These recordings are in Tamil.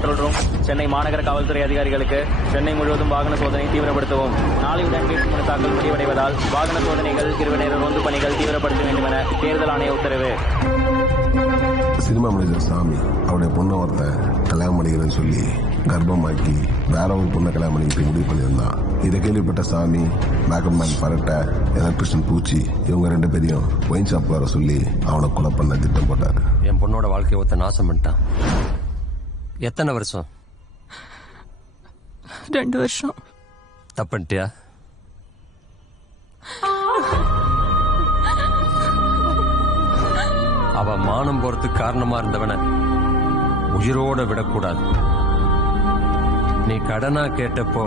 Control room. சென்னை மாநகர காவல்துறை அதிகாரிகளுக்கு சென்னை முழுவதும் வாகன சோதனை தீவிரப்படுத்தவும். நாளையுடன் வேட்புமனு தாக்கல் முடிவடைவதால் வாகன சோதனைகள், இரவு நேர ரோந்து பணிகள் தீவிரப்படுத்த வேண்டும் என தேர்தல் ஆணைய உத்தரவு. சினிமா மனிதர் சாமி அவருடைய பொண்ணை ஒருத்தன் கல்யாணம் பண்ணிக்கிறேன்னு சொல்லி கர்ப்பமாக்கி வேற ஒரு பொண்ணை கல்யாணம் பண்ணிக்கிட்டு முடிவு பண்ணியிருந்தான். இதை கேள்விப்பட்ட சாமி, மேக்கப் மேன் பரட்டை, எலக்ட்ரிஷியன் பூச்சி இவங்க 2 பேரையும் ஒயின் ஷாப் வர சொல்லி அவனை கொலை பண்ண திட்டம் போட்டாரு. என் பொண்ணோட வாழ்க்கையை ஒருத்த நாசம் பண்ணிட்டான். எத்தனை வருஷம்? 2 வருஷம். தப்பிட்டியா? அவ மானம் போறதுக்கு காரணமா இருந்தவன உயிரோட விடக்கூடாது. நீ கடனா கேட்டப்போ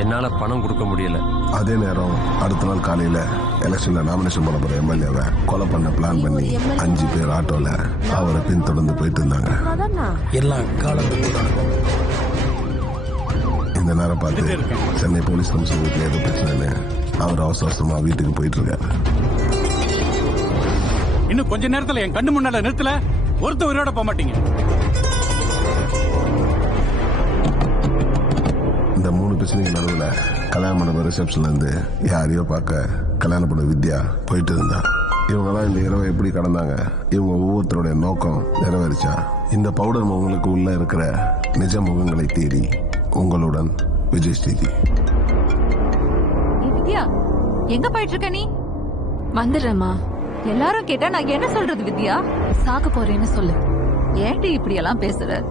என்னால பணம் கொடுக்க முடியல. அதே நேரம் அடுத்த நாள் காலையில எலெக்ஷன்ல நாமினேஷன் பண்ண போற எம்எல்ஏவை கொலை பண்ண பிளான் பண்ணி 5 பேர் ஆட்டோல அவரை பின்தொடர்ந்து போயிட்டு இருந்தாங்க. எல்லாம் இந்த நேரம் பார்த்து சென்னை போலீஸ் கமிஷன் வீட்டுல ஏதோ பிரச்சனைன்னு அவர் அவசரமா வீட்டுக்கு போயிட்டு இருக்காரு. இன்னும் கொஞ்ச நேரத்துல என் கண்ணு முன்னால நிறுத்தல ஒருத்த உயிரோட போக மாட்டீங்க. இந்த 3 பிரச்சனைக்கு நடுவுல கல்யாண மண்டப ரிசப்ஷன்ல இருந்து யாரையோ பார்க்க கல்யாண பண்ண வித்யா போயிட்டு இருந்தா. இவங்கெல்லாம் இந்த இரவை எப்படி கடந்தாங்க? இவங்க ஒவ்வொருத்தருடைய நோக்கம் நிறைவேறிச்சா? இந்த பவுடர் முகங்களுக்கு உள்ள இருக்கிற நிஜ முகங்களை தேடி உங்களுடன் விஜய் ஸ்ரீதி. வித்யா, எங்க போயிட்டு இருக்க நீ? வந்துடுறேம்மா. எல்லாரும் கேட்டா நான் என்ன சொல்றது வித்யா? சாக்க போறேன்னு சொல்லு. ஏன்டி இப்படி எல்லாம் பேசுற?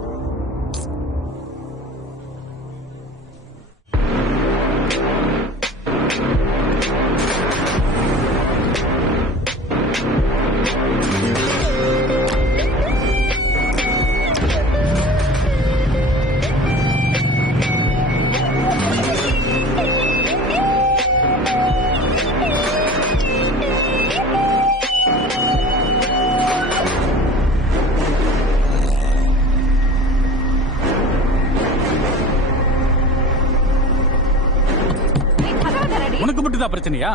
உனக்கு மட்டும் தான் பிரச்சனையா?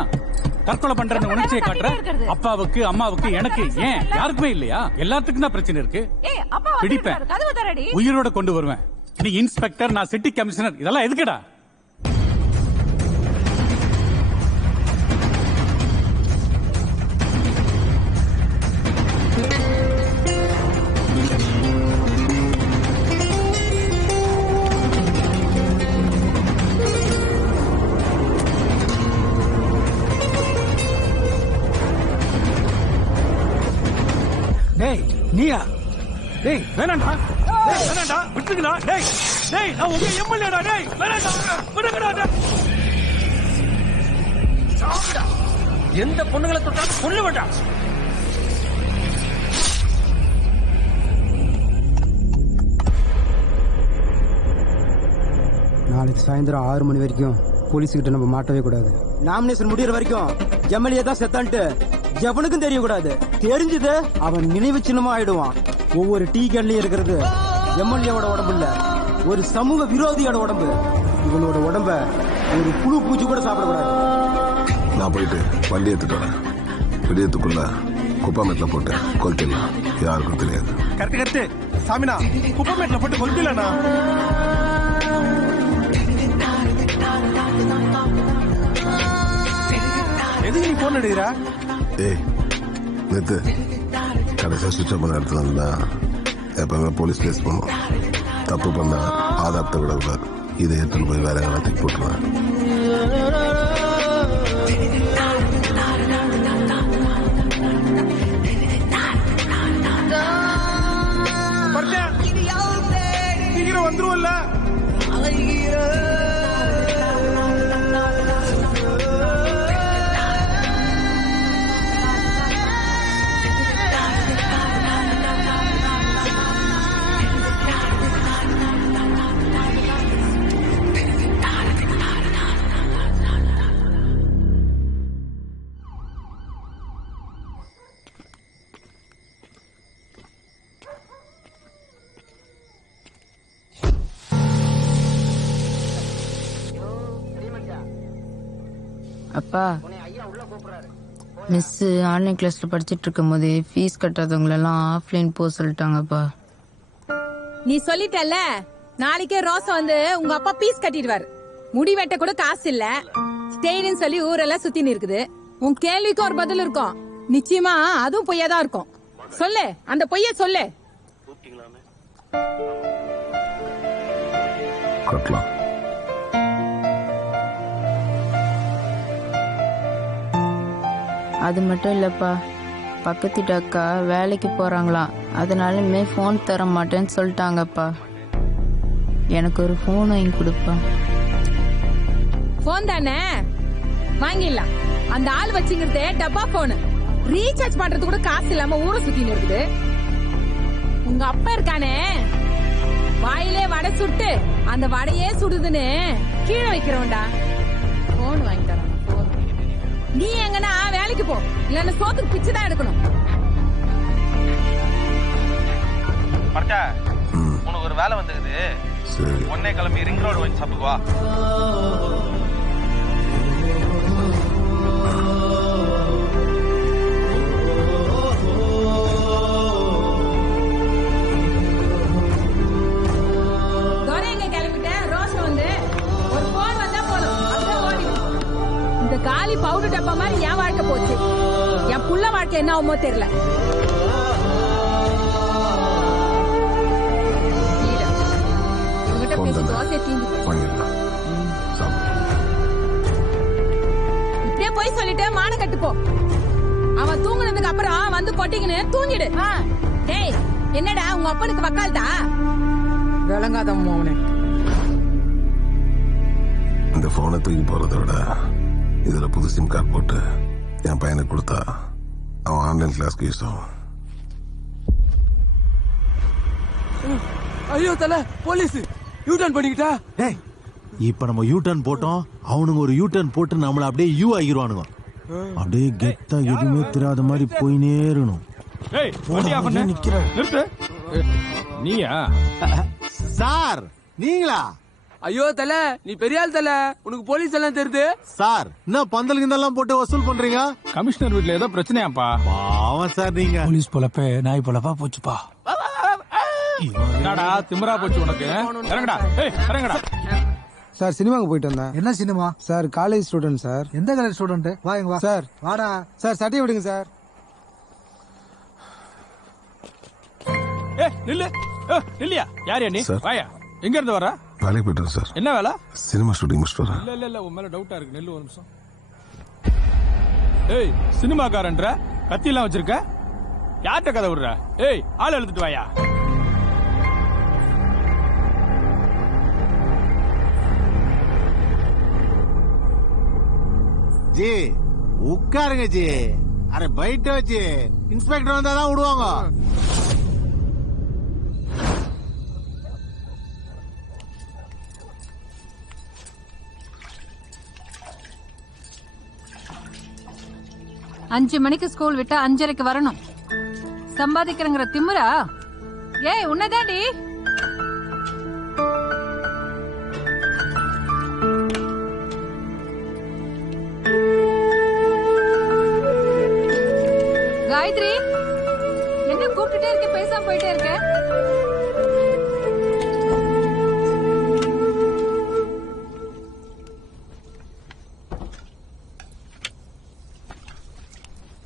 தற்கொலை பண்றேன்னு உணர்ச்சியை காட்டுற அப்பாவுக்கு, அம்மாவுக்கு, எனக்கு ஏன் யாருக்குமே இல்லையா? எல்லாத்துக்கும் தான் பிரச்சனை இருக்கு. பிடிப்பேன், உயிரோட கொண்டு வருவேன். நீ இன்ஸ்பெக்டர், நான் சிட்டி கமிஷனர், இதெல்லாம் எதுக்குடா? டேய் நீயா? டேய் வேணாண்டா, வேணாண்டா, விட்டுங்கடா. டேய் டேய், நான் உங்க எம்எல்ஏடா. டேய் வேணாண்டா, விடுங்கடா. எந்த பொண்ணுங்களை தொட்டாலும் கொல்ல வேண்டாம். நாளைக்கு சாயந்தரம் 6 மணி வரைக்கும் போலீஸ் கிட்ட நம்ம மாட்டவே கூடாது. நாமினேஷன் முடியற வரைக்கும் எம்எல்ஏ தான் செத்தான்ட்டு எவனுக்கும் தெரியக்கூடாது. தெரிஞ்சது அவன் நினைவு சின்னமா ஆயிடுவான். ஒவ்வொரு டீ கேன்லயும் இருக்கிறது எம்எல்ஏவோட உடம்பு இல்ல, ஒரு சமூக விரோதியோட உடம்பு. இவனோட உடம்ப ஒரு புழு பூச்சி கூட சாப்பிடக்கூடாது. நான் போயிட்டு வண்டி எடுத்துட்டு வரேன். விடியத்துக்குள்ள குப்பமேட்டில் போட்டு கொளுத்திடலாம், யாருக்கும் தெரியாது. கரெக்ட் கரெக்ட் சாமினா, குப்பமேட்டில் போட்டு கொளுத்திடலண்ணா. எதுக்கு நீ போன் எடுக்கிறா? ஏய் நிறுத்து. கடைசியாக சுவிட்ச் ஆஃப் பண்ண இடத்துல இருந்தா எப்பவுமே போலீஸ் கேஸ் பண்ணுவோம். தப்பு பண்ணா ஆதாரத்தை விடக்கூடாது. இதை எடுத்துன்னு போய் வேற இடத்துக்கு போட்டுருவேன். சீக்கிரம் வந்துருவல்ல? அப்பா, மிஸ் ஆன்லைன் கிளாஸ்ல படிச்சுட்டு இருக்கும் போதே ஃபீஸ் கட்டாதவங்களெல்லாம் ஆஃப்லைன் போக சொல்லிட்டாங்கப்பா. நீ சொல்லிட்டல்ல, நாளைக்கே ரோசம் வந்து உங்க அப்பா பீஸ் கட்டிடுவாரு. முடி வெட்ட கூட காசு இல்ல, ஸ்டெயின்னு சொல்லி ஊரெல்லாம் சுத்தின்னு இருக்குது. உன் கேள்விக்கு ஒரு பதில் இருக்கும். நிச்சயமா அதுவும் பொய்யாதான் இருக்கும். சொல்லு, அந்த பொய்ய சொல்லு. கட்டலாம். அது மட்டும் இல்லப்பா, பக்கத்து வீட்டு அக்கா வேலைக்கு போறாங்களாம், அதனால ஃபோன் தர மாட்டேன்னு சொல்லிட்டாங்கப்பா. எனக்கு ஒரு ஃபோன் வாங்கி கொடுப்பா. போன் தானே வாங்கிடலாம். அந்த ஆள் வச்சுங்கிறது டப்பா போனு. ரீசார்ஜ் பண்றது கூட காசு இல்லாம ஊரை சுத்தின்னு இருக்குது. உங்க அப்பா இருக்கானே, வாயிலே வடை சுட்டு அந்த வடையே சுடுதுன்னு கீழே வைக்கிறோம்டா. போன் வாங்கி தரேன். நீ எங்கன்னா வேலைக்கு போ, இல்லன்னா சோத்துக்கு பிச்சை தான் எடுக்கணும். பரட்டா, உனக்கு ஒரு வேலை வந்துக்குது. சரி, உடனே கிளம்பி ரிங் ரோடு வந்து சாப்பிட்டு வா. காலி பவுடர் டப்பா மாதிரி என் வாழ்க்கை போச்சு. என் புள்ள வாழ்க்கை என்ன ஆகுமோ தெரியல. உங்ககிட்ட பேசி தோசை தீந்து இப்படியே போய் சொல்லிட்டு மான கட்டு போ. அவன் தூங்குனதுக்கு அப்புறம் வந்து கொட்டிக்கின்னு தூங்கிடு. டேய், என்னடா உங்க அப்பனுக்கு வக்கால்தா? விளங்காத அவனே. இந்த போனை தூக்கி போறதை விட இதுல புது சிம் கார்டு போட்டு என் பையனுக்கு கொடுத்தா அவன் ஆன்லைன் கிளாஸ்க்கு யூஸ் ஆகும். ஐயோ தல, போலீஸ் யூ டர்ன் பண்ணிக்கிட்டா. டேய், இப்ப நம்ம யூ டர்ன் போட்டோம், அவனுங்க ஒரு யூ டர்ன் போட்டு நம்மள அப்படியே யூ ஆகிருவானுங்க. அப்படியே கெத்தா எதுவுமே தெரியாத மாதிரி போயினே இருக்கணும். நீயா சார்? நீங்களா? ஐயோ தல, நீ பெரிய ஆள் தல, உனக்கு போலீஸ் எல்லாம் தெரியுது. சார், என்ன பந்தலுக்கு இதெல்லாம் போட்டு வசூல் பண்றீங்க? கமிஷனர் வீட்ல ஏதோ பிரச்சனையாப்பா? பாவம் சார் நீங்க. போலீஸ் பொழப்பே நாய் பொழப்பா போச்சுப்பா. என்னடா திமிரா போச்சு உனக்கு? இறங்கடா, இறங்கடா. சார், சினிமாக்கு போயிட்டு வந்தேன். என்ன cinema sir? College student sir. எந்த காலேஜ் ஸ்டூடெண்ட்? வாங்க வா சார். வாடா சார், சட்டை விடுங்க சார். நில்லு, நில்லியா? யார் நீ? சார். வாயா. எங்க இருந்து வர? வேலைக்கு போயிட்டு சார். என்ன வேலை? சினிமா ஷூட்டிங் முடிச்சுட்டு வரேன். இல்ல உன் மேல டவுட்டா இருக்கு. நெல்லு ஒரு நிமிஷம். ஏய், சினிமாக்காரன்ற கத்தி எல்லாம் வச்சிருக்க? யார்கிட்ட கதை விடுற? ஏய், ஆள் எழுதிட்டு வாயா. ஜி உட்காருங்க ஜி. அரே பைட்ட வச்சு இன்ஸ்பெக்டர் வந்தாதான் விடுவாங்க. அஞ்சு மணிக்கு ஸ்கூல் விட்டா 5:30க்கு வரணும். சம்பாதிக்கிறங்கிற திமிரா? ஏய், உன்னதாண்டி. காயத்ரி, என்ன கூப்பிட்டுட்டே இருக்க, பேசாம போயிட்டே இருக்க?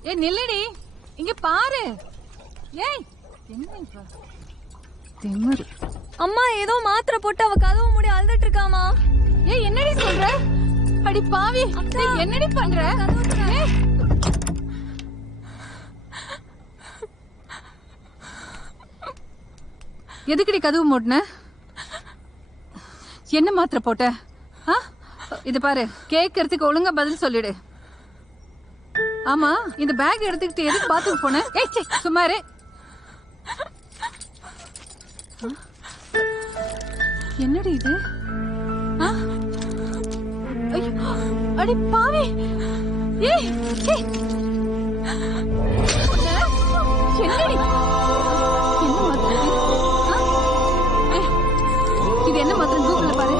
ஏ நில்லடி, இங்க பாரு. ஏய், என்ன திமிரு? அம்மா ஏதோ மாத்திரை போட்டு அவ கதவு மூடி அழுதுட்டு இருக்காமா. ஏய், என்னடி சொல்ற? அடி பாவி, என்னடி பண்ற? எதுக்குடி கதவு மூடின? என்ன மாத்திரை போட்ட? இது பாரு, கேட்கறதுக்கு ஒழுங்கா பதில் சொல்லிடு. ஆமா, இந்த பேக் எடுத்துக்கிட்டு எதுக்கு பாத்ரூம் போன? ஏய், சும்மா இரு. என்னடி இது? அடி பாவி. ஏய், என்னடி? இது என்ன மாத்திரம்? கூகுள்ல பாரு.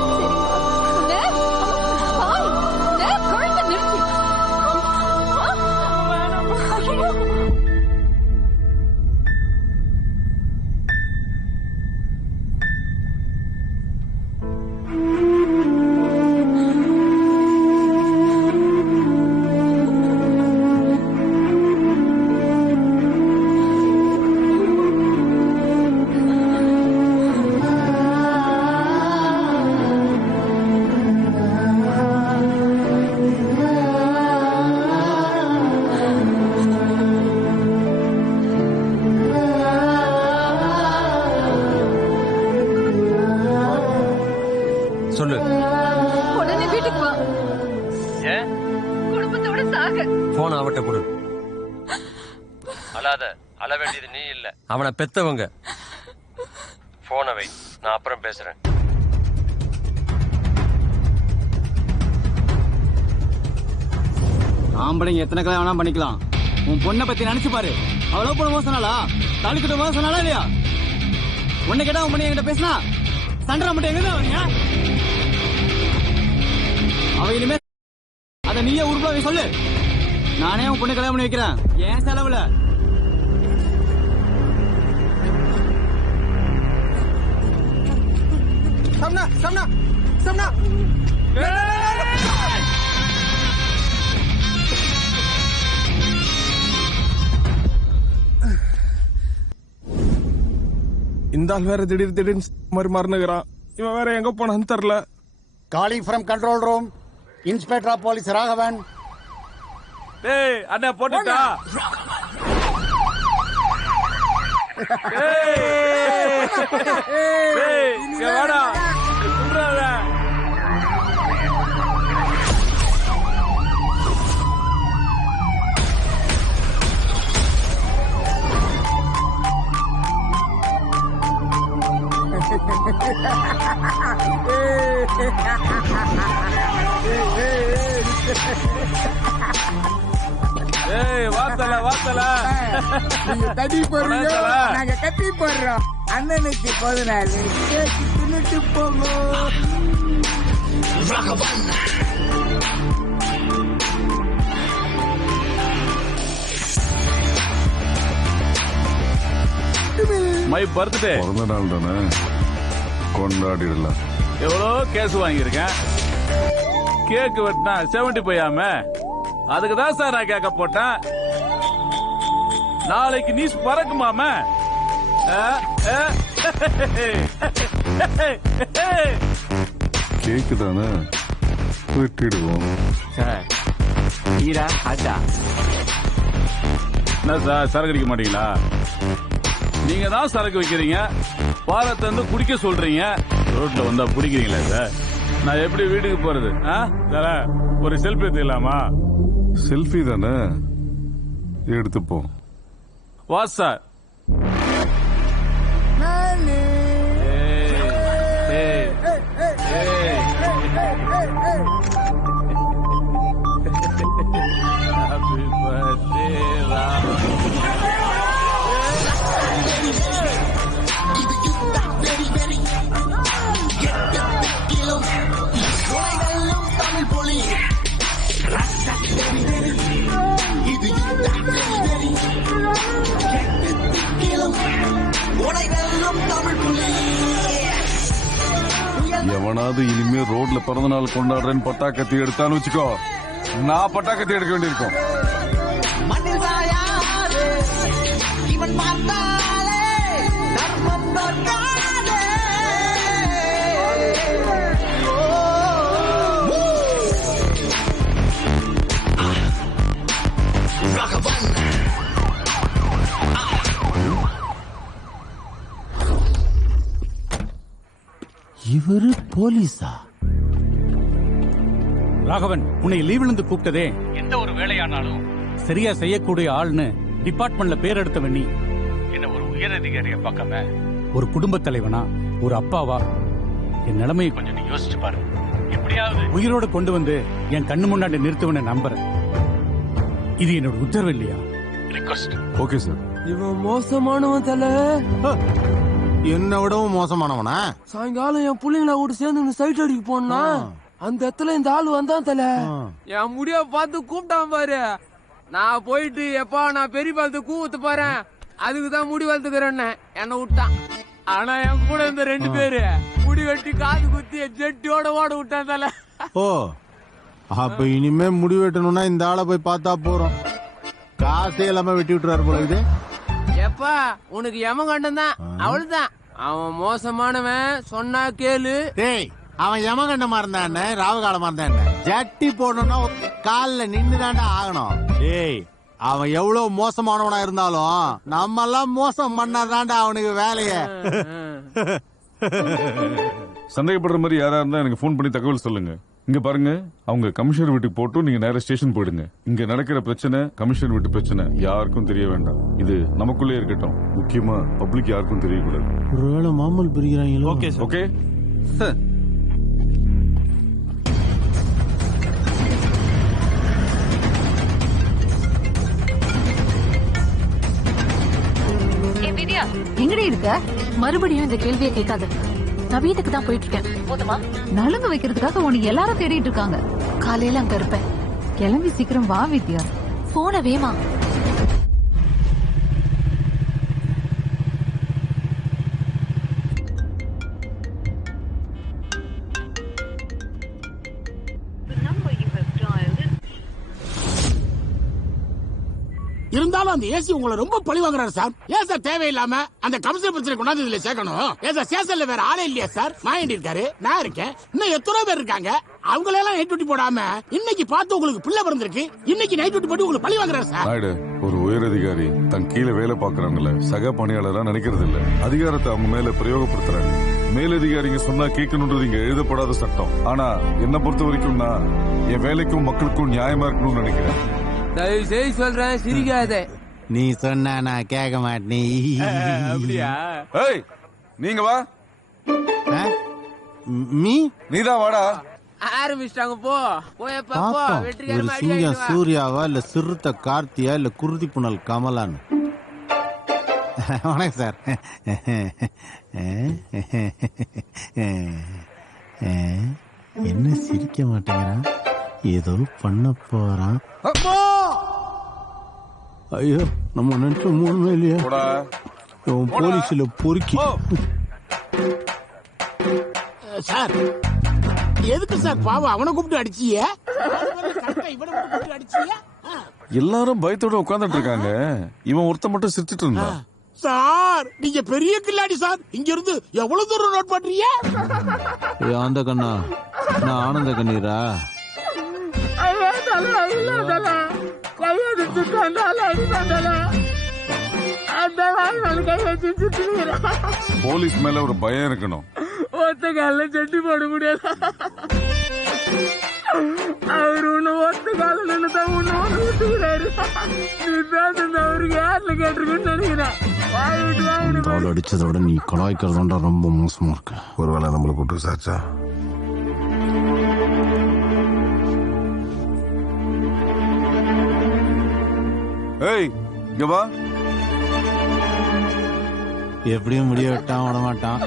கூட சாக. போன் அவட்ட கொடு. அழாத, அழ வேண்டியது நீ இல்ல, அவனை பெத்தவங்க. போனை வை, நான் அப்புறம் பேசுறேன். ஆம்பளைங்க எத்தனை கல்யாணம் வேணா பண்ணிக்கலாம். உன் பொண்ணை பத்தி நினைச்சு பாரு. அவ்வளவு பொண்ணு மோசனாலா? தாலி கட்ட மோசனாலா இல்லையா? உன்னை கேட்டா உன் பண்ணி என்கிட்ட பேசினா சண்டை மட்டும் எங்க வரீங்க? அவ இனிமே அத நீயே உருப்பா சொல்லு. நானே உன் பொண்ணு கல்யாணம் பண்ணி வைக்கிறேன் ஏன் செலவுல. சம்னா சம்னா சம்னா இந்த ஆள் வேற திடீர்னு மாதிரி மறந்துகிறான். இவன் வேற எங்க போனான்னு தெரியல. Calling from control room, inspector of police Raghavan. டேய் அண்ணா போட்டுட்டா. டேய் இங்க வாடா. கும்றாத. ஏய் வாத்தல வாத்தல நீங்க தடி போடுறீங்க, நாங்க கட்டி போடுறோம். அண்ணனுக்கு 14 கேக்கு தின்னுட்டு போகும். My birthday. பிறந்த நாள் தானே, கொண்டாடிடலாம். எவ்வளோ கேஸ் வாங்கியிருக்கேன். கேக்கு வெட்டினா 75 ஆமே. அதுக்கு தான் சார் நான் கேட்க போட்டேன். நாளைக்கு நீ பறக்குமாம. கேக்கு தானே, வெட்டிடுவோம். சார் ஈரா ஆச்சா என்ன சார் சரக்கு அடிக்க மாட்டீங்களா? நீங்க தான் சரக்கு வைக்கிறீங்க, பாலத்தை வந்து குடிக்க சொல்றீங்க, ரோட்ல வந்தா பிடிக்கிறீங்களா சார்? நான் எப்படி வீட்டுக்கு போறது? ஒரு செல்ஃபி எடுத்துக்கலாமா? செல்ஃபி தானே, எடுத்துப்போம். வா சார். Happy birthday, Ram. எவனாவது இனிமே ரோட்ல பிறந்த நாள் கொண்டாடுறேன்னு பட்டாக்கத்தி எடுத்தான்னு வச்சுக்கோ, நான் பட்டாக்கத்தி எடுக்க வேண்டியிருக்கும். இவரு போலீஸா? ராகவன், உன்னை லீவ்ல இருந்து கூப்பிட்டதே எந்த ஒரு வேலையானாலும் சரியா செய்யக்கூடிய ஆள்னு டிபார்ட்மெண்ட்ல பேர் எடுத்தவன் நீ. என்ன ஒரு உயர் அதிகாரிய பார்க்காம ஒரு குடும்ப தலைவனா, ஒரு அப்பாவா என் நிலைமையை கொஞ்சம் நீ யோசிச்சு பாரு. எப்படியாவது உயிரோட கொண்டு வந்து என் கண்ணு முன்னாடி நிறுத்துவன நம்புறேன். இது என்னோட உத்தரவு இல்லையா? ரிக்வெஸ்ட். Okay sir. இவன் மோசமானவன் தல. என்ன விடவும் மோசமானவனா? சாயங்காலம் என் பிள்ளைங்கள கூட சேர்ந்து சைட் அடிக்க போனா அந்த இடத்துல இந்த ஆள் வந்தான் தல. என் முடிய பார்த்து கூப்பிட்டான் பாரு. நான் போயிட்டு எப்பா நான் பெரிய பாலத்து கூத்து பாறேன், அதுக்குதான் முடி வளர்த்துக்கிறேன்னு என்ன விட்டான். ஆனா என் கூட இந்த 2 பேரு முடி வெட்டி காது குத்தி ஜெட்டியோட ஓட விட்டான் தல. ஓ, அப்ப இனிமே முடி வெட்டணும்னா இந்த ஆளை போய் பார்த்தா போறோம். காசே இல்லாம வெட்டி விட்டுறாரு போல இது. எப்பா உனக்கு யமகண்டம் தான், அவள்தான். அவன் மோசமானவன், சொன்னா கேளு. டேய், அவன் யமகண்டமா இருந்தா என்ன, ராவு காலமா இருந்தா என்ன? ஜட்டி போடணும்னா கால்ல நின்னுதாண்டா ஆகணும். டேய், அவன் எவ்வளவு மோசமானவனா இருந்தாலும் நம்ம எல்லாம் மோசம் பண்ணாதாண்டா அவனுக்கு வேலைய. சந்தேகப்படுற மாதிரி யாரா இருந்தா எனக்கு போன் பண்ணி தகவல் சொல்லுங்க. இங்க பாருங்க, அவங்க கமிஷனர் வீட்டுக்கு போட்டு நீங்க நேரா ஸ்டேஷன் போயிடுங்க. இங்க நடக்கிற பிரச்சனை கமிஷனர் வீட்டு பிரச்சனை, யாருக்கும் தெரிய வேண்டாம். இது நமக்குள்ளே இருக்கட்டும். முக்கியமா பப்ளிக் யாருக்கும் தெரியக்கூடாது. ஒருவேளை மாமல் பிரிக்கிறாங்களோ? Okay okay. எங்கடி இருக்க? மறுபடியும் இந்த கேள்வியை கேட்காத. நான் வீட்டுக்கு தான் போயிட்டு இருக்கேன். போதுமா? நலுங்கு வைக்கிறதுக்காக உனக்கு எல்லாரும் தேடிட்டு இருக்காங்க. காலையில அங்க இருப்பேன். கிளம்பி சீக்கிரம் வா வித்யா. போன வேமா. இருந்தாலும் அந்த ஏசி உங்களை ரொம்ப பழி வாங்குறாரு சார். ஏன் சார் தேவையில்லாம அந்த கமிஷன் பிரச்சனை கொண்டாந்து இதுல சேர்க்கணும்? ஏன் சார் ஸ்டேஷன்ல வேற ஆளே இல்லையா சார்? மாயண்டி இருக்காரு, நான் இருக்கேன், இன்னும் எத்தனை பேர் இருக்காங்க. அவங்களெல்லாம் நைட் டியூட்டி போடாம இன்னைக்கு பார்த்து உங்களுக்கு பிள்ளை பிறந்திருக்கு, இன்னைக்கு நைட் டியூட்டி போட்டு உங்களுக்கு பழி வாங்குறாரு சார். நாயுடு, ஒரு உயர் அதிகாரி தன் கீழே வேலை பாக்குறாங்கல்ல சக பணியாளரா நினைக்கிறது இல்ல. அதிகாரத்தை அவங்க மேல பிரயோகப்படுத்துறாங்க. மேலதிகாரிங்க சொன்னா கேட்கணும்ன்றது இங்க எழுதப்படாத சட்டம். ஆனா என்ன பொறுத்த வரைக்கும் நான் என் வேலைக்கும் மக்களுக்கும் நியாயமா இருக்கணும்னு நினைக்கிறேன். தயவு செய்து சொல்றேன், சிரிக்காத. நீ சொன்னா நான் கேட்க மாட்டேன். அப்படியா? ஏய், நீங்க வா. நீதான் வாடா. ஆரம்பிச்சிட்டாங்க. போ போயப்பா போ. பாப்போம், ஒரு வெற்றிகரமா சிங்கம் சூர்யாவா இல்ல சிறுத்தை கார்த்தியா இல்ல குருதி புனல் கமலான்னு. வணக்கம் சார். என்ன சிரிக்க மாட்டேங்கிறான்? ஏதோ பண்ண போறான். ஐயோ, நம்ம நினைச்ச மூணுமே இல்லையா? போலீஸ்ல பொறுக்கி. சார் எதுக்கு சார் பாவம் அவனை கூப்பிட்டு அடிச்சிய? எல்லாரும் பயத்தோட உட்கார்ந்துட்டு இருக்காங்க. இவன் ஒருத்த மட்டும் சிரிச்சிட்டு இருந்தான். சார் நீங்க பெரிய கில்லாடி சார். இங்க இருந்து எவ்வளவு தூரம் நோட் பண்றீங்க? அந்த கண்ணா, நான் ஆனந்த கண்ணீரா? போலீஸ் மேல ஒரு பயம் இருக்கணும். ஒத்த கால சட்டி போட முடியாது. அவரு உன்ன ஒத்த கால நின்னுதான் உன்ன ஊத்துக்கிறாரு. நீ பேசுறது அவருக்கு யாருல கேட்டிருக்குன்னு நினைக்கிறேன். பால் அடிச்சதோட நீ கலாய்க்கிறதோட ரொம்ப மோசமா இருக்கு. ஒருவேளை நம்மளை போட்டு சாச்சா? ஏய், இங்க வா. எப்படியும் முடிய விட்டான் விட மாட்டான்.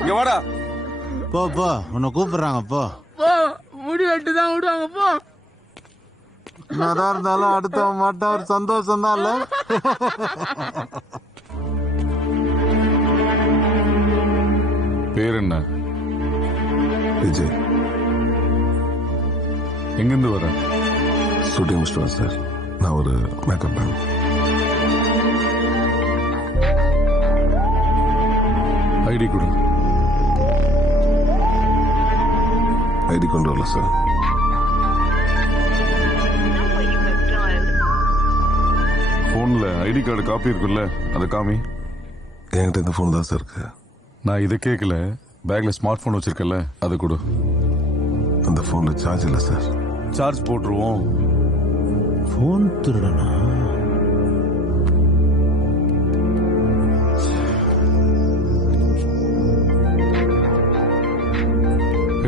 இங்க வாடா. போ போ, உன்னை கூப்பிடுறாங்க போ. போ, முடி வெட்டு தான் விடுவாங்க. போ. என்னதான் இருந்தாலும் அடுத்தவன் மாட்டான், ஒரு சந்தோஷம் தான் இல்ல? பேர் என்ன? விஜய். எங்கிருந்து வர? ஷூட்டிங் முடிச்சுட்டு சார். நான் ஒரு மேக்கப் மேன். ஐடி கொடு. ஐடி கொண்டு வரல சார். போன்ல ஐடி கார்டு காப்பி இருக்குல்ல, அதை காமி. என்கிட்ட இந்த போன் தான் சார் இருக்கு. நான் இதை கேட்கல. பேக்ல ஸ்மார்ட் போன் வச்சிருக்கல, அதை கொடு. அந்த போன்ல சார்ஜ் இல்லை சார். சார்ஜ் போட்டுருவோம். போன் திருடனா?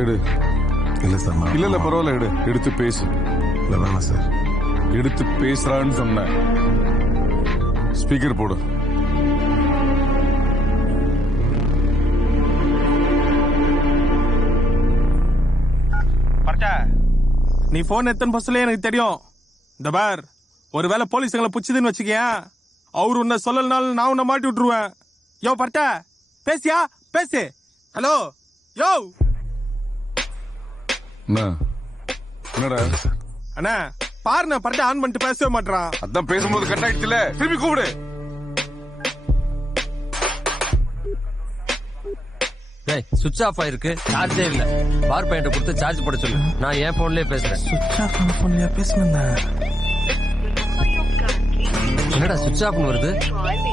எடு. இல்ல சார். இல்ல பரவாயில்ல, எடு. எடுத்து பேசு. இல்ல வேணாம் சார். எடுத்து பேசுறான்னு சொன்ன. ஸ்பீக்கர் போடு. நீ போன் எத்தனை பஸ்ல எனக்கு தெரியும். இந்த பார், ஒருவேளை போலீஸுங்களை புடிச்சதுன்னு வச்சுக்கேன், அவரு உன்னை சொல்லலனாலும் நான் உன்னை மாட்டி விட்டுருவேன். யோ பர்ட்ட, பேசியா? பேசு. ஹலோ யோ. என்னடா அண்ணா பாருண்ணா, பர்ட்ட ஆன் பண்ணிட்டு பேசவே மாட்டான். அதான் பேசும்போது கட் ஆயிடுச்சுல, திருப்பி கூப்பிடு. சுவிட்ச் ஆஃப் ஆயிருக்கு, சார்ஜே இல்ல. பார் பையன் கொடுத்து சார்ஜ் போட சொல்லு. நான் என் போன்லயே பேசுறேன். சுவிட்ச் ஆஃப் ஆன போன்லயா பேசுனேன்? என்னடா சுவிட்ச் ஆஃப்னு வருது?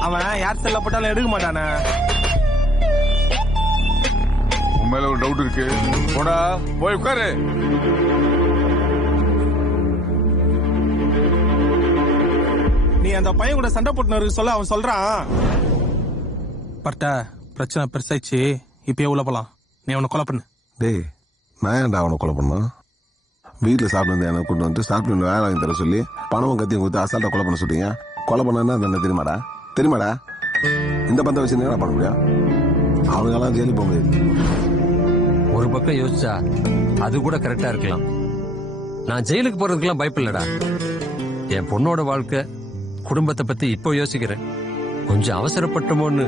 அவன் யார் செல்ல போட்டாலும் எடுக்க மாட்டானே. உன் மேல ஒரு டவுட் இருக்கு. போடா போய் உட்காரு. நீ அந்த பையன் கூட சண்டை போட்டுனருக்கு சொல்ல அவன் சொல்றான். பர்ட்ட பிரச்சனை பெருசாயிடுச்சு, இப்பயே உள்ள போலாம். நீ அவனை கொலை பண்ணு. டேய், நான் ஏன்டா அவனை கொலை பண்ணான்? வீட்டில் சாப்பிட்டு வந்து எனக்கு கூட்டு வந்து சாப்பிட்டு வேலை வாங்கி தர சொல்லி பணமும் கத்தியும் கொடுத்து அசால்ட்டா கொலை பண்ண சொல்றீங்க. கொலை பண்ணா என்ன தெரியுமாடா? இந்த பந்த வச்சு என்ன பண்ண முடியும்? அவங்கெல்லாம் ஜெயிலுக்கு போக முடியாது. ஒரு பக்கம் யோசிச்சா அது கூட கரெக்டா இருக்கலாம். நான் ஜெயிலுக்கு போறதுக்கெல்லாம் பயப்பில்லடா. என் பொண்ணோட வாழ்க்கை குடும்பத்தை பத்தி இப்போ யோசிக்கிறேன். கொஞ்சம் அவசரப்பட்டோமோன்னு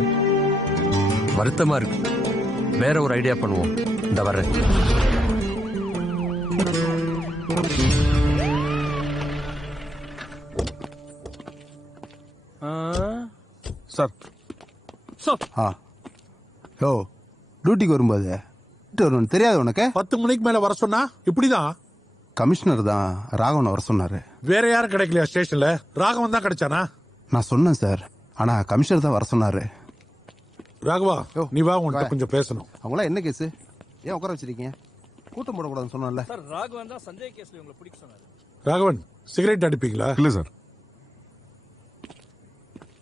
வருத்தமா இருக்கு. வேற ஒரு ஐடியா பண்ணுவோம். இந்த வரேன். சார் ஓ டியூட்டிக்கு வரும்போது தெரியாது உனக்கு? 10 மணிக்கு மேல வர சொன்னா இப்படிதான். கமிஷனர் தான் ராகவன் வர சொன்னாரு. வேற யாரும் கிடைக்கலையா ஸ்டேஷன்ல? ராகவன் தான் கிடைச்சானா? நான் சொன்னேன் சார், ஆனா கமிஷனர் தான் வர சொன்னாரு. ராகவா நீ வா, உன்கிட்ட கொஞ்சம் பேசணும். அவங்களா என்ன கேஸ்? ஏன் உட்கார வச்சிருக்கீங்க? கூட்டம் போடக்கூடாதுன்னு சொன்னேன்ல. சார் ராகவன் தான் சந்தேக கேஸ்ல உங்களை பிடிக்க சொன்னாரு. ராகவன் சிகரெட் அடிப்பீங்களா? இல்ல சார்.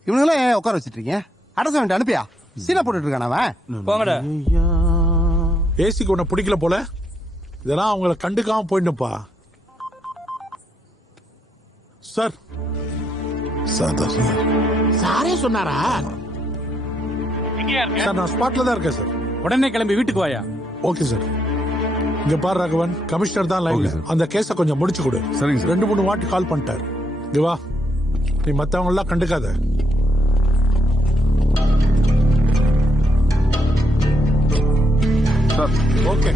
இவனுங்களா ஏன் உட்கார வச்சிருக்கீங்க? அடச வேண்டிய அனுப்பியா? சீனா போட்டுட்டு இருக்கான அவன். போங்கடா. ஏசிக்கு உன்னை பிடிக்கல போல. இதெல்லாம் அவங்கள கண்டுக்காம போயிட்டுப்பா. சார் சாரே சொன்னாரா? சார் நான் ஸ்பாட்ல தான் இருக்கேன் சார். உடனே கிளம்பி வீட்டுக்கு வாயா. Okay sir. இங்க பாரு ராகவன், கமிஷனர் தான் லைன்ல. அந்த கேஸ கொஞ்சம் முடிச்சு கொடு. சரிங்க சார். 2-3 வாட்டி கால் பண்ணிட்டாரு. இங்க வா, நீ மத்தவங்க எல்லாம் கண்டுக்காத. Sir okay.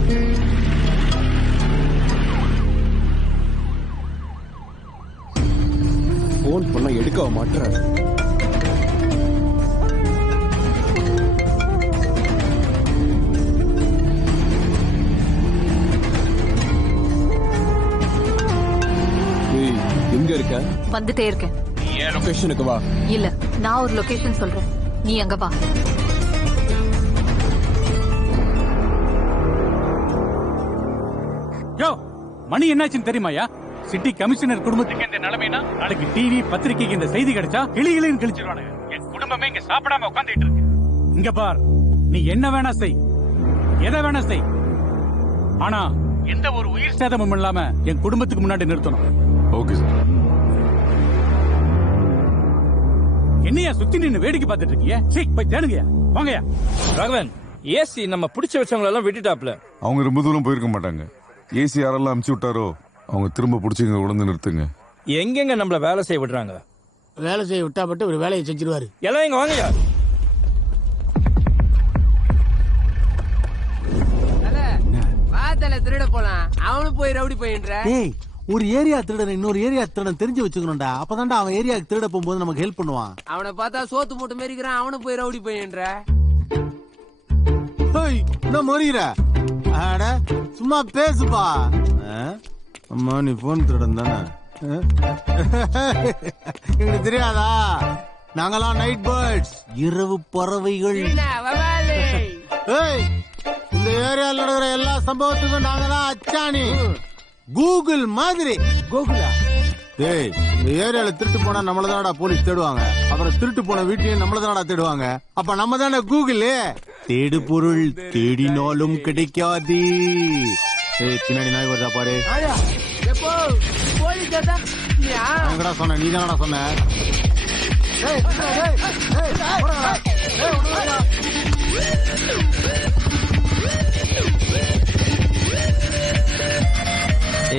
போன் பண்ண எடுக்க மாட்டேன். எங்க இருக்க? வந்துட்டே இருக்கேன். ஏன் லொகேஷனுக்கு வா. இல்ல, நான் ஒரு லொகேஷன் சொல்றேன், நீ அங்க வா. யோ, மணி என்னாச்சுன்னு தெரியுமாயா? சிட்டி கமிஷனர் குடும்பத்துக்கு இந்த நிலைமைனா நாளைக்கு டிவி பத்திரிகைக்கு இந்த செய்தி கிடைச்சா கிளிகளின்னு கிழிச்சிருவானுங்க. என் குடும்பமே இங்க சாப்பிடாம உட்காந்துட்டு இருக்கு. இங்க பார், நீ என்ன வேணா செய், எதை வேணா செய், ஆனா எந்த ஒரு உயிர் சேதமும் இல்லாம என் குடும்பத்துக்கு முன்னாடி நிறுத்தணும். Okay sir. என்னையா சுத்தி நின்னு வேடிக்கை பார்த்துட்டு இருக்கீங்க? சீக் போய் தேடுங்கயா, வாங்கயா. ராகவன், ஏசி நம்ம பிடிச்ச வச்சவங்க எல்லாம் விட்டுட்டாப்ல. அவங்க ரொம்ப தூரம் போயிருக்க மாட்டாங்க. ஏசி யாரெல்லாம் அமுச்சு விட்டாரோ அவங்க திரும்ப பிடிச்சிங்க உடந்து நிறுத்துங்க. எங்கெங்க நம்மள வேலை செய்ய விடுறாங்க? வேலை செய்ய விட்டா பட்டு ஒரு வேலையை செஞ்சிருவாரு. எல்லாம் இங்க வாங்கயா. வாத்தல திருட போலாம், அவனு போய் ரவுடி போயின்ற. ஏய், ஒரு ஏரியா திருடன் இன்னொரு ஏரியா திருடன் தெரிஞ்சு வச்சுக்கணும்டா. அப்பதான்டா அவன் ஏரியாவுக்கு திருட போகும்போது நமக்கு ஹெல்ப் பண்ணுவான். அவனை பார்த்தா சோத்து மூட்டை மாரிக்கிறான், அவனு போய் ரவுடி போயின்ற. என்ன மறிகிற? அட சும்மா பேசுப்பா. அம்மா நீ போன் திருடன் தானே? எங்களுக்கு தெரியாதா? நாங்கெல்லாம் நைட் பேர்ட்ஸ், இரவு பறவைகள். ஏய், இந்த ஏரியாவில் நடக்கிற எல்லா சம்பவத்துக்கும் நாங்க தான் அச்சாணி, கூகுள் மாதிரி. கூகுளா? ஏய், இந்த ஏரியால திருட்டு போனா நம்மளதானடா போலீஸ் தேடுவாங்க. அப்புறம் திருட்டு போன வீட்டையும் நம்மளதானடா தேடுவாங்க. அப்ப நம்ம தானே கூகுள். தேடு பொருள் தேடினாலும் கிடைக்காது. ஏய், பின்னாடி நாய் வருதா பாரு. எங்கடா சொன்ன? நீ தானடா சொன்ன.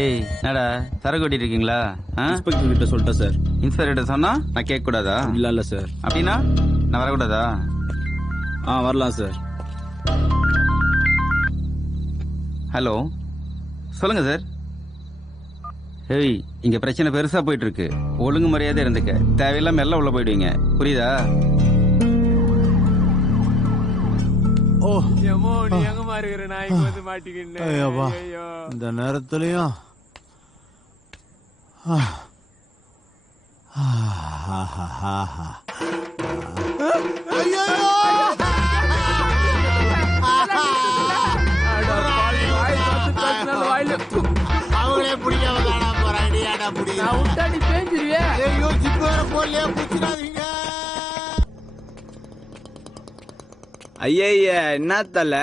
ஏய், என்னடா சரக்கு ஓட்டிட்டு இருக்கீங்களா? இன்ஸ்பெக்டர் கிட்ட சொல்லிட்டேன் சார். இன்ஸ்பெக்டர் சொன்னா நான் கேட்க கூடாதா? இல்ல சார். அப்படின்னா நான் வரக்கூடாதா? வரலாம் சார். ஹலோ, சொல்லுங்க சார். ஏய், இங்க பிரச்சனை பெருசா போயிட்டு இருக்கு. ஒழுங்கு மரியாதை இருந்துக்க. தேவையில்லாம எல்லாம் உள்ள போயிடுவீங்க, புரியுதா? ஓ, நீ எங்க மாறுகிற நாய்க்கு வந்து மாட்டிக்கின்னு. இந்த நேரத்துலயும் முடியும் நான் விட்டா நீ பேஞ்சிருவே. ஐயோ ஜிப் வேற போடலையா புடிச்சிடாதீங்க. ஐயா என்ன தல?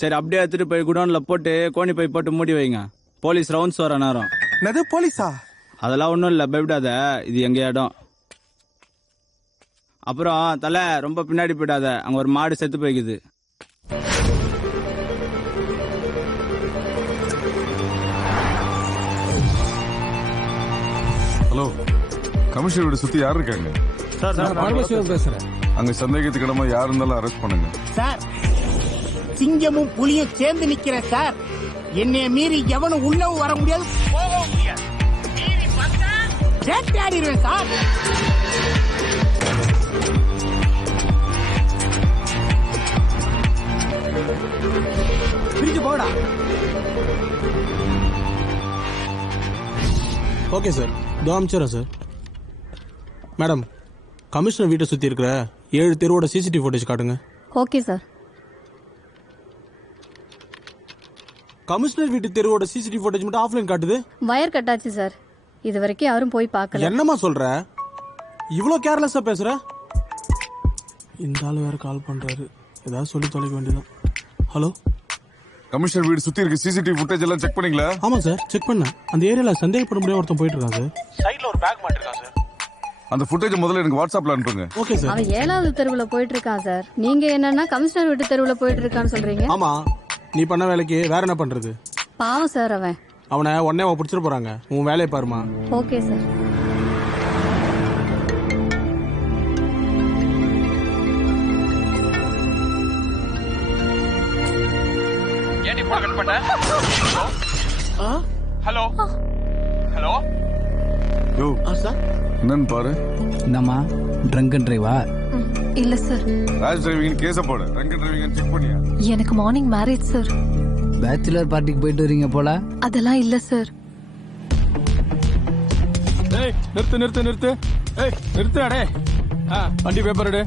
சரி அப்படியே எடுத்துட்டு போய் குடோன்ல போட்டு கோணி பை போட்டு மூடி வைங்க. போலீஸ் ரவுண்ட்ஸ் வர நேரம். என்னது போலீஸா? அதெல்லாம் ஒன்றும் இல்லை, பயப்படாத. இது எங்க இடம். அப்புறம் தலை ரொம்ப பின்னாடி போயிடாத, அங்க ஒரு மாடு செத்து போய்க்குது. ஹலோ, கமிஷனர் வீடு சுத்தி யார் இருக்காங்க? சார் நான் பரமசிவம் பேசுறேன். அங்க சந்தேகத்துக்கிடமா யார் இருந்தாலும் அரெஸ்ட் பண்ணுங்க. சார் சிங்கமும் புலியும் சேர்ந்து நிக்கிறேன் சார். என்னைய மீறி எவனும் உள்ளவும் வர முடியாது, போகவும் முடியாது. மீறி வந்தா கேட்டு ஆடிடுவேன் சார். பிரிஞ்சு போடா. ஓகே சார், இதோ அமிச்சிடறேன் சார். மேடம், கமிஷனர் வீட்டை சுற்றி இருக்கிற 7 தெருவோட சிசிடிவி ஃபுட்டேஜ் காட்டுங்க. Okay sir. கமிஷனர் வீட்டு தெருவோட சிசிடிவி ஃபுட்டேஜ் மட்டும் ஆஃப்லைன் காட்டுது. வயர் கட்டாச்சு சார். இது வரைக்கும் யாரும் போய் பார்க்கல. என்னம்மா சொல்ற? இவ்வளோ கேர்லெஸ்ஸா பேசுற? இந்த ஆள் வேற கால் பண்றாரு. ஏதாவது சொல்லி தொலைக்க வேண்டியதான். ஹலோ, கமிஷனர் வீடு சுத்தி இருக்க சிசிடிவி ஃபுட்டேஜ் எல்லாம் செக் பண்ணீங்களா? ஆமா சார், செக் பண்ணேன். அந்த ஏரியால சந்தேகப்பட முடியாத ஒருத்தன் போயிட்டு இருக்கான் சார். சைடுல ஒரு பேக் மாட்டிருக்கான் சார். அந்த ஃபுட்டேஜ் முதல்ல எனக்கு வாட்ஸ்அப்ல அனுப்புங்க. Okay sir. அவன் 7வது தெருவுல போயிட்டு இருக்கான் சார். நீங்க என்னன்னா கமிஷனர் வீட்டு தெருவுல போயிட்டு இருக்கான்னு சொல்றீங்க? ஆமா, நீ பண்ண வேலைக்கு வேற என்ன பண்றது? பாவம் சார் அவன். அவனை உடனே பிடிச்சிட போறாங்க. உன் வேலையை பாருமா. Okay sir. ஏன் நீ போன் கட் பண்ண? ஹலோ ஹலோ யோ சார், என்னன்னு பாரு. என்னம்மா ட்ரங்க் அண்ட் டிரைவா? இல்ல சார். ராஜ் டிரைவிங் கேஸ போடு. ட்ரங்க் டிரைவிங் செக் பண்ணியா? எனக்கு மார்னிங் மேரேஜ் சார். பேச்சுலர் பார்ட்டிக்கு போயிட்டு வரீங்க போல. அதெல்லாம் இல்ல சார். ஏய் நிறுத்து நிறுத்து நிறுத்து. ஏய் நிறுத்துடா டேய். வண்டி பேப்பர் எடு,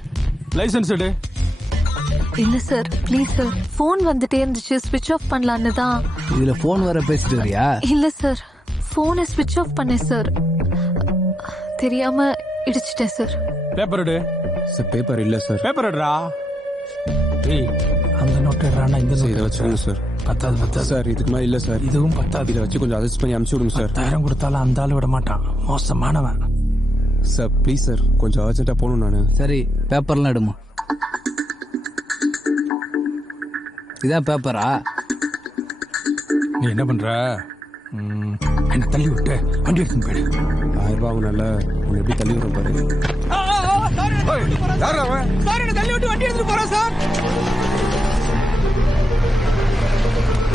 லைசென்ஸ் எடு. இல்ல சார், ப்ளீஸ் சார். போன் வந்துட்டே இருந்துச்சு, ஸ்விட்ச் ஆஃப் பண்ணலான்னு தான். இதுல போன் வர பேசிட்டு வரியா? இல்ல சார், போனை ஸ்விட்ச் ஆஃப் பண்ணேன் சார். தெரியாம இடிச்சிட்டேன் சார். பேப்பர் எடு. சார் பேப்பர் இல்ல சார். பேப்பர் எடுடா. ஏய் அந்த நோட் எடுறானா? இந்த இதை வச்சுக்கோங்க சார். பத்தாது சார். இதுக்கு மேலே இல்ல சார். இதுவும் பத்தாது. இதை வச்சு கொஞ்சம் அட்ஜஸ்ட் பண்ணி அனுப்பிச்சு விடுங்க சார். 10,000 கொடுத்தாலும் அந்த ஆள் விட மாட்டான், மோசமானவன். சார் ப்ளீஸ் சார், கொஞ்சம் அர்ஜென்ட்டா போகணும் நானு. சரி, பேப்பர்லாம் எடுமா. இதான் பேப்பரா? நீ என்ன பண்ற? என்ன தள்ளி விட்டு வண்டி எடுத்து போயிடு. 1000 ரூபாய் ஆகுனால உன்னை எப்படி தள்ளி விடுற பாரு. சார் என்ன தள்ளி விட்டு வண்டி எடுத்துட்டு போறேன் சார்.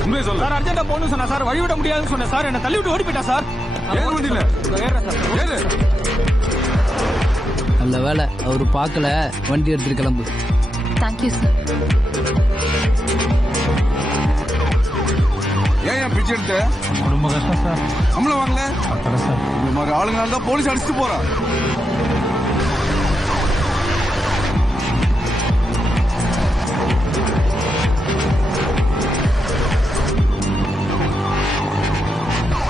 உண்மையை சொல்லு. சார் அர்ஜென்ட்டா போகணும்னு சொன்னா சார், வழி விட முடியாதுன்னு சொன்னேன் சார். என்ன தள்ளி விட்டு ஓடி போயிட்டா சார். ஏறு வண்டியில. ஏறுறேன் சார். ஏறு. நல்ல வேலை அவரு பார்க்கல. வண்டி எடுத்துட்டு கிளம்பு. Thank you sir. ஏன் பிச்சை எடுத்த? ரொம்ப கஷ்டம் சார். நம்மள வாங்கல சார். இந்த மாதிரி ஆளுங்களால தான் போலீஸ் அடிச்சுட்டு போறான்.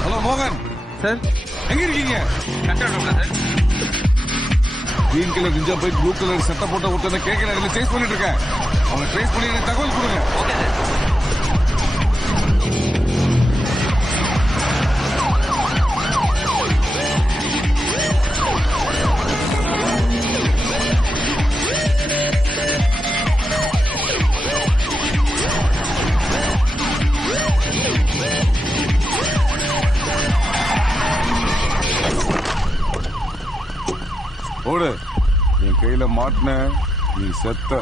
ஹலோ மோகன் சார், எங்க இருக்கீங்க? கிரீன் கலர் நிஞ்சா போய் ப்ளூ கலர் சட்டை போட்ட ஒருத்தனை கேட்க இடத்துல சேஸ் பண்ணிட்டு இருக்கேன். அவனை ட்ரேஸ் பண்ணி எனக்கு தகவல் கொடுங்க. Okay sir. ஓடு. என் கையில மாட்டின நீ செத்த.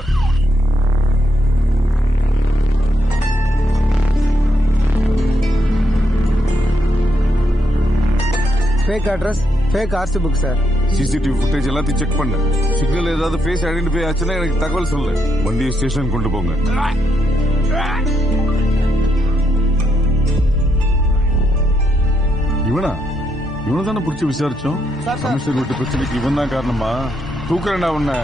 Fake address, fake RC book sir. CCTV footage எல்லாத்தையும் செக் பண்ணு. சிக்னல் ஏதாவது ஃபேஸ் ஐடென்டிஃபை ஆச்சுன்னா எனக்கு தகவல் சொல்லு. வண்டியை ஸ்டேஷன் கொண்டு போங்க. இவனா? இவனை தானே பிடிச்சி விசாரிச்சோம். கமிஷனர் வீட்டு பிரச்சனைக்கு இவன் தான் காரணமா? தூக்குறேன்டா உன்னை.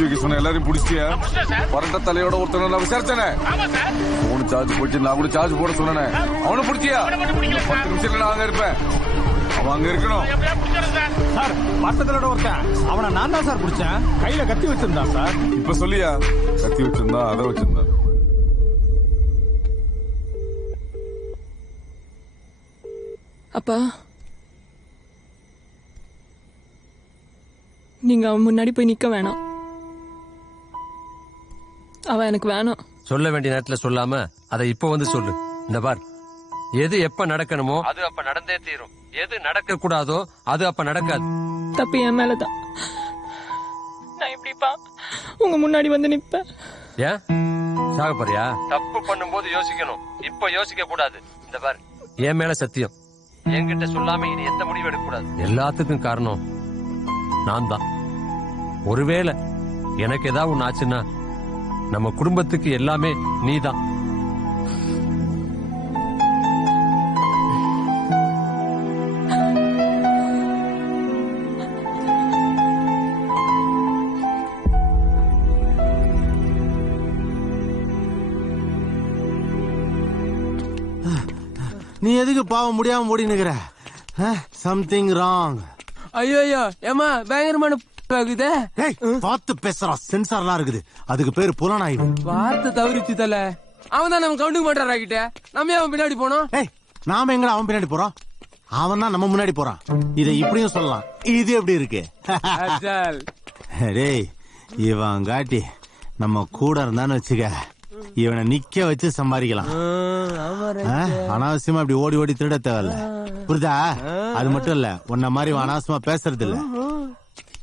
புடிச்சு வைக்க சொன்ன எல்லாரையும் புடிச்சியா? பரட்ட தலையோட ஒருத்தனை நான் விசாரிச்சேனே. போன் சார்ஜ் போச்சு, நான் கூட சார்ஜ் போட சொன்னேனே. அவனை புடிச்சியா? 10 நிமிஷத்துல நான் அங்க இருப்பேன். அவன் அங்க இருக்கணும். சார் பட்டத்தலோட ஒருத்தன் அவனை நான் தான் சார் பிடிச்சேன். கையில கத்தி வச்சிருந்தான் சார். இப்ப சொல்லியா? கத்தி வச்சிருந்தா, அதை வச்சிருந்தா. அப்பா, நீங்க அவன் முன்னாடி போய் நிக்க வேணாம். அவன் எனக்கு வேணாம். சொல்ல வேண்டிய நேரத்துல சொல்லாம அதை இப்ப வந்து சொல்லு. இந்த பார், எது எப்ப நடக்கணுமோ அது அப்ப நடந்தே தீரும். எது நடக்க கூடாதோ அது அப்ப நடக்காது. தப்பு என் மேலதான். நான் எப்படிப்பா உங்க முன்னாடி வந்து நிப்பேன்? ஏன் சாக போறியா? தப்பு பண்ணும்போது யோசிக்கணும், இப்ப யோசிக்க கூடாது. இந்த பார், என் மேல சத்தியம், என்கிட்ட சொல்லாம இனி எந்த முடிவு எடுக்க கூடாது. எல்லாத்துக்கும் காரணம் நான் தான். ஒருவேளை எனக்கு ஏதாவது ஒண்ணு ஆச்சுன்னா நம்ம குடும்பத்துக்கு எல்லாமே நீதான். நீ எதுக்கு பாவம் முடியாம ஓடினுக்கிற? Something wrong. ஐயோ ஏமா பயங்கரமான ஆகுதே. பார்த்து பேசுறா, சென்சார்லாம் இருக்குது. அதுக்கு பேரு புலனாய்வு. வார்த்தை தவறிச்சு தல. அவன் தான் நம்ம கவுண்டுக்கு மாட்டாரா கிட்ட. நம்ம அவன் பின்னாடி போனோம். நாம எங்க அவன் பின்னாடி போறோம்? அவன் தான் நம்ம முன்னாடி போறான். இதை இப்படியும் சொல்லலாம். இது எப்படி இருக்கு? டேய், இவன் காட்டி நம்ம கூட இருந்தான்னு வச்சுக்க, இவனை நிக்க வச்சு சம்பாதிக்கலாம். அனாவசியமா இப்படி ஓடி ஓடி திருட தேவையில்ல, புரியுதா? அது மட்டும் இல்ல, உன்ன மாதிரி அனாவசியமா பேசுறது இல்ல.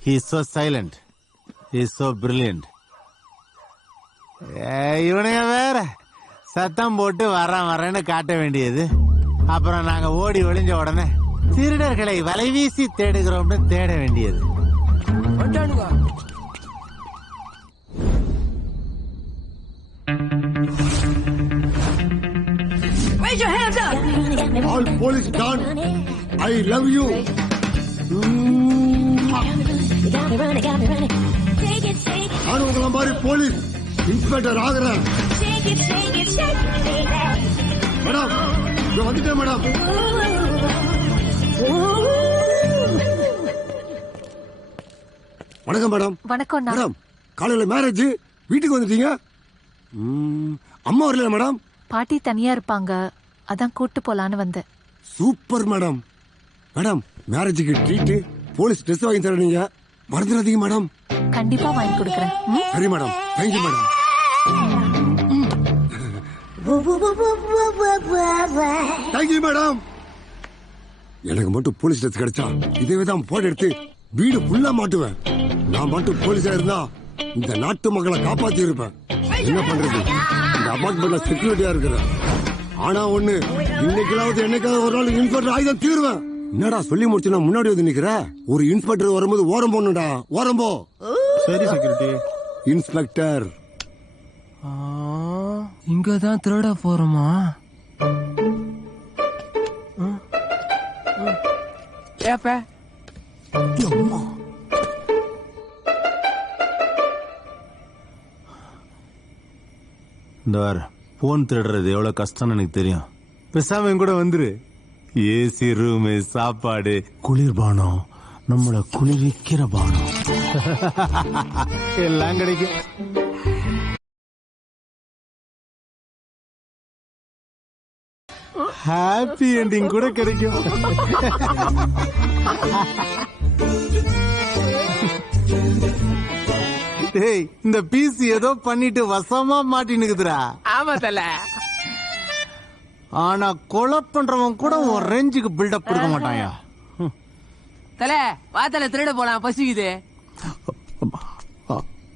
He is so silent. He is so brilliant. இவனைய வேற சத்தம் போட்டு வரேன்னு காட்ட வேண்டியது. அப்புறம் நாங்க ஓடி ஒளிஞ்ச உடனே திருடர்களை வலைவீசி தேடுகிறோம்னு தேட வேண்டியது. Raise your hands up. All police done. I love you. நான் உங்களை மாதிரி போலீஸ் இன்ஸ்பெக்டர் ஆகிறேன். மேடம், வந்துட்டேன் மேடம். வணக்கம் மேடம். வணக்கம் மேடம், காலையில மேரேஜ், வீட்டுக்கு வந்துட்டீங்க. அம்மா வரல மேடம்? பாட்டி தனியா இருப்பாங்க, அதான் கூட்டு போலான்னு வந்தேன். Super madam. மேடம், மேரேஜுக்கு ட்ரீட், போலீஸ் ட்ரெஸ் வாங்கி தரீங்க, மறந்துடாதீங்க மேடம். கண்டிப்பா வாங்கி கொடுக்கறேன். சரி madam, thank you madam. Thank you madam. எனக்கு மட்டும் போலீஸ் ட்ரெஸ் கிடைச்சா இதே தான் போட்டோ எடுத்து வீடு ஃபுல்லா மாட்டுவேன். நான் மட்டும் போலீஸா இருந்தா இந்த நாட்டு மக்களை காப்பாத்தி இருப்பேன். என்ன பண்றது, இந்த அபார்ட்மெண்ட்ல செக்யூரிட்டியா இருக்கிறேன். ஆனா ஒண்ணு, இன்னைக்காவது என்னைக்காவது ஒரு நாள் இன்ஸ்பெக்டர் ஆயுதம் தீருவேன். என்னடா சொல்லி முடிச்சுனா முன்னாடி வந்து நிக்கிற? ஒரு இன்ஸ்பெக்டர் வரும்போது ஓரம் போடணும்டா, ஓரம் போ. சரி செக்யூரிட்டி. இன்ஸ்பெக்டர், இங்கதான் திருட போறோமா? ஏப்ப இந்த வார போன் திருடுறது எவ்வளவு கஷ்டம்னு எனக்கு தெரியும். பேசாம கூட வந்துரு. ஏசி ரூமு, சாப்பாடு, குளிர்பானம், நம்மள குளிர்விக்கிற பானம் எல்லாம் கிடைக்கும். ஹாப்பி என்டிங் கூட கிடைக்கும். டேய், இந்த பீஸ் ஏதோ பண்ணிட்டு வசமா மாட்டினுக்குதுடா. ஆமா தல. ஆனா கொலை பண்றவன் கூட ஒரு ரேஞ்சுக்கு பில்டப் கொடுக்க மாட்டாயா? தல வா தல, திருட போலாம், பசிக்குது.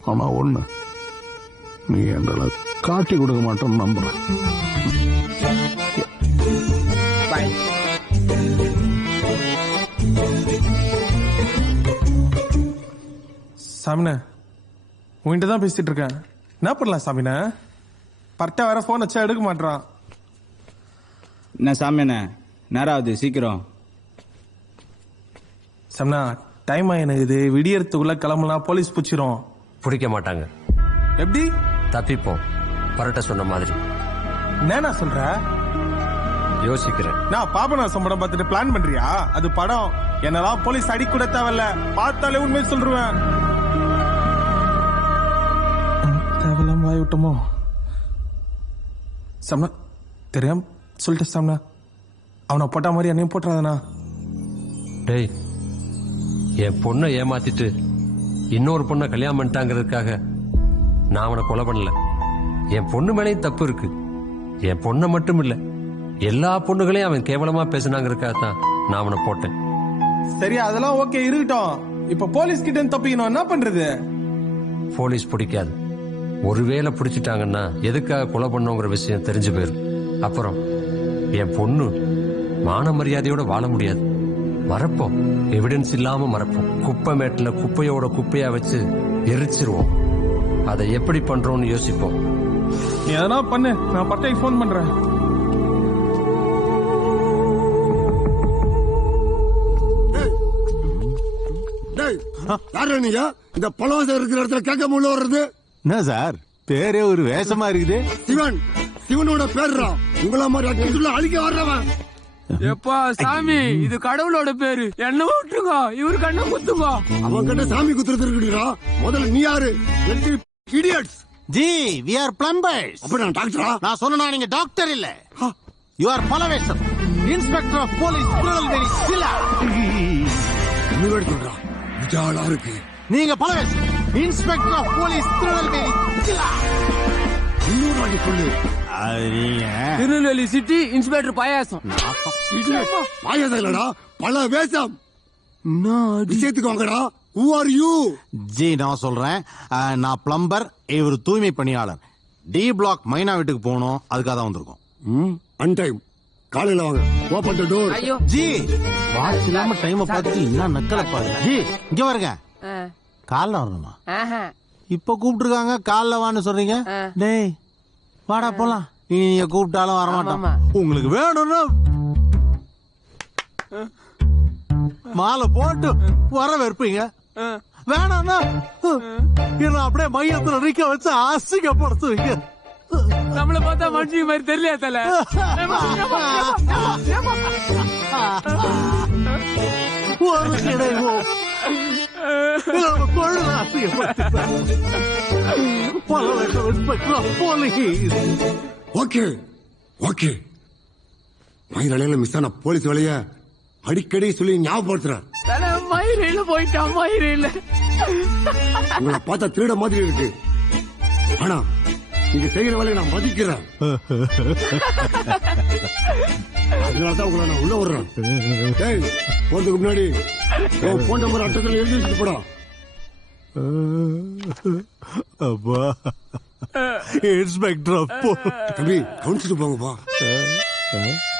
ஆனா ஒண்ணு, நீ எங்களை காட்டி கொடுக்க மாட்டேன்னு நம்புறேன். சாமின, உன்கிட்ட தான் பேசிட்டு இருக்கேன். என்ன பண்ணலாம் சாமின? பர்ட்டா வேற போன் வச்சா எடுக்க மாட்டான். என்ன சாமிண்ணே, நேரம் ஆகுது, சீக்கிரம். சாமினா, டைம் ஆயினுக்குது, விடியறதுக்குள்ள கிளம்பலாம், போலீஸ் பிடிச்சிரும். பிடிக்க மாட்டாங்க. எப்படி? தப்பிப்போம். பரட்ட சொன்ன மாதிரி. என்ன சொல்ற? யோசிக்கிறேன். நான் பாபநாசம் படம் பார்த்துட்டு பிளான் பண்றியா? அது படம். என்னெல்லாம் போலீஸ் அடி கூட தேவையில்ல, பார்த்தாலே உண்மை சொல்றேன். தேவையில்லாம வாய் விட்டோமோ? சம்னா தெரியாம சொல்லிட்டு சம்னா, அவனை போட்ட மாதிரி என்னையும் போட்டுறாதனா? டேய், என் பொண்ணை ஏமாத்திட்டு இன்னொரு பொண்ணை கல்யாணம் பண்ணிட்டாங்கிறதுக்காக நான் அவனை கொலை பண்ணல. என் பொண்ணு மேலேயும் தப்பு இருக்கு. என் பொண்ணை மட்டும் இல்ல, எல்லா பொண்ணுகளையும் அவன் கேவலமா பேசினாங்கிறதுக்காக தான் நான் அவனை போட்டேன். சரி, அதெல்லாம் ஓகே, இருக்கட்டும். இப்ப போலீஸ் கிட்ட தப்பிக்கணும், என்ன பண்றது? போலீஸ் பிடிக்காது. ஒருவேளை பிடிச்சிட்டாங்கன்னா எதுக்காக கொலை பண்ணோங்கிற விஷயம் தெரிஞ்சு போயிடும். அப்புறம் என் பொண்ணு மான மரியாதையோட வாழ முடியாது. மறப்போம், எவிடன்ஸ் இல்லாம மறப்போம். குப்பை மேட்டுல குப்பையோட குப்பையா வச்சு எரிச்சிருவோம். அதை எப்படி பண்றோம்னு யோசிப்போம். நீ எதனா பண்ணு, நான் பட்டைக்கு போன் பண்றேன். யாரு நீங்க? இந்த பழவாசம் இருக்கிற இடத்துல கேட்க உள்ள வர்றது என்ன சார்? பேரே ஒரு வேஷமா இருக்குது. சிவன், சிவனோட பேர்றா. உங்கள மாதிரி அடிச்சுள்ள அழிக்க வர்றவன். எப்பா சாமி, இது கடவுளோட பேரு, என்ன விட்டுருங்க, இவரு கண்ண குத்துங்க. அவன் கிட்ட சாமி குத்துறது இருக்குடா. முதல்ல நீ யாரு? Idiots. G, we are plumbers. அப்ப நான் டாக்டரா? நான் சொன்னா நீங்க டாக்டர் இல்ல. You are Palavesam, inspector of police Tirunelveli ஜில்லா. நீ சொல்றா, விஜயாலா இருக்கு. நீங்க Palavesam, inspector of police Tirunelveli ஜில்லா. இன்னொரு வாட்டி சொல்லு. Tirunelveli city inspector payasam. பாயாசம் இல்லடா, பலவேசம். விஷயத்துக்கு வாங்கடா. Who are you? ஜி, நான் சொல்றேன். நான் பிளம்பர், இவர் தூய்மை பணியாளர். டி பிளாக் மைனா வீட்டுக்கு போகணும், அதுக்காக தான் வந்திருக்கோம். An time. காலையில வாங்க. ஓபன் தி டோர். ஜி, வாட்ச் இல்லாம டைம் பார்த்துட்டு என்ன நக்கல பாரு. ஜி, இங்க வருங்க. காலைல வரணுமா? இப்ப கூப்பிட்டுருக்காங்க, காலைல வான்னு சொல்றீங்க. டேய், வாடா போலாம். இனி நீங்க கூப்பிட்டாலும் வரமாட்டோம். உங்களுக்கு வேணும்னா மாலை போட்டு வர வைப்பீங்க. வேணாம்னா என்ன அப்படியே மையத்துல நிக்க வச்சு அசிங்கப்படுத்துவீங்க. நம்மள பார்த்தா மனுஷங்க மாதிரி தெரியலையா தல? ஒரு கிடைவோம் ஓகே ஓகே. மயிரில மிஸ் ஆன போலீஸ் வேலைய அடிக்கடி சொல்லி ஞாபகப்படுத்துறேன். மயிரில போயிட்டான், மயிரில. உங்களை பார்த்தா திருட மாதிரி இருக்கு, ஆனா நீங்க செய்யற வேலையை நான் மதிக்கிறேன். அதனாலதான் உங்களை நான் உள்ள விடுறேன். போறதுக்கு முன்னாடி போன் நம்பர் அட்டத்தில் எழுதி வச்சுட்டு போடா. அப்பா, இன்ஸ்பெக்டர் அப்போ தம்பி கவனிச்சுட்டு போங்கப்பா.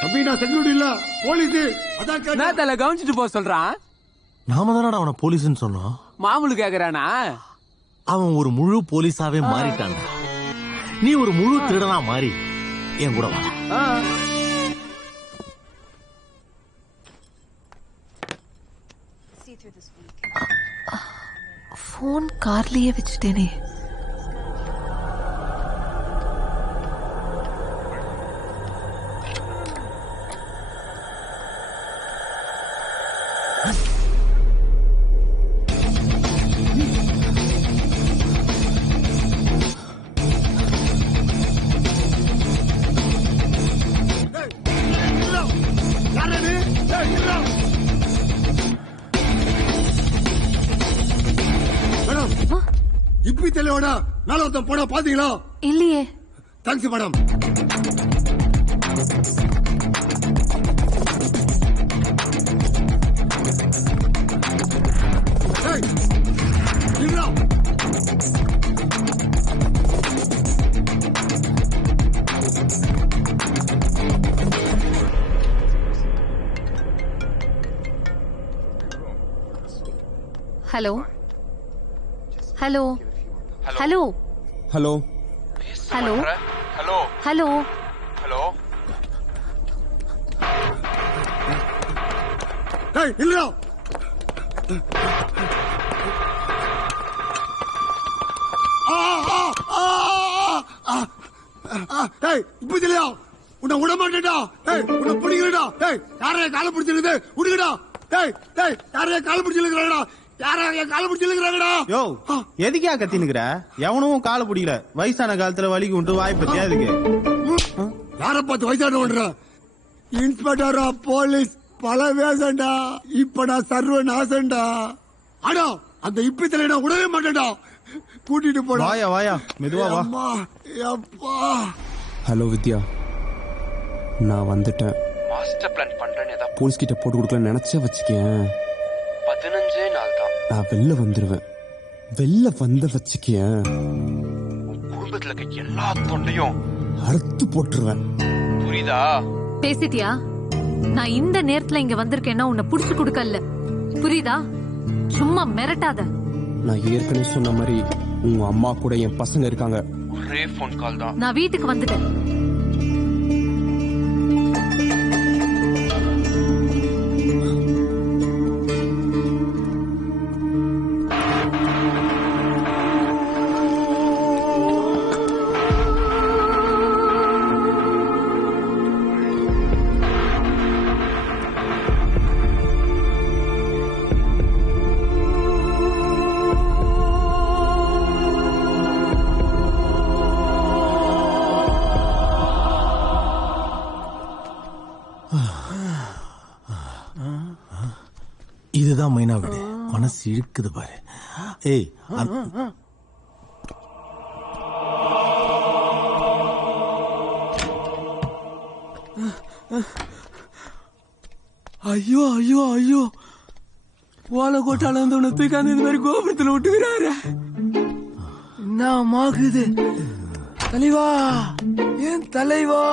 தம்பி, நான் செக்யூரிட்டி இல்ல, போலீஸ். அதான் தல கவனிச்சுட்டு போக சொல்றான். நாம தானடா அவனை போலீஸ்ன்னு சொன்னோம். மாமூலு கேக்குறானா? அவன் ஒரு முழு போலீஸாவே மாறிட்டான். நீ ஒரு முழு திருடனா மாறி என் கூட வா. போன் கார்லயே வச்சுட்டேனே. இப்படி தெளிவோட மேல ஒருத்தன் போட பாத்தீங்களா? இல்லையே. Thanks madam. Hello hello hello hello hello hello hello hello. ஏய், இல்லடா. டேய் இப்ப தெரியல உன்னை விட மாட்டேடா. டேய் உன்னை பிடிக்கலடா. டேய் யாரைய காலை பிடிச்சிருக்குது விடுங்கடா. டேய் டேய் யாரைய காலை பிடிச்சிருக்காங்கடா. யாரைய காலை பிடிச்சிருக்காங்கடா. யோ எதுக்கா கத்தினுக்குற? எவனும் காலை பிடிக்கல. வயசான காலத்துல வலிக்கு விட்டு வாய் பத்தியா இதுக்கு? யார பார்த்து வயசானவன்ற? இன்ஸ்பெக்டர் ஆஃப் போலீஸ் பல வேசண்டா. இப்ப நான் சர்வ நாசண்டா. ஆனா அந்த இப்பத்துல நான் விடவே மாட்டேன்டா. கூட்டிட்டு போடா. வாயா வாயா மெதுவா வா. அம்மா அப்பா. ஹலோ வித்யா, நான் வந்துட்டேன். மாஸ்டர் பிளான் பண்றேன்னு ஏதாவது போலீஸ் கிட்ட போட்டு கொடுக்கல நினைச்சா வச்சுக்கேன். 15 நாள் தான். நான் வெளில வந்துருவேன். வெளில வந்த வச்சுக்கேன், குடும்பத்துல இருக்க எல்லா தொண்டையும் அறுத்து போட்டுருவேன். புரியுதா? பேசிட்டியா? நான் இந்த நேரத்துல இங்க வந்திருக்கேன்னா உன்னை புடிச்சு கொடுக்கல, புரியுதா? சும்மா மிரட்டாத. நான் ஏற்கனவே சொன்ன மாதிரி உங்க அம்மா கூட என் பசங்க இருக்காங்க. ஒரே போன் கால் தான். நான் வீட்டுக்கு வந்துட்டேன். இதுதான் மைனா வீடு. மனசு இழுக்குது பாரு. ஏய் ஐயோ ஐயோ ஐயோ, ஓலை கோட்டால வந்து உன்னை தூக்காந்து இந்த மாதிரி கோபுரத்துல விட்டுக்கிறாரு. என்ன மாக்குது தலைவா, ஏன் தலைவா?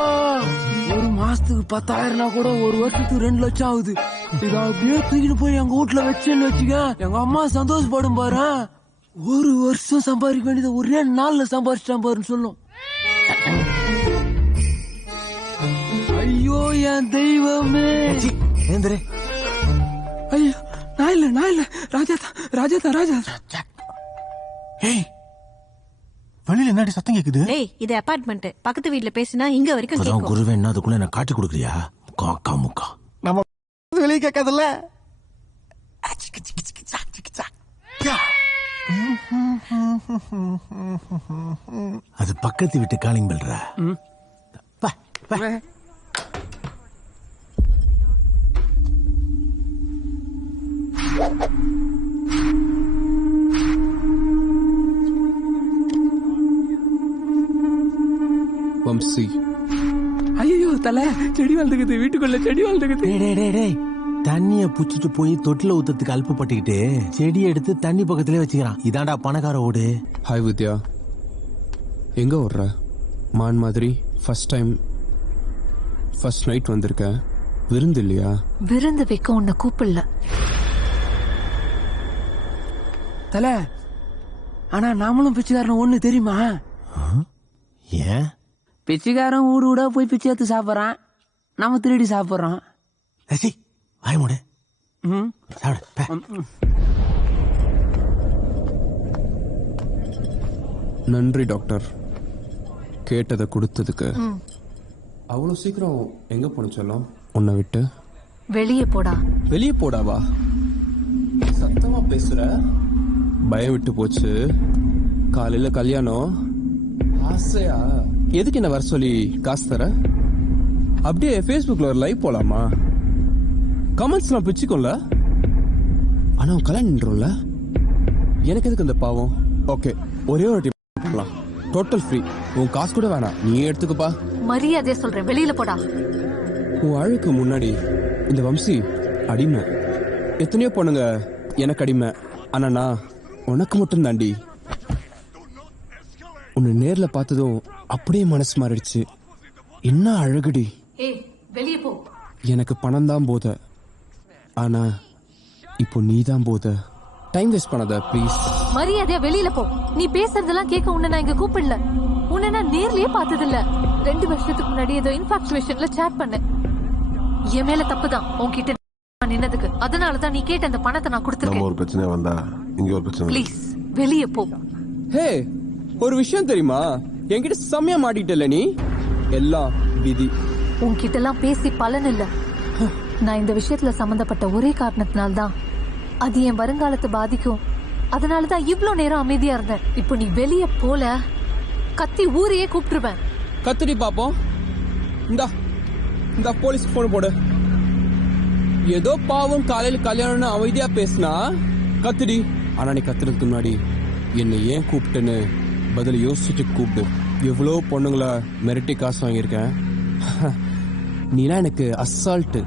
ஒரு மாசத்துக்கு 10,000 கூட ஒரு வருஷத்துக்கு 2 லட்சம் ஆகுது. இத அப்படியே தூக்கிட்டு போய் எங்க வீட்டுல வச்சேன்னு வச்சுக்க, எங்க அம்மா சந்தோஷப்படும் பாரு. ஒரு வருஷம் சம்பாதிக்க வேண்டியது ஒரே நாள்ல சம்பாதிச்சிட்டான் பாருன்னு சொல்லும். ஐயோ என் தெய்வமே. ஐயோ நான் இல்ல ராஜா. ஏய் வெளியில என்னடி சத்தம் கேக்குது? டேய் இது அபார்ட்மெண்ட். பக்கத்து வீட்ல பேசினா இங்க வரைக்கும் கேக்கும். குருவே என்ன அதுக்குள்ள என்ன காட்டி கொடுக்குறியா? காக்கா முக்கா நம்ம வெளியே கேட்காதுல்ல. அது பக்கத்து வீட்டு காலிங் பெல்றா. வம்சி. ஐயோ தலை, செடி வளர்ந்துக்குது வீட்டுக்குள்ள, செடி வளர்ந்துக்குது. தண்ணிய புச்சிட்டு போய் தொட்டில ஊத்துறதுக்கு அல்பப்பட்டுக்கிட்டு செடி எடுத்து தண்ணி பக்கத்திலே வச்சுக்கிறான். இதான்டா பணக்கார ஓடு. ஹாய் வித்யா, எங்க ஓடுற? மான் மாதிரி ஃபர்ஸ்ட் டைம் ஃபர்ஸ்ட் நைட் வந்திருக்க. விருந்து இல்லையா? விருந்து வைக்க உன்னை கூப்பிடல தலை. ஆனா நாமளும் பிச்சைக்காரன் ஒண்ணு தெரியுமா? ஏன்? பிச்சைக்காரன் ஊடு ஊடா போய் பிச்சை எடுத்து சாப்பிட்றான், நாம திருடி சாப்பிட்றோம். வாய் மூடு. நன்றி டாக்டர், கேட்டதை கொடுத்ததுக்கு. அவ்வளவு சீக்கிரம் எங்க போன சொல்லும் உன்னை விட்டு? வெளியே போடா. வெளியே போடாவா? சத்தமா பேசுற. பயம் விட்டு போச்சு. காலையில கல்யாணம் ஆசையா? எதுக்கு என்ன வர சொல்லி காசு தர? அப்படியே ஃபேஸ்புக்ல ஒரு லைவ் போலாமா? கமெண்ட்ஸ்லாம் பிச்சுக்கோல. ஆனா கல்யாணம் நின்றோம்ல, எனக்கு எதுக்கு அந்த பாவம்? ஓகே, ஒரே ஒரு டிப் பண்ணலாம். Total free. உன் காசு கூட வேணாம், நீ எடுத்துக்கப்பா. மரியாதையா சொல்றேன், வெளியில போடா. உன் அழுக்கு முன்னாடி இந்த வம்சி அடிமை. எத்தனையோ பொண்ணுங்க எனக்கு அடிமை, ஆனா நான் உனக்கு மட்டும் தாண்டி. உன்னை நேர்ல பார்த்ததும் அப்படியே மனசு மாறிடுச்சு. என்ன அழகுடி. வெளியே போ. எனக்கு பணம் தான் போத, ஆனா இப்போ நீ தான் போத. டைம் வேஸ்ட் பண்ணாத ப்ளீஸ். மரியாதையா வெளியில போ. நீ பேசுறதெல்லாம் கேட்க உன்னை நான் இங்க கூப்பிடல. உன்னை நான் நேர்லயே பார்த்தது இல்ல. 2 வருஷத்துக்கு முன்னாடி ஏதோ இன்ஃபாக்சுவேஷன்ல சாட் பண்ணேன். என் மேல தப்புதான் உன்கிட்ட நின்னதுக்கு. அதனாலதான் நீ கேட்ட அந்த பணத்தை நான் கொடுத்துருக்கேன். ஒரு பிரச்சனை வந்தா இங்க ஒரு பிரச்சனை. ப்ளீஸ் வெளியே போ. ஹே, ஒரு விஷயம் தெரியுமா? என்கிட்ட செம்மையா மாட்டிட்டல நீ. எல்லாம் விதி. உன்கிட்ட எல்லாம் பேசி பலன் இல்ல. நான் இந்த விஷயத்துல சம்பந்தப்பட்ட ஒரே காரணத்தினால்தான் அது என் வருங்காலத்தை பாதிக்கும். அதனாலதான் இவ்ளோ நேரம் அமைதியா இருந்தேன். இப்போ நீ வெளிய போல கத்தி ஊரையே கூப்பிட்டுருவேன். கத்துடி பாப்போம். இந்த போலீஸ் போன் போடு. ஏதோ பாவம் காலையில கல்யாணம்னு அமைதியா பேசினா கத்துடி. ஆனா நீ கத்துறதுக்கு முன்னாடி என்னை ஏன் கூப்பிட்டேன்னு பதில் யோசிச்சுட்டு கூப்பிடு. எவ்வளோ பொண்ணுங்களை மிரட்டி காசு வாங்கியிருக்கேன். நீலாம் எனக்கு அசால்ட்டு.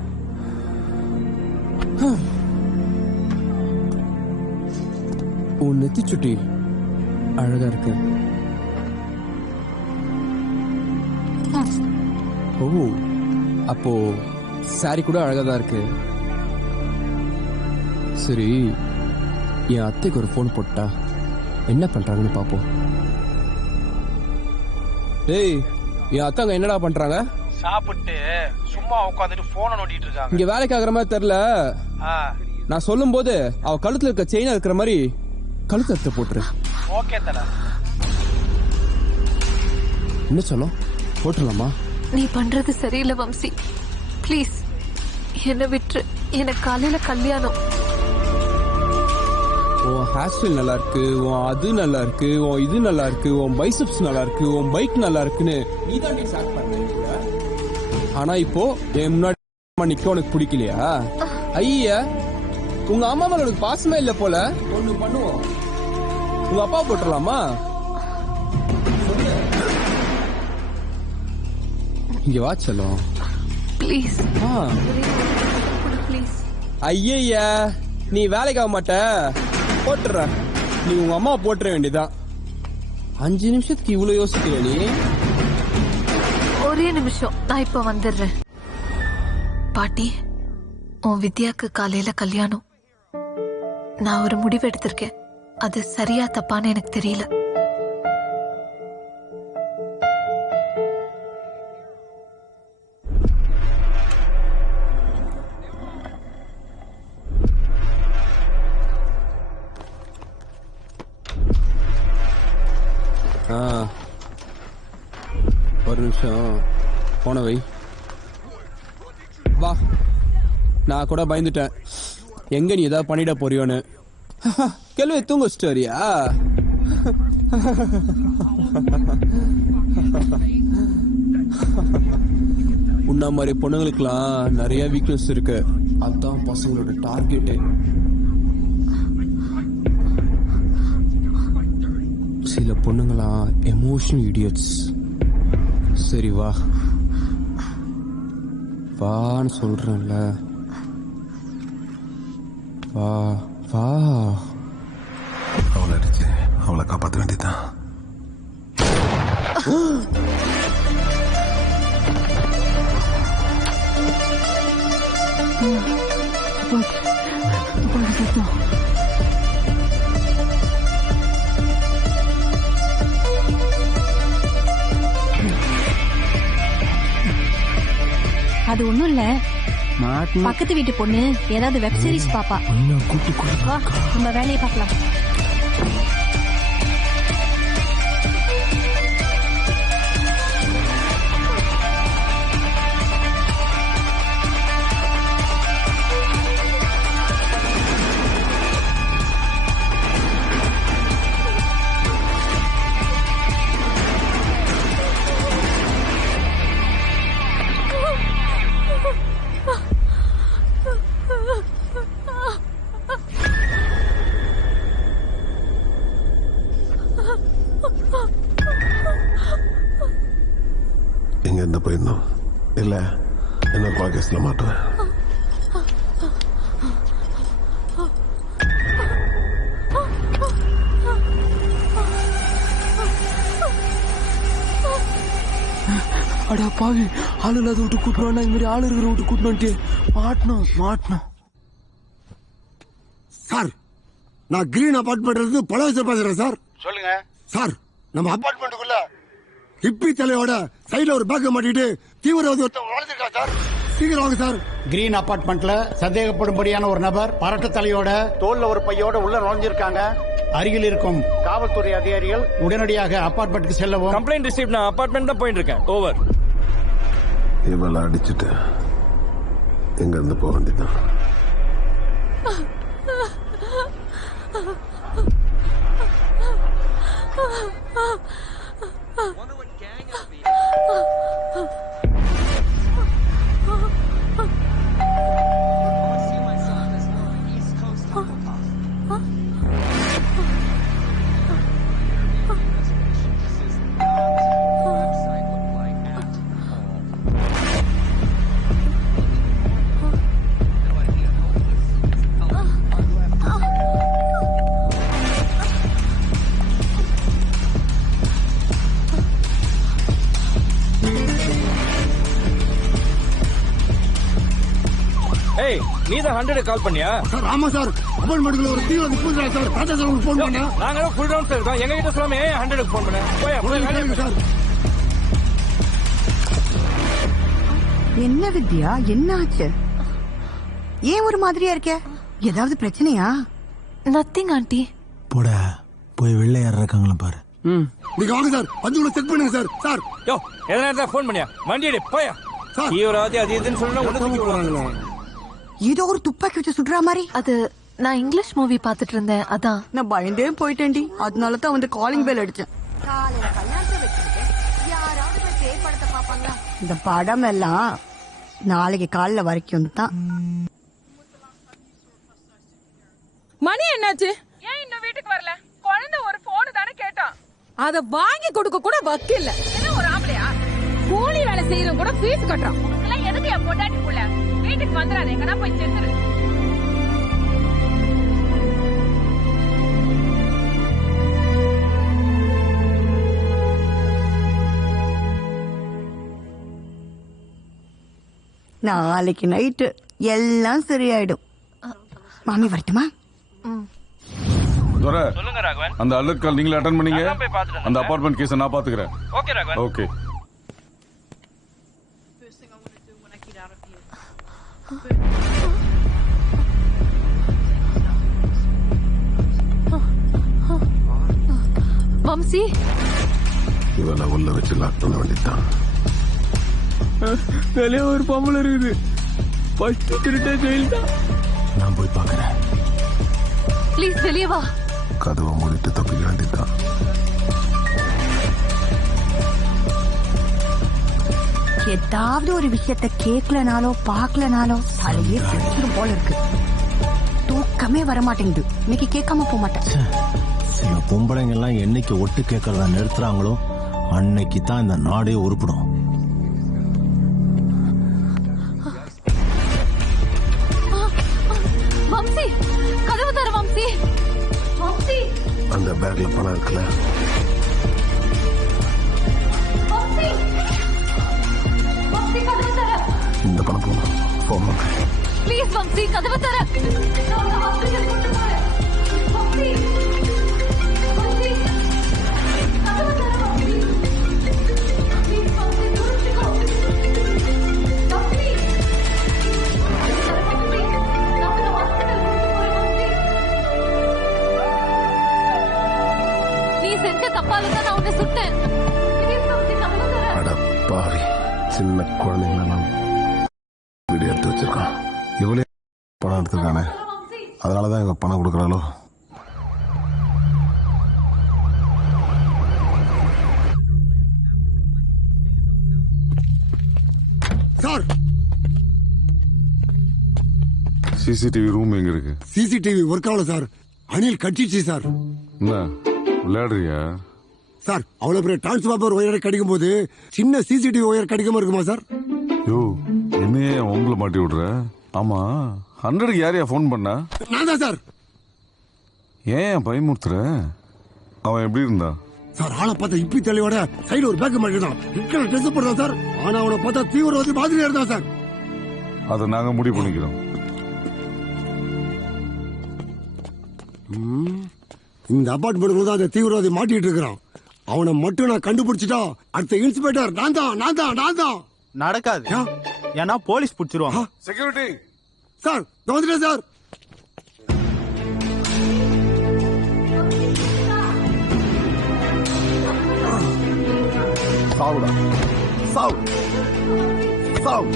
உன் நெத்தி சுட்டி அழகா இருக்கு. ஓ, அப்போ சாரி கூட அழகாதான் இருக்கு. சரி, என் அத்தைக்கு ஒரு போன் போட்டா என்ன பண்றாங்கன்னு பாப்போம். டேய், என் அத்தாங்க என்னடா பண்றாங்க? சாப்பிட்டு சும்மா உட்காந்துட்டு போனை நோண்டிட்டு இருக்காங்க. இங்க வேலைக்கு ஆகுற மாதிரி தெரியல. நான் சொல்லும் போது அவ கழுத்துல இருக்க செயினா இருக்கிற மாதிரி கழுத்து அறுத்து போட்டுரு. ஓகே தல. என்ன சொல்லும் போட்டுடலாமா? நீ பண்றது சரியில்லை வம்சி. ப்ளீஸ் என்ன விட்டுரு. எனக்கு காலையில கல்யாணம். உன் ஹேர் ஸ்டைல் நல்லா இருக்கு, உன் அது நல்லா இருக்கு, உன் இது நல்லா இருக்கு, உன் பைசப்ஸ் நல்லா இருக்கு, உன் பைக் நல்லா இருக்குன்னு நீ தான் ஸ்டார்ட் பண்ண. ஆனா இப்போ என் முன்னாடி நிக்க உனக்கு பிடிக்கலையா? ஐயா, உங்க அம்மா மேல உனக்கு பாசமே இல்ல போல. ஒண்ணு பண்ணுவோம், உங்க அப்பா போட்டுடலாமா? இங்க வா செல்லம். Please please. ஐயா, நீ வேலைக்கு ஆக மாட்ட. போட்டுற. நீ உங்க அம்மா போட்டுற வேண்டியதான். 5 நிமிஷத்துக்கு இவ்வளவு யோசிக்கிற நீ? ஒரே நிமிஷம், நான் இப்ப வந்துடுறேன். பாட்டி, உன் வித்யாக்கு காலையில கல்யாணம். நான் ஒரு முடிவு எடுத்திருக்கேன். அது சரியா தப்பான்னு எனக்கு தெரியல. ஒரு நிமிஷம் போன வை. வா. நான் கூட பயந்துட்டேன், எங்க நீ ஏதாவது பண்ணிட போறியோன்னு. கேள்வி தூங்க ஸ்டோரியா? உன்ன மாதிரி பொண்ணுங்களுக்குலாம் நிறைய வீக்னஸ் இருக்கு. அதான் பசங்களோட டார்கெட்டு. சில பொண்ணுங்களா எமோஷனல் இடியட்ஸ். சரி வா வான்னு சொல்றேன்ல. வா வா. அவளை அடிச்சு அவளை காப்பாற்ற வேண்டியதான். அது ஒண்ணும் இல்ல, பக்கத்து வீட்டு பொண்ணு ஏதாவது வெப் சீரிஸ் பாப்பா. வா, நம்ம வேலையை பார்க்கலாம். இங்க இருந்து போயிடணும், இல்ல என்ன பாகேஸ்ல மாட்டுவேன். அடா பாவி, ஆளு இல்லாத விட்டு கூட்டணும். இந்த மாதிரி ஆளு இருக்கிற விட்டு கூட்டணும். மாட்டணும். சார், நான் கிரீன் அபார்ட்மெண்ட்ல இருந்து பழவச்சர் பேசுறேன் சார். சொல்லுங்க சார், நம்ம அபார்ட்மெண்ட்டுக்குள்ள ஹிப்பி தலையோட சைடுல ஒரு பேக்க மாட்டிட்டு தீவிரவாதி ஒருத்தன் வளர்ந்துருக்கா சார். சீக்கிரம் வாங்க சார். கிரீன் அபார்ட்மெண்ட்ல சந்தேகப்படும்படியான ஒரு நபர் பரட்ட தலையோட தோல்ல ஒரு பையோட உள்ள நுழைஞ்சிருக்காங்க. அருகில் இருக்கும் காவல்துறை அதிகாரிகள் உடனடியாக அபார்ட்மெண்ட்டுக்கு செல்லவும். Complaint receive. நான் அபார்ட்மெண்ட் தான் போயிட்டு இருக்கேன். ஓவர். இவளை அடிச்சுட்டு எங்க இருந்து போக வேண்டியதான். நீ தான் 100 கால் பண்ணியா? சார் ஆமா சார். அபார்ட்மெண்ட்ல ஒரு தீவிர புரிஞ்சுறா சார். ராஜா சார் உங்களுக்கு ஃபோன் பண்ணா. நாங்க ஃபுல் டவுன் சார் இருக்கோம். எங்க கிட்ட சொல்லாம 100க்கு ஃபோன் பண்ணேன். போய் சார். என்ன வித்யா, என்ன ஆச்சு? ஏன் ஒரு மாதிரியா இருக்க? ஏதாவது பிரச்சனையா? Nothing aunty. போட போய் வெள்ளை யார் இருக்காங்களா பாரு. நீங்க வாங்க சார். வந்து செக் பண்ணுங்க சார். சார் யோ எதனா ஃபோன் பண்ணியா? வண்டி எடு போயா. தீவிரவாதி அது இதுன்னு சொன்னா ஒண்ணுக்கு போறாங்களே. ஏதோ ஒரு துப்பாக்கி வச்சு சுடுற மாதிரி. அது நான் இங்கிலீஷ் மூவி பாத்துட்டு இருந்தேன், அதான். நான் பயந்தே போயிட்டேன்டி. அதனால தான் வந்து காலிங் பெல் அடிச்சேன். இந்த படம் எல்லாம் நாளைக்கு காலைல வரைக்கும் தான். மணி என்னாச்சு? ஏன் இன்னும் வீட்டுக்கு வரல? குழந்தை ஒரு போன் தானே கேட்டான். அத வாங்கி கொடுக்க கூட வக்கில்ல. என்ன ஒரு ஆம்பளையா? கூலி வேலை செய்யறவங்க கூட ஃபீஸ் கட்டறான். இதெல்லாம் எதுக்கு என் பொண்டாட்டி புள்ள? வீட்டுக்கு வந்துறாத, எங்கனா போய் செத்துரு. நாளைக்கு நைட்டு எல்லாம் சரியாயிடும். மாமி வரட்டுமா? சொல்லுங்க ராகவன். அந்த அலர்ட் கால் நீங்களே அட்டெண்ட் பண்ணீங்க. அந்த அபார்ட்மெண்ட் கேஸை நான் பாத்துக்கிறேன். ஓகே ராகவன். ஓகே. வம்சி, இவளை உள்ள வச்சு லாக் பண்ண வேண்டியதான். வெளியே ஒரு பொம்பளை இருக்குது. ஃபர்ஸ்ட் திருட்டே ஜெயில் தான். நான் போய் பாக்குறேன். ப்ளீஸ் வெளியே வா. கதவை மூடிட்டு தப்பிக்க வேண்டியதான். ஏதாவது ஒரு விஷயத்த கேட்கலனாலோ பாக்கலனாலோ தலையே செத்துரும் போல இருக்கு. தூக்கமே வரமாட்டேங்குது. இன்னைக்கு கேட்காம போக மாட்டேன். சில பொம்பளைங்க எல்லாம் என்னைக்கு ஒட்டு கேட்கறத நிறுத்துறாங்களோ அன்னைக்கு தான் இந்த நாடே உருப்படும். வம்சி, கதவு தர வம்சி. வம்சி, அந்த பேக்ல பணம் இருக்குல்ல, வம்சி, வம்சி கதவு தர. இந்த பணம் போகணும். ஃபோன் பண்ணுறேன். ப்ளீஸ் வம்சி, கதவு தர. அடப்பாவி, சின்ன குழந்தைங்களெல்லாம் வீடியோ எடுத்து வச்சிருக்கான். இவளே பணம் எடுத்துருக்கானே, அதனாலதான் இவங்க பணம் கொடுக்குறாளோ. சார், சிசிடிவி ரூம் எங்க இருக்கு? சிசிடிவி ஒர்க் ஆகல சார். அணில் கட்டிச்சு சார். என்ன விளையாடுறியா? சார், அவ்வளவு பெரிய டிரான்ஸ்பார்மர் ஒயரை கடிக்கும் போது சின்ன சிசிடிவி ஒயர் கடிக்காம இருக்குமா சார்? யோ, என்னையே உங்களை மாட்டி விடுற? ஆமா, 100க்கு யாரையா போன் பண்ணா? நான் தான் சார். ஏன் பயமுறுத்துற? அவன் எப்படி இருந்தான் சார்? ஆளை பார்த்தா இப்பி தெளிவோட சைடு ஒரு பேக் மாதிரி தான். ட்ரெஸ் போடுறான் சார். ஆனா அவனை பார்த்தா தீவிரவாதி மாதிரியா இருந்தான் சார். அதை நாங்க முடிவு பண்ணிக்கிறோம். இந்த அபார்ட்மெண்ட் தான் அந்த தீவிரவாதி மாட்டிட்டு இருக்கிறான். அவனை மட்டும் நான் கண்டுபிடிச்சிட்டா அடுத்த இன்ஸ்பெக்டர் நான் தான். நடக்காது. ஏன்னா போலீஸ் பிடிச்சிருவாங்க. செக்யூரிட்டி சார் வந்துட்டேன் சார். சாவுடா சாவு சாவு.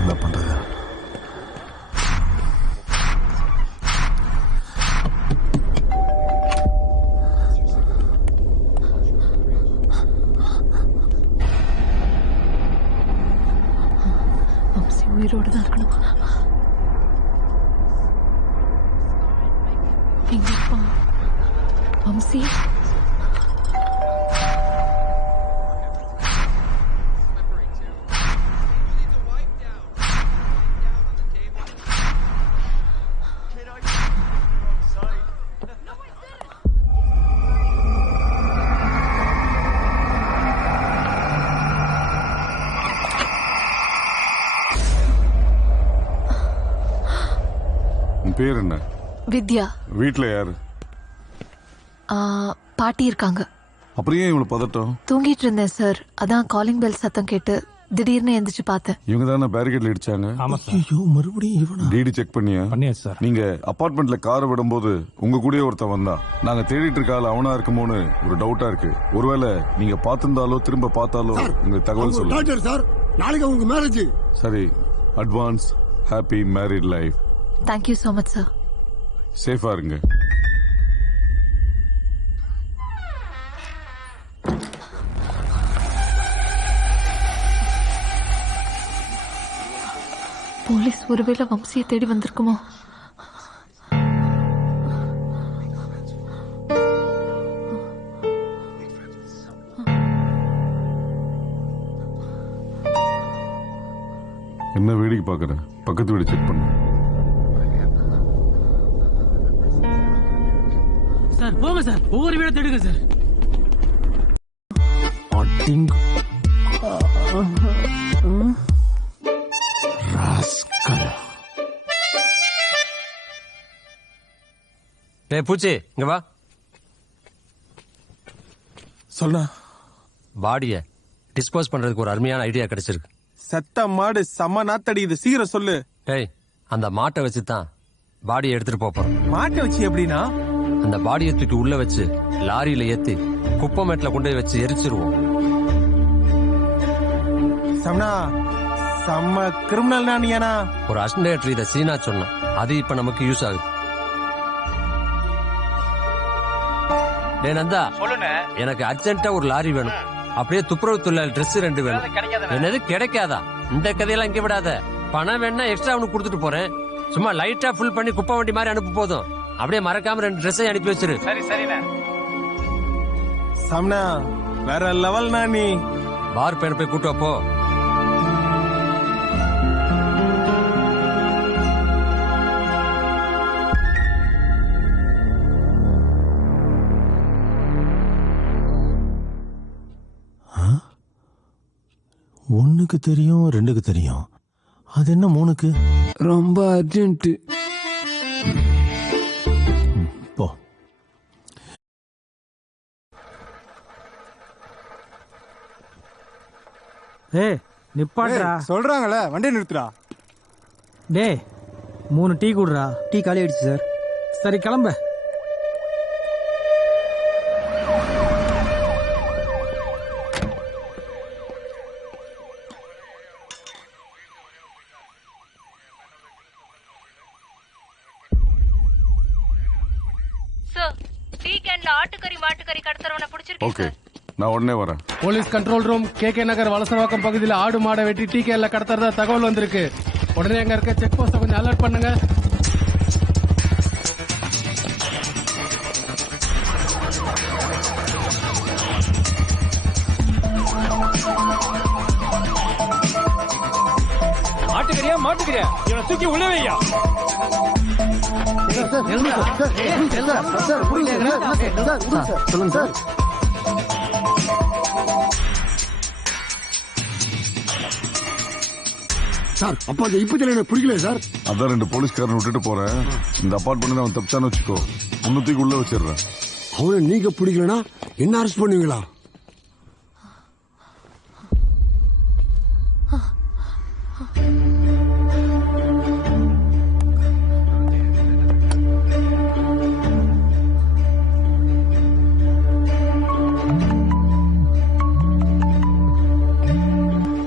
என்ன பண்றது? உயிரோடு தான் இருக்கணும். எங்கப்பா வம்சி? பேர் என்ன? வித்யா. வீட்ல யாரு? பாட்டி இருக்காங்க. அப்புறம் ஏன் இவ்வளவு பதட்டம்? தூங்கிட்டு இருந்தேன் சார், அதான் காலிங் பெல் சத்தம் கேட்டு திடீர்னு எந்திரிச்சு பார்த்தேன். இவங்க தானே பேரிகேட்ல இடிச்சாங்க? ஐயோ மறுபடியும் இவனா? டிடி செக் பண்ணியா? பண்ணியாச்சு சார். நீங்க அபார்ட்மெண்ட்ல காரை விடும்போது உங்க கூடயே ஒருத்தன் வந்தா. நாங்க தேடிட்டு இருக்க ஆள் அவனா இருக்குமோன்னு ஒரு டவுட்டா இருக்கு. ஒருவேளை நீங்க பார்த்திருந்தாலோ திரும்ப பார்த்தாலோ உங்க தகவல் சொல்லுங்க. டாக்டர் சார், நாளைக்கு உங்களுக்கு மேரேஜ். சரி, advance happy married life. Thank you so much sir. சேஃபா இருங்க. போலீஸ் ஒருவேளை வம்சியை தேடி வந்திருக்குமோ? என்ன வேடிக்கை பாக்குற? பக்கத்து வீடு செக் பண்ணு. சார் போங்க சார், ஒவ்வொரு வீட தேடுங்க சார். டேய் பூச்சி, இங்க வா. சொல்ல பாடிய டிஸ்போஸ் பண்றதுக்கு ஒரு அருமையான ஐடியா கிடைச்சிருக்கு. செத்த மாடு செம்ம நாத்தடிக்குது, சீக்கிரம் சொல்லு. டேய், அந்த மாட்டை வச்சு தான் பாடியை எடுத்துட்டு போறோம். மாட்டை வச்சு எப்படின்னா? அந்த பாடியை தூக்கி உள்ள வச்சு லாரியில ஏத்தி குப்பமேட்ல கொண்டு போய் வச்சு எரிச்சிருவோம். சம்னா செம்ம கிரிமினல் தான் நீனா? ஒரு அசிஸ்டன்ட் இதை சீனா சொன்னான், அது இப்ப நமக்கு யூஸ் ஆகுது. டே நந்தா, எனக்கு அர்ஜென்ட்டா ஒரு லாரி வேணும். அப்படியே துப்புரவு தொழிலாளி ட்ரெஸ் 2 வேணும். என்னது கிடைக்காதா? இந்த கதையெல்லாம் இங்க விடாத. பணம் வேணா எக்ஸ்ட்ரா அவனுக்கு கொடுத்துட்டு போறேன். சும்மா லைட்டா ஃபுல் பண்ணி குப்பை வண்டி மாதிரி அனுப்பு போதும். அப்படியே மறக்காம 2 ட்ரெஸ்ஸை அனுப்பி வச்சிரு. சரி சரிண்ணே. சம்னா வேற லெவல்னா நீ. பார் பையனை போய் கூட்டு அப்போ. ஒண்ணுக்கு தெரியும், 2க்கு தெரியும், அது என்ன 3க்கு? ரொம்ப அர்ஜென்ட். போ. ஏய் நிப்பாட்றா. சொல்றாங்கல்ல, வண்டியை நிறுத்துடா. டேய் 3 டீ குடுறா. டீ காலி ஆயிடுச்சு சார். சரி கிளம்ப. ஆட்டுக்கறி மாட்டுக்கறி கடத்துறவனை பிடிச்சிருக்கேன். ஓகே, நான் உடனே வரேன். போலீஸ் கண்ட்ரோல் ரூம், KK நகர் வலசவாக்கம் பகுதியில் ஆடு மாடை வெட்டி TKல கடத்துறதா தகவல் வந்திருக்கு. உடனே அங்க இருக்க செக் போஸ்ட கொஞ்சம் அலர்ட் பண்ணுங்க. ஆட்டுக்கறியா மாட்டுக்கறியா? இவனை தூக்கி உள்ள வையா. சொல்லுங்க சார். சார் அப்ப அந்த இப்பத்துல எனக்கு பிடிக்கல சார். அதான் 2 போலீஸ்காரன் விட்டுட்டு போறேன். இந்த அபார்ட்மெண்ட் அவன் தப்பிச்சான்னு வச்சுக்கோ, முன்னூத்திக்கு உள்ள வச்சிடுறேன். அவனை நீங்க பிடிக்கலனா என்ன அரெஸ்ட் பண்ணுவீங்களா?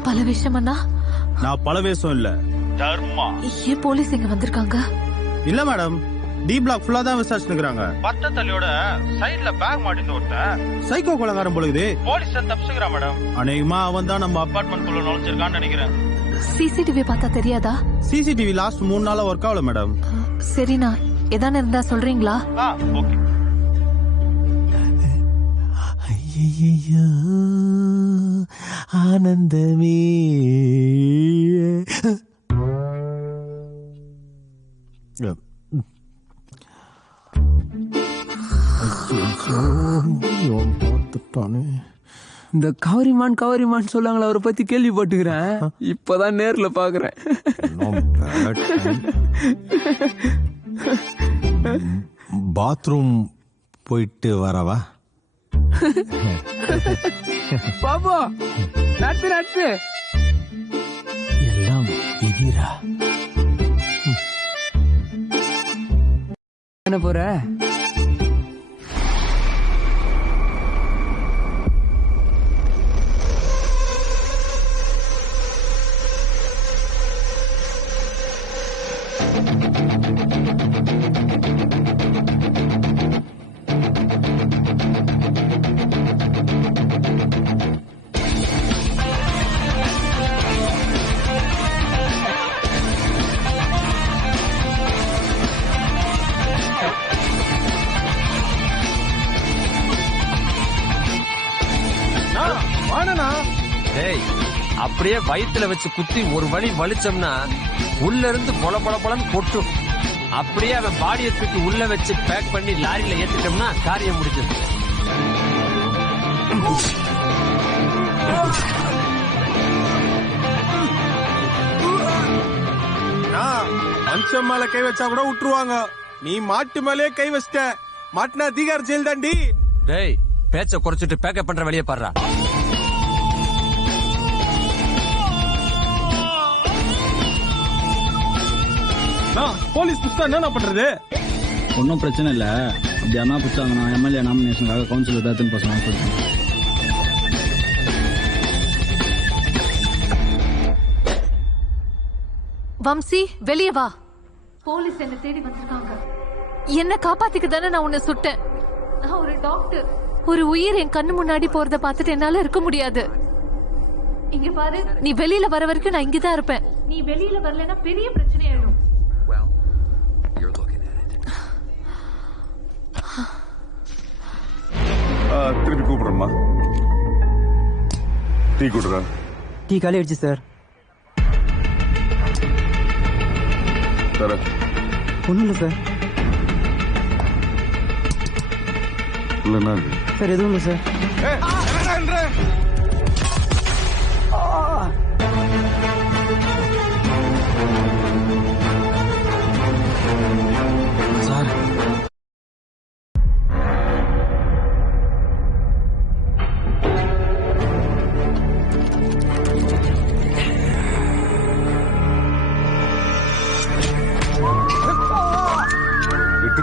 பல விஷயம் அண்ணா. நான் பல வேஷம் இல்ல. ஏன் போலீஸ் இங்க வந்திருக்காங்க? இல்ல மேடம், டி பிளாக் ஃபுல்லா தான் விசாரிச்சுக்கிறாங்க. பத்த தள்ளியோட சைடுல பேக் மாட்டிட்டு ஒருத்தன் சைக்கோ கொலைகாரன் போலுது. Police தப்பிச்சுக்கிறான் madam. அநேகமா அவன் தான் நம்ம அபார்ட்மெண்ட் குள்ள நுழைஞ்சிருக்கான்னு நினைக்கிறேன். சிசிடிவி பார்த்தா தெரியாதா? சிசிடிவி லாஸ்ட் 3 நாளா ஒர்க் ஆகல மேடம். சரிண்ணா, எதான இருந்தா சொல்றீங்களா? ஓகே. ஐயையோ ஆனந்தமே. இந்த கவரிமான் சொல்லுவாங்களா, அவரை பத்தி கேள்விப்பட்டுக்கிறேன். இப்பதான் நேர்ல பாக்குறேன். பாத்ரூம் போயிட்டு வரவா? பாபா நட்பு எல்லாம் விதிரா. என்ன போற? டேய், அப்படியே வயித்துல வச்சு குத்தி ஒரு வழி வலிச்சோம்னா உள்ள இருந்து பொல பொல பொலன்னு கொட்டும். அப்படியே அவன் பாடியை தூக்கி உள்ள வச்சு பேக் பண்ணி லாரியில ஏத்திட்டோம்னா காரியம் முடிஞ்சது. மனுஷன் மேல கை வச்சா கூட விட்டுருவாங்க. நீ மாட்டு மேலே கை வச்சிட்ட. மாட்டினா தீகார் ஜெயில் தாண்டி. டேய், பேச்ச குறைச்சிட்டு பேக்கப் பண்ற வெளியே பாடுறா. போலீஸ் புஸ்தா என்ன பண்றது? ஒன்னும் பிரச்சனை இல்ல. அப்படி அண்ணா புடிச்சாங்க, நான் எம்எல்ஏ நாமினேஷனுக்காக கவுன்சிலர் தான் பசங்க சொல்றேன். வம்சி, வெளியே வா. போலீஸ் என்ன தேடி வந்திருக்காங்க. என்ன காப்பாத்திக்க தானே நான் உன்னை சுட்டேன். நான் ஒரு டாக்டர். ஒரு உயிர் என் கண்ணு முன்னாடி போறத பார்த்துட்டு என்னால இருக்க முடியாது. இங்க பாரு, நீ வெளியில வர வரைக்கும் நான் இங்கதான் இருப்பேன். நீ வெளியில வரலன்னா பெரிய பிரச்சனை ஆயிடும். திருப்பி கூப்பிடுறேம்மா. டீ கூடுறேன். டீ காலி ஆயிடுச்சு சார். சார் ஒன்றும் இல்லை சார். இல்லைன்னா சார் எதுவும் இல்லை சார். சார்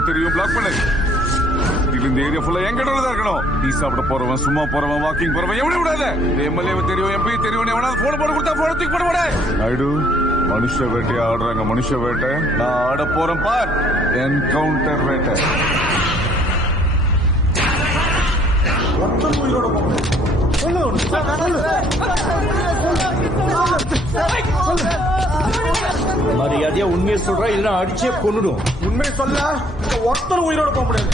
தெரியும், பிளாக் பண்ணு. இந்த ஏரியா ஃபுல்லா என் கடவுள் தான் இருக்கணும். டீ சாப்பிட போறவன், சும்மா போறவன், வாக்கிங் போறவன் எவனையும் விடாத. எம்எல்ஏ தெரியும், எம்பி தெரியும், எவனாவது போன் போட கொடுத்தா போன தூக்கி போட போட. நாயுடு, மனுஷ வேட்டையா ஆடுறாங்க. மனுஷ வேட்டை நான் ஆட போறேன் பார். என்கவுண்டர் வேட்டை. மரியாதையா உண்மையை சொல்ற, இல்ல அடிச்சே கொன்னுடும். உண்மை சொல்ல ஒருத்தர் உயிரோட போக முடியாது.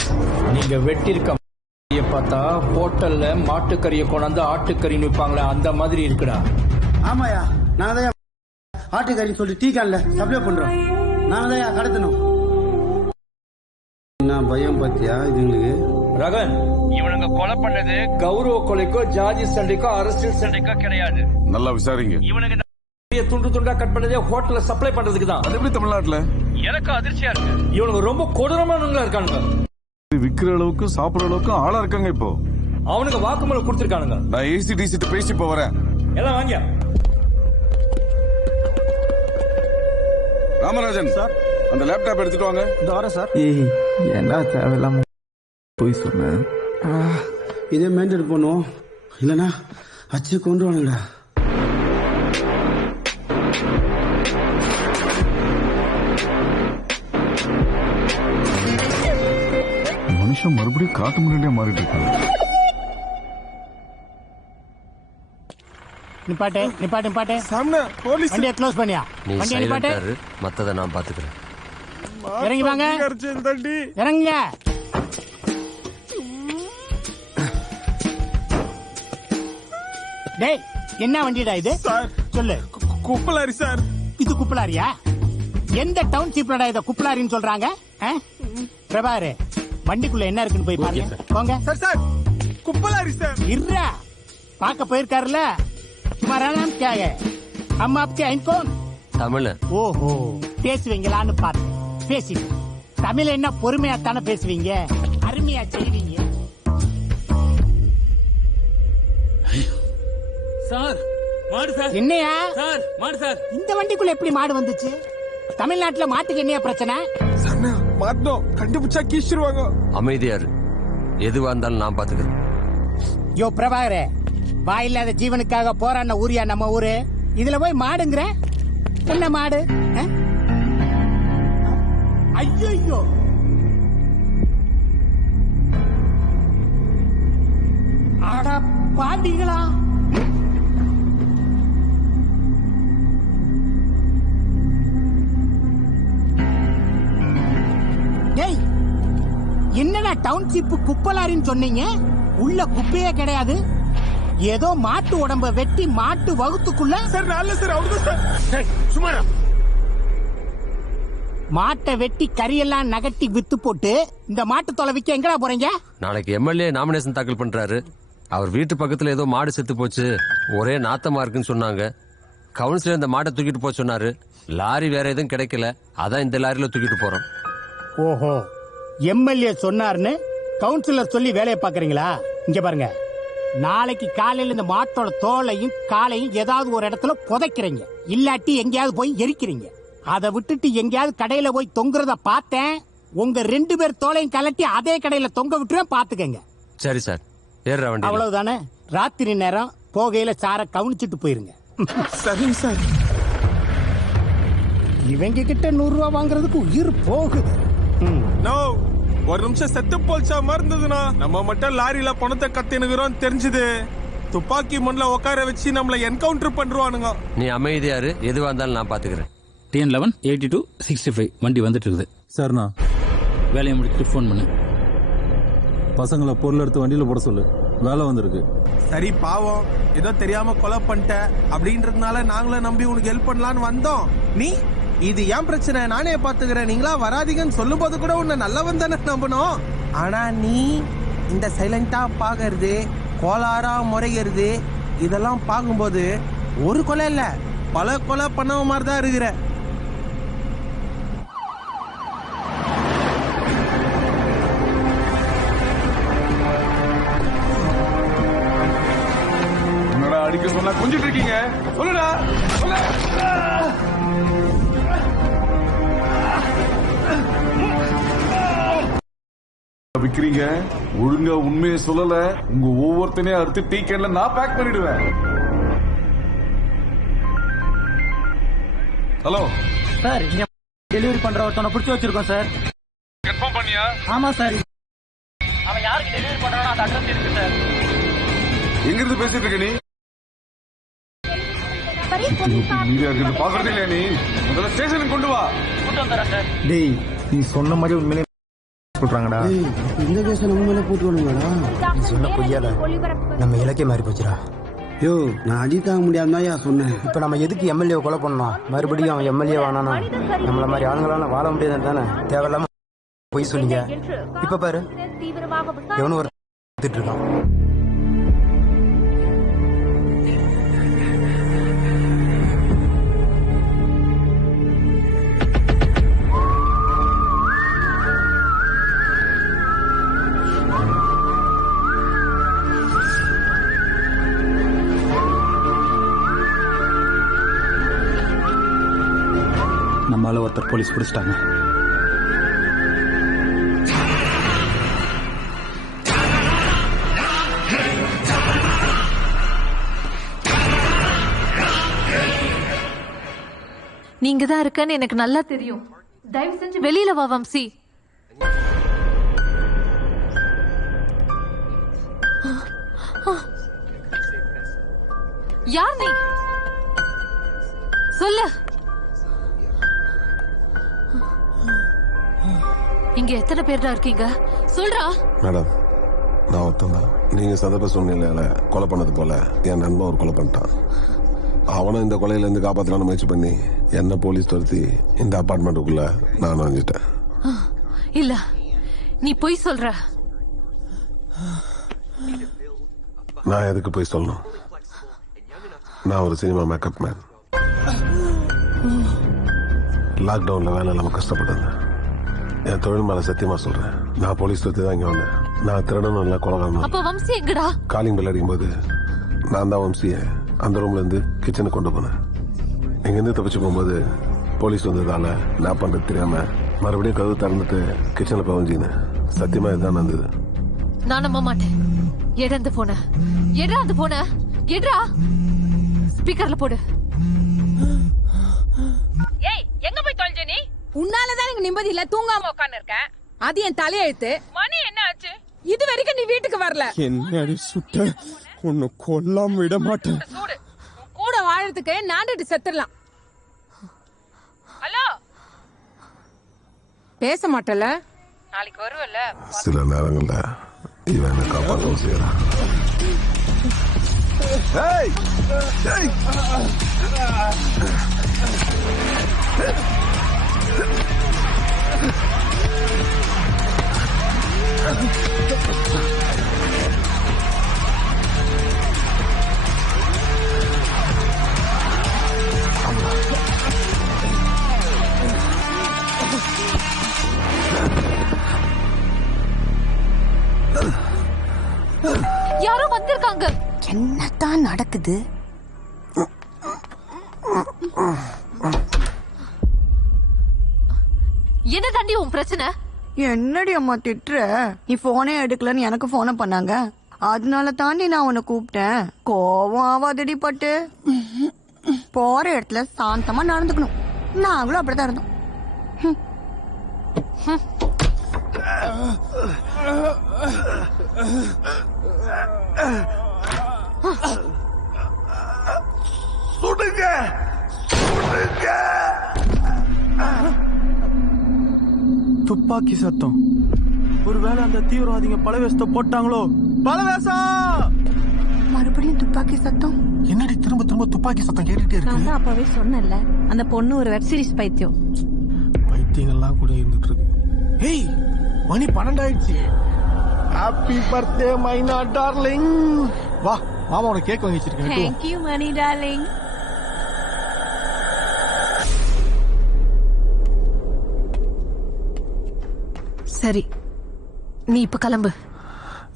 நீங்க வெட்டிருக்க பார்த்தா ஹோட்டல்ல மாட்டுக்கறியை கொண்டாந்து ஆட்டுக்கறின்னு விற்பாங்களே, அந்த மாதிரி இருக்குடா. ஆமாயா, நாங்க தான் ஆட்டுக்கறி சொல்லி டீ கான்ல சப்ளை பண்றோம். நாங்க தான் கடத்தணும். என்ன பயம் பத்தியா இதுங்களுக்கு? ரகன், இவனுங்க கொலை பண்ணது கௌரவ கொலைக்கோ ஜாதி சண்டைக்கோ அரசியல் சண்டைக்கோ கிடையாது. நல்லா விசாரிங்க. இவனுங்க துண்டு துண்டா கட் பண்ணதே ஹோட்டல்ல சப்ளை பண்றதுக்கு தான். அது எப்படி தமிழ்நாட்டுல? எனக்கு அதிர்ச்சியா இருக்கு. இவனுங்க ரொம்ப கொடூரமானவங்களா இருக்கானுங்க. விக்கிற அளவுக்கு சாப்பிடுற அளவுக்கு ஆளா இருக்காங்க இப்போ. அவனுக்கு வாக்குமூலம் கொடுத்திருக்கானுங்க. நான் ஏசிடிசி பேசி இப்ப வரேன். எல்லாம் வாங்கியா. ராமராஜன் சார், அந்த லேப்டாப் எடுத்துட்டு வாங்க. இந்த வரேன் சார். ஏய் என்ன தேவையில்லாம போய் சொன்னேன். இதே மெயின்டைன் பண்ணுவோம், இல்லைன்னா அச்சு கொண்டு வானுங்கடா. மனுஷன் மறுபடியும் காட்டு முன்னாடியே மாறிட்டு இருக்காங்க. நிப்பாட்டு நிப்பாட்டு நிப்பாட்டு. சாமனா போலீஸ் வண்டியை க்ளோஸ் பண்ணியா. நீ வண்டியை நிப்பாட்டு. சைலண்டா இரு, மத்தத நான் பாத்துக்கிறேன். இறங்கி வாங்க. இறங்குங்க. டேய் என்ன வண்டிடா இது? சார் சொல்லு. குப்பலாரி சார். இது குப்பலாரியா? எந்த டவுன்ஷிப்லடா இத குப்பலாரின்னு சொல்றாங்க? பிரபாரு, வண்டிக்குள்ள என்ன இருக்குன்னு போய் பாருங்க. போங்க. சார் சார் குப்பலாரி சார். இருடா, பாக்க போயிருக்காருல. तुम्हारा नाम क्या है? हम आपके हैं कौन? தமிழ். ஓஹோ, பேசுவீங்களான்னு பார்த்தேன். பேசிட்டு தமிழ் என்ன பொறுமையா தானே பேசுவீங்க, அருமையா செய்வீங்க. சார் மாடு சார். என்னையா சார் மாடு சார். இந்த வண்டிக்குள்ள எப்படி மாடு வந்துச்சு? தமிழ்நாட்டுல மாட்டுக்கு என்னையா பிரச்சனை? சாமனா மாட்டோம், கண்டுபிடிச்சா கீச்சிருவாங்க. அமைதியா இரு, எதுவா இருந்தாலும் நான் பாத்துக்கிறேன். யோ பிரபாகரே, வாயில்லாத ஜீவனுக்காக போராடின ஊரியா நம்ம ஊரு. இதுல போய் மாடுங்கிற என்ன மாடு? ஐயோ, ஆடா பாண்டிகளா. டேய், என்னடா டவுன்ஷிப் குப்பலாரின்னு சொன்னீங்க? உள்ள குப்பையே கிடையாது. ஏதோ மாட்டு உடம்ப வெட்டி மாட்டு வகுத்துக்குள்ள. சார் நல்ல சார், அவருதான் சார். சுமாரா மாட்டை வெட்டி கரியெல்லாம் நகட்டி வித்து போட்டு இந்த மாட்டு தொலை விக்க எங்கடா போறீங்க? நாளைக்கு எம்எல்ஏ நாமினேஷன் தாக்கல் பண்றாரு. அவர் வீட்டு பக்கத்துல ஏதோ மாடு செத்து போச்சு, ஒரே நாத்தமா இருக்குன்னு சொன்னாங்க. கவுன்சிலர் இந்த மாட்டை தூக்கிட்டு போக சொன்னாரு. லாரி வேற எதுவும் கிடைக்கல, அதான் இந்த லாரியில தூக்கிட்டு போறோம். ஓஹோ, எம்எல்ஏ சொன்னார்னு கவுன்சிலர் சொல்லி வேலையை பாக்குறீங்களா? இங்க பாருங்க, நாளைக்கு காலையில இந்த மாட்டோட தோலையும் காலையும் ஏதாவது ஒரு இடத்துல புதைக்கிறீங்க, இல்லாட்டி எங்கேயாவது போய் எரிக்கிறீங்க. அதை விட்டுட்டு எங்கேயாவது கடையில போய் தொங்குறத பார்த்தேன், உங்க 2 பேர் தோலையும் கலட்டி அதே கடையில தொங்க விட்டுருவேன், பாத்துக்கங்க. சரி சார், ஏறுற வண்டி. அவ்வளவுதானே? ராத்திரி நேரம் போகையில சார கவனிச்சுட்டு போயிருங்க. சரிங்க சார். இவங்க கிட்ட 100 ரூபா வாங்குறதுக்கு உயிர் போகுது. நோ, ஒரு நிமிஷம் செத்து போல்ச்சா மாதிரி இருந்ததுன்னா நம்ம மட்டும் லாரியில பணத்தை கத்தினுக்கிறோம் தெரிஞ்சது. துப்பாக்கி மண்ணில் உட்கார வச்சு நம்மள என்கவுண்டர் பண்றானுங்க. நீ அமைதியா இரு, எதுவா இருந்தாலும் நான் பாத்துக்கிறேன். TN11 82 65 வண்டி வந்துட்டு இருக்குது. சரிண்ணா, வேலையை முடிச்சுட்டு ஃபோன் பண்ணு. பசங்களை பொருள் எடுத்து வண்டியில போட சொல்லு, வேலை வந்திருக்கு. சரி, பாவம் ஏதோ தெரியாம கொலை பண்ணிட்ட அப்படின்றதுனால நாங்களும் நம்பி உனக்கு ஹெல்ப் பண்ணலான்னு வந்தோம். நீ இது ஏன் பிரச்சனை, நானே பாத்துக்கிறேன், நீங்களா வராதீங்கன்னு சொல்லும் போது கூட உன்னை நல்லவன் தானே நம்பணும். ஆனா நீ இந்த சைலண்டா பாக்குறது, கோளாரா முறைகிறது, இதெல்லாம் பார்க்கும்போது ஒரு கொலை இல்ல பல கொலை பண்ணவ மாதிரி தான் இருக்கிற. என்னடா அடிக்க சொன்னா கொஞ்சிட்டு இருக்கீங்க? சொல்லுடா. விக்கிறீங்க, ஒழுங்கா உண்மையை சொல்லல, உங்க ஒவ்வொருத்தனையும் அறுத்து டீ கேன்ல நான் பேக் பண்ணிடுவேன். ஹலோ சார், இங்க டெலிவரி பண்ற ஒருத்தனை பிடிச்சி வச்சிருக்கோம் சார். கன்ஃபார்ம் பண்ணியா? ஆமா சார். அவன் யாருக்கு டெலிவரி பண்றானோ அந்த அட்ரஸ் இருக்கு சார். எங்க இருந்து பேசிட்டு இருக்க நீ? மீடியா இருக்கு, பாக்குறதே இல்லையா நீ? முதல்ல ஸ்டேஷனுக்கு கொண்டு வா. கூட்டு வந்துடுறேன் சார். டேய், நீ சொன்ன மாதிரி உண்மையிலே சொல்றாங்கடா. இந்த கேஸ் நம்ம மேல போட்டு விடுங்கடா. நீ சொன்ன பொய்யால நம்ம இலக்கிய மாறி போச்சுடா. யோ, நான் அஜித்தாக முடியாதுதான் சொன்னேன். இப்ப நம்ம எதுக்கு எம்எல்ஏ கொலை பண்ணோம்? மறுபடியும் அவன் எம்எல்ஏ வானானா நம்மள மாதிரி ஆளுங்களால வாழ முடியாது தானே? தேவையில்லாம பொய் சொல்லிங்க. இப்ப பாரு, எவனும் ஒரு இருக்கான். போலீஸ் பிடிச்சிட்டாங்க. நீங்க தான் இருக்கன்னு எனக்கு நல்லா தெரியும். தயவு செஞ்சு வெளியில வா வம்சி. யார் நீ? சொல்லு. இங்க எத்தனை பேர் தான் இருக்கீங்க? சொல்றா. மேடம், நான் ஒருத்தன். நீங்க சந்தர்ப்ப சூழ்நிலையில கொலை பண்ணது போல என் நண்பன் ஒரு கொலை பண்ணிட்டான். அவனும் இந்த கொலையில இருந்து காப்பாற்றலான்னு முயற்சி பண்ணி என்ன போலீஸ் துரத்தி இந்த அபார்ட்மெண்ட்டுக்குள்ள நான் நுழைஞ்சிட்டேன். இல்ல, நீ பொய் சொல்ற. நான் எதுக்கு போய் சொல்லணும்? நான் ஒரு சினிமா மேக்கப் மேன். லாக்டவுன்ல வேலை இல்லாம கஷ்டப்பட்டேன். என் தொழில் மேல சத்தியமா சொல்றேன், நான் போலீஸ் துரத்தி தான் இங்க வந்தேன். நான் திருடனும் இல்ல, கொலைகாரனும். அப்ப வம்சி எங்கடா? காலிங் பெல் அடிக்கும் போது நான் தான் வம்சிய அந்த ரூம்ல இருந்து கிச்சனுக்கு கொண்டு போனேன். இங்க இருந்து தப்பிச்சு போகும்போது போலீஸ் வந்ததால நான் பண்றது தெரியாம மறுபடியும் கதவு திறந்துட்டு கிச்சன்ல பவஞ்சினேன். சத்தியமா இதுதான் நடந்தது. நான் நம்ப மாட்டேன். எடு அந்த போன. எடுறா அந்த போன. எடுறா. ஸ்பீக்கர்ல போடு. ஏய், எங்க போய் தொலைஞ்ச நீ? உன்னாலதான் எனக்கு நிம்மதி இல்ல, தூங்காம உட்கார்ந்து இருக்கேன். அது என் தலையெழுத்து. மணி என்ன ஆச்சு? இது வரைக்கும் நீ வீட்டுக்கு வரல. என்னடி சுட்ட? உன்னை கொல்லாம விட மாட்டேன். சூடு கூட வாழறதுக்கு நாண்டுட்டு செத்துடலாம். ஹலோ, பேச மாட்டல? நாளைக்கு வருவல்ல? சில நேரங்கள்ல இவன் என்ன காப்பாற்றவும் செய்யறான். யாரோ வந்திருக்காங்க. என்னதான் நடக்குது? என்ன தாண்டி உன் பிரச்சனை? என்னடி அம்மா திட்டுற? நீ போனே எடுக்கலன்னு எனக்கு போன பண்ணாங்க. அதனால தாண்டி நான் உன்னை கூப்பிட்டேன். கோவம் ஆவாதடி பட்டு. போற இடத்துல சாந்தமா நடந்துக்கணும். நாங்களும் அப்படிதான் இருந்தோம். சுடுங்க, சுடுங்க. துப்பாக்கி சத்தம். ஒருவேளை அந்த தீவிரவாதிங்க பலவேசத்தை போட்டாங்களோ? பலவேசம்! மறுபடியும் துப்பாக்கி சத்தம். என்னடி திரும்ப திரும்ப துப்பாக்கி சத்தம் கேட்டுட்டே இருக்கு? நான் தான் அப்பவே சொன்னேன்ல, அந்த பொண்ணு ஒரு வெப் சீரிஸ் பைத்தியம். பைத்தியங்கள்லாம் கூட இருந்துட்டு இருக்கு. ஏய், மணி 12 ஆயிடுச்சு. Happy birthday Maina darling. வா மாமா, உனக்கு கேக் வாங்கி வச்சிருக்கேன். Thank you Mani darling. சரி, நீ இப்ப கிளம்பு.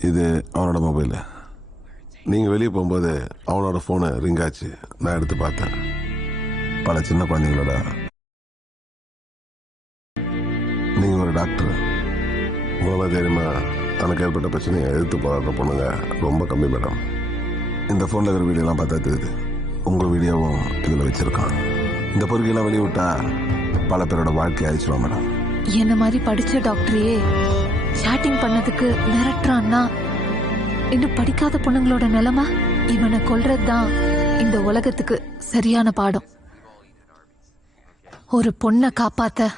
இது அவனோட மொபைல். நீங்க வெளியே போகும்போது அவனோட போனை ரிங் ஆச்சு. நான் எடுத்து பார்த்தேன். பல சின்ன குழந்தைங்களோட. நீங்க ஒரு டாக்டர். உங்களை தெரியுமா, தனக்கு ஏற்பட்ட பிரச்சனையை எதிர்த்து போராடுற பொண்ணுங்க ரொம்ப கம்மி மேடம். இந்த போன்ல இருக்கிற வீடியோலாம் பார்த்தா தெரியுது. உங்க வீடியோவும் இதுல வச்சிருக்கான். இந்த பொறுக்கையெல்லாம் வெளியே விட்டா பல பேரோட வாழ்க்கை அழிச்சிருவான் மேடம். என்ன மாதிரி படிச்ச டாக்டரையே சாட்டிங் பண்ணதுக்கு மிரட்டுறான்னா இன்னும் படிக்காத பொண்ணுங்களோட நிலைமை. இவனை கொல்றதுதான் இந்த உலகத்துக்கு சரியான பாடம். ஒரு பொண்ணை காப்பாத்த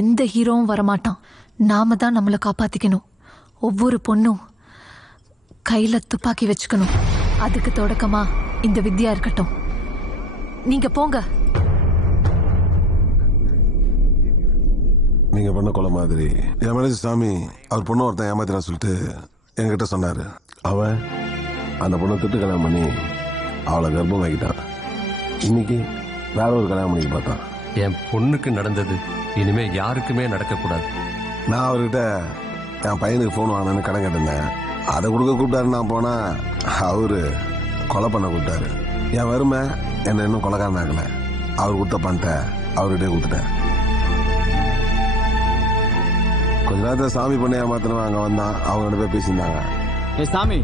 எந்த ஹீரோவும் வரமாட்டான். நாம தான் நம்மளை காப்பாத்திக்கணும். ஒவ்வொரு பொண்ணும் கையில துப்பாக்கி வச்சுக்கணும். அதுக்கு தொடக்கமா இந்த வித்யா இருக்கட்டும். நீங்க போங்க. நீங்க பண்ண கொலை மாதிரி என் மேனேஜர் சாமி அவர் பொண்ணு ஒருத்தன் ஏமாத்தினா சொல்லிட்டு என்கிட்ட சொன்னாரு. அவன் அந்த பொண்ணை திட்டு கல்யாணம் பண்ணி அவளை கர்ப்பம் ஆகிட்டான். இன்னைக்கு வேற ஒரு கல்யாணம் பண்ணி பார்த்தான். என் பொண்ணுக்கு நடந்தது இனிமே யாருக்குமே நடக்கக்கூடாது. நான் அவர்கிட்ட என் பையனுக்கு போன் வாங்கினு கடன் கேட்டிருந்தேன். அதை கொடுக்க கூப்பிட்டாரு. நான் போனா அவரு கொலை பண்ண கூப்பிட்டாரு. என் வறுமை என்ன இன்னும் கொலைக்காரன் ஆகல. அவர் கொடுத்த பணத்தை அவர்கிட்டே கொடுத்துட்டேன். கொஞ்ச நேரத்துல சாமி பண்ண ஏமாத்தினவன் அங்க வந்தான், அவங்க 2 பேர் பேசியிருந்தாங்க. ஏ சாமி,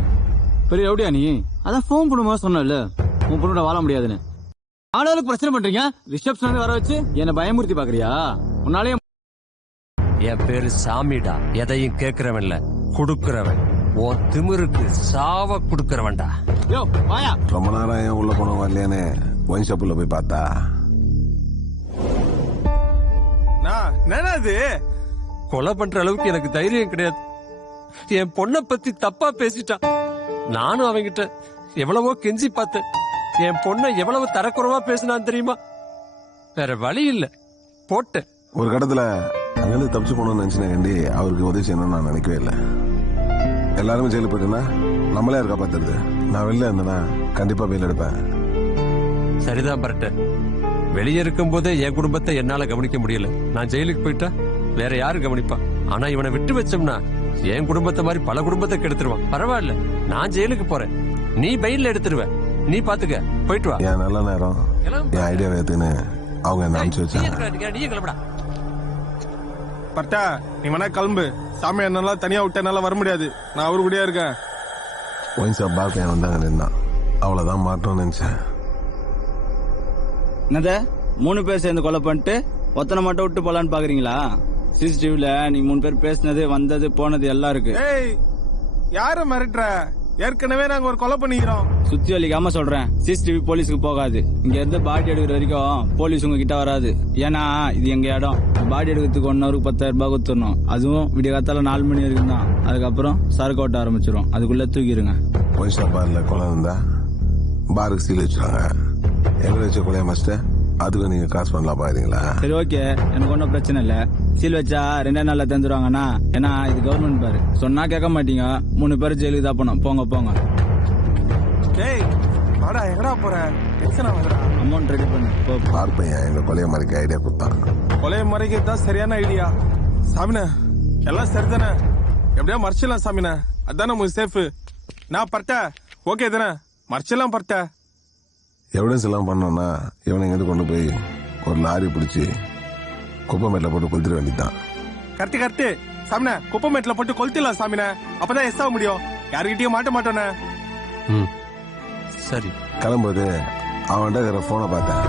பெரிய எப்படியா நீ? அதான் ஃபோன் பண்ணும்போது சொன்னல உன் பொண்ணோட வாழ முடியாதுன்னு. ஆளாளுக்கு பிரச்சனை பண்றீங்க. ரிசப்ஷன் வர வச்சு என்ன பயமுறுத்தி பாக்குறியா? உன்னாலே என் பேரு சாமிடா. எதையும் கேக்குறவன்ல, குடுக்கிறவன். உன் திமிருக்கு சாவ குடுக்கிறவன்டா. யோ வாயா. ரொம்ப நேரம் ஏன் உள்ள போனவங்க வரலையானே ஒயின் ஷாப்புல போய் பார்த்தா என்னது கொலை பண்ற அளவுக்கு எனக்கு தைரியம் கிடையாது. என் பொண்ணை பத்தி தப்பா பேசிட்டான். நானும் அவங்கிட்ட எவ்வளவோ கெஞ்சி பார்த்தேன். என் பொண்ணை எவ்வளவு தரக்குறவா பேசினான் தெரியுமா? வேற வழி இல்ல, போட்டேன். ஒரு கடத்துல அங்கிருந்து தப்பிச்சு போகணும்னு நினைச்சேன். அவருக்கு உதவி செய்யணும்னு நான் நினைக்கவே இல்லை. எல்லாருமே ஜெயிலுக்கு போயிட்டுனா நம்மளே இருக்கா பார்த்துருது. நான் வெளில இருந்தேன்னா கண்டிப்பா வெயில் எடுப்பேன். சரிதான் பரட்ட. வெளியே இருக்கும் போதே என் குடும்பத்தை என்னால கவனிக்க முடியல. நான் ஜெயிலுக்கு போயிட்டா வேற யாரு கவனிப்பா? ஆனா இவனை விட்டு வச்சோம்னா என் குடும்பத்தை மாதிரி பல குடும்பத்தை கெடுத்துருவான். பரவாயில்ல, நான் ஜெயிலுக்கு போறேன், நீ பெயில்ல எடுத்துருவ. நீ பாத்துக்க, போயிட்டு வா. என் நல்ல நேரம் என் ஐடியா ஏத்துன்னு அவங்க என்ன அனுப்பிச்சு வச்சாங்க. நீ கிளம்புடா. பட்டா நீ வேணா கிளம்பு. சாமி என்னால தனியா விட்டு என்னால வர முடியாது. நான் அவரு கூடயே இருக்கேன். ஒயின் ஷாப் பார் பையன் வந்தாங்க நின்னான். அவ்வளவுதான் மாட்டோம்னு நினைச்சேன். என்னத 3 பேர் சேர்ந்து கொலை பண்ணிட்டு ஒத்தனை மட்டும் விட்டு போலான்னு பாக்குறீங்களா? சிசிடிவில நீங்க 3 பேர் பேசினது, வந்தது, போனது எல்லாம் இருக்கு. ஏய், யார மிரட்டுற? ஏற்கனவே நாங்க ஒரு கொலை பண்ணிக்கிறோம். சுத்தி வலிக்காம சொல்றேன், சிசிடிவி போலீஸுக்கு போகாது. இங்க இருந்து பாடி எடுக்கிற வரைக்கும் போலீஸ் உங்க கிட்ட வராது. ஏன்னா இது எங்க இடம். பாடி எடுக்கிறதுக்கு 1 ஹவருக்கு 10,000 ரூபாய் கொடுத்துடணும். அதுவும் விடிய காத்தால 4 மணி வரைக்கும் தான். அதுக்கப்புறம் சரக்கு ஓட்ட ஆரம்பிச்சிடும். அதுக்குள்ள தூக்கிடுங்க. ஒயின் ஷாப் பார்ல கொலை இருந்தா பாருக்கு சீல் வச்சுறாங்க. எங்க வச்ச கொலையா மாஸ்டர்? அதுக்கு நீங்க காசு பண்ணலாம் பாக்குறீங்களா? சரி, ஓகே, எனக்கு ஒன்றும் பிரச்சனை இல்ல. சீல் வச்சா 2 நாள்ல தந்துருவாங்கண்ணா. ஏன்னா இது கவர்மெண்ட் பாரு. சொன்னா கேட்க மாட்டீங்க. 3 பேர் ஜெயிலுக்கு தான் போனோம். போங்க போங்க. டேய் வாடா, எங்கடா போற? டென்ஷன் ஆகுதுடா. அமௌண்ட் ரெடி பண்ணு. பார் பையன் எங்க கொலைய மறைக்க ஐடியா கொடுத்தான். கொலையை மறைக்கிறது தான் சரியான ஐடியா. சாமிண்ணே எல்லாம் சரிதானே? எப்படியா மறைச்சிடலாம் சாமிண்ணே. அதானே உங்களுக்கு சேஃப். நான் பர்த்த ஓகே தானே? மறைச்சிடலாம் பர்த்த. எவிடன்ஸ் எல்லாம் பண்ணோம்னா இவனை எங்கிட்ட கொண்டு போய் ஒரு லாரி பிடிச்சி குப்பமேட்டில் போட்டு கொளுத்திட வேண்டியதான். கரெக்ட் சாமிண்ணே. குப்பமேட்டில் போட்டு கொளுத்திடலாம் சாமிண்ணே. அப்பதான் எஸ் ஆக முடியும். யாருக்கிட்டயும் மாட்ட மாட்டோண்ணே. சரி, கிளம்பும்போது அவன்கிட்ட இருக்கிற போனை பார்த்தேன்.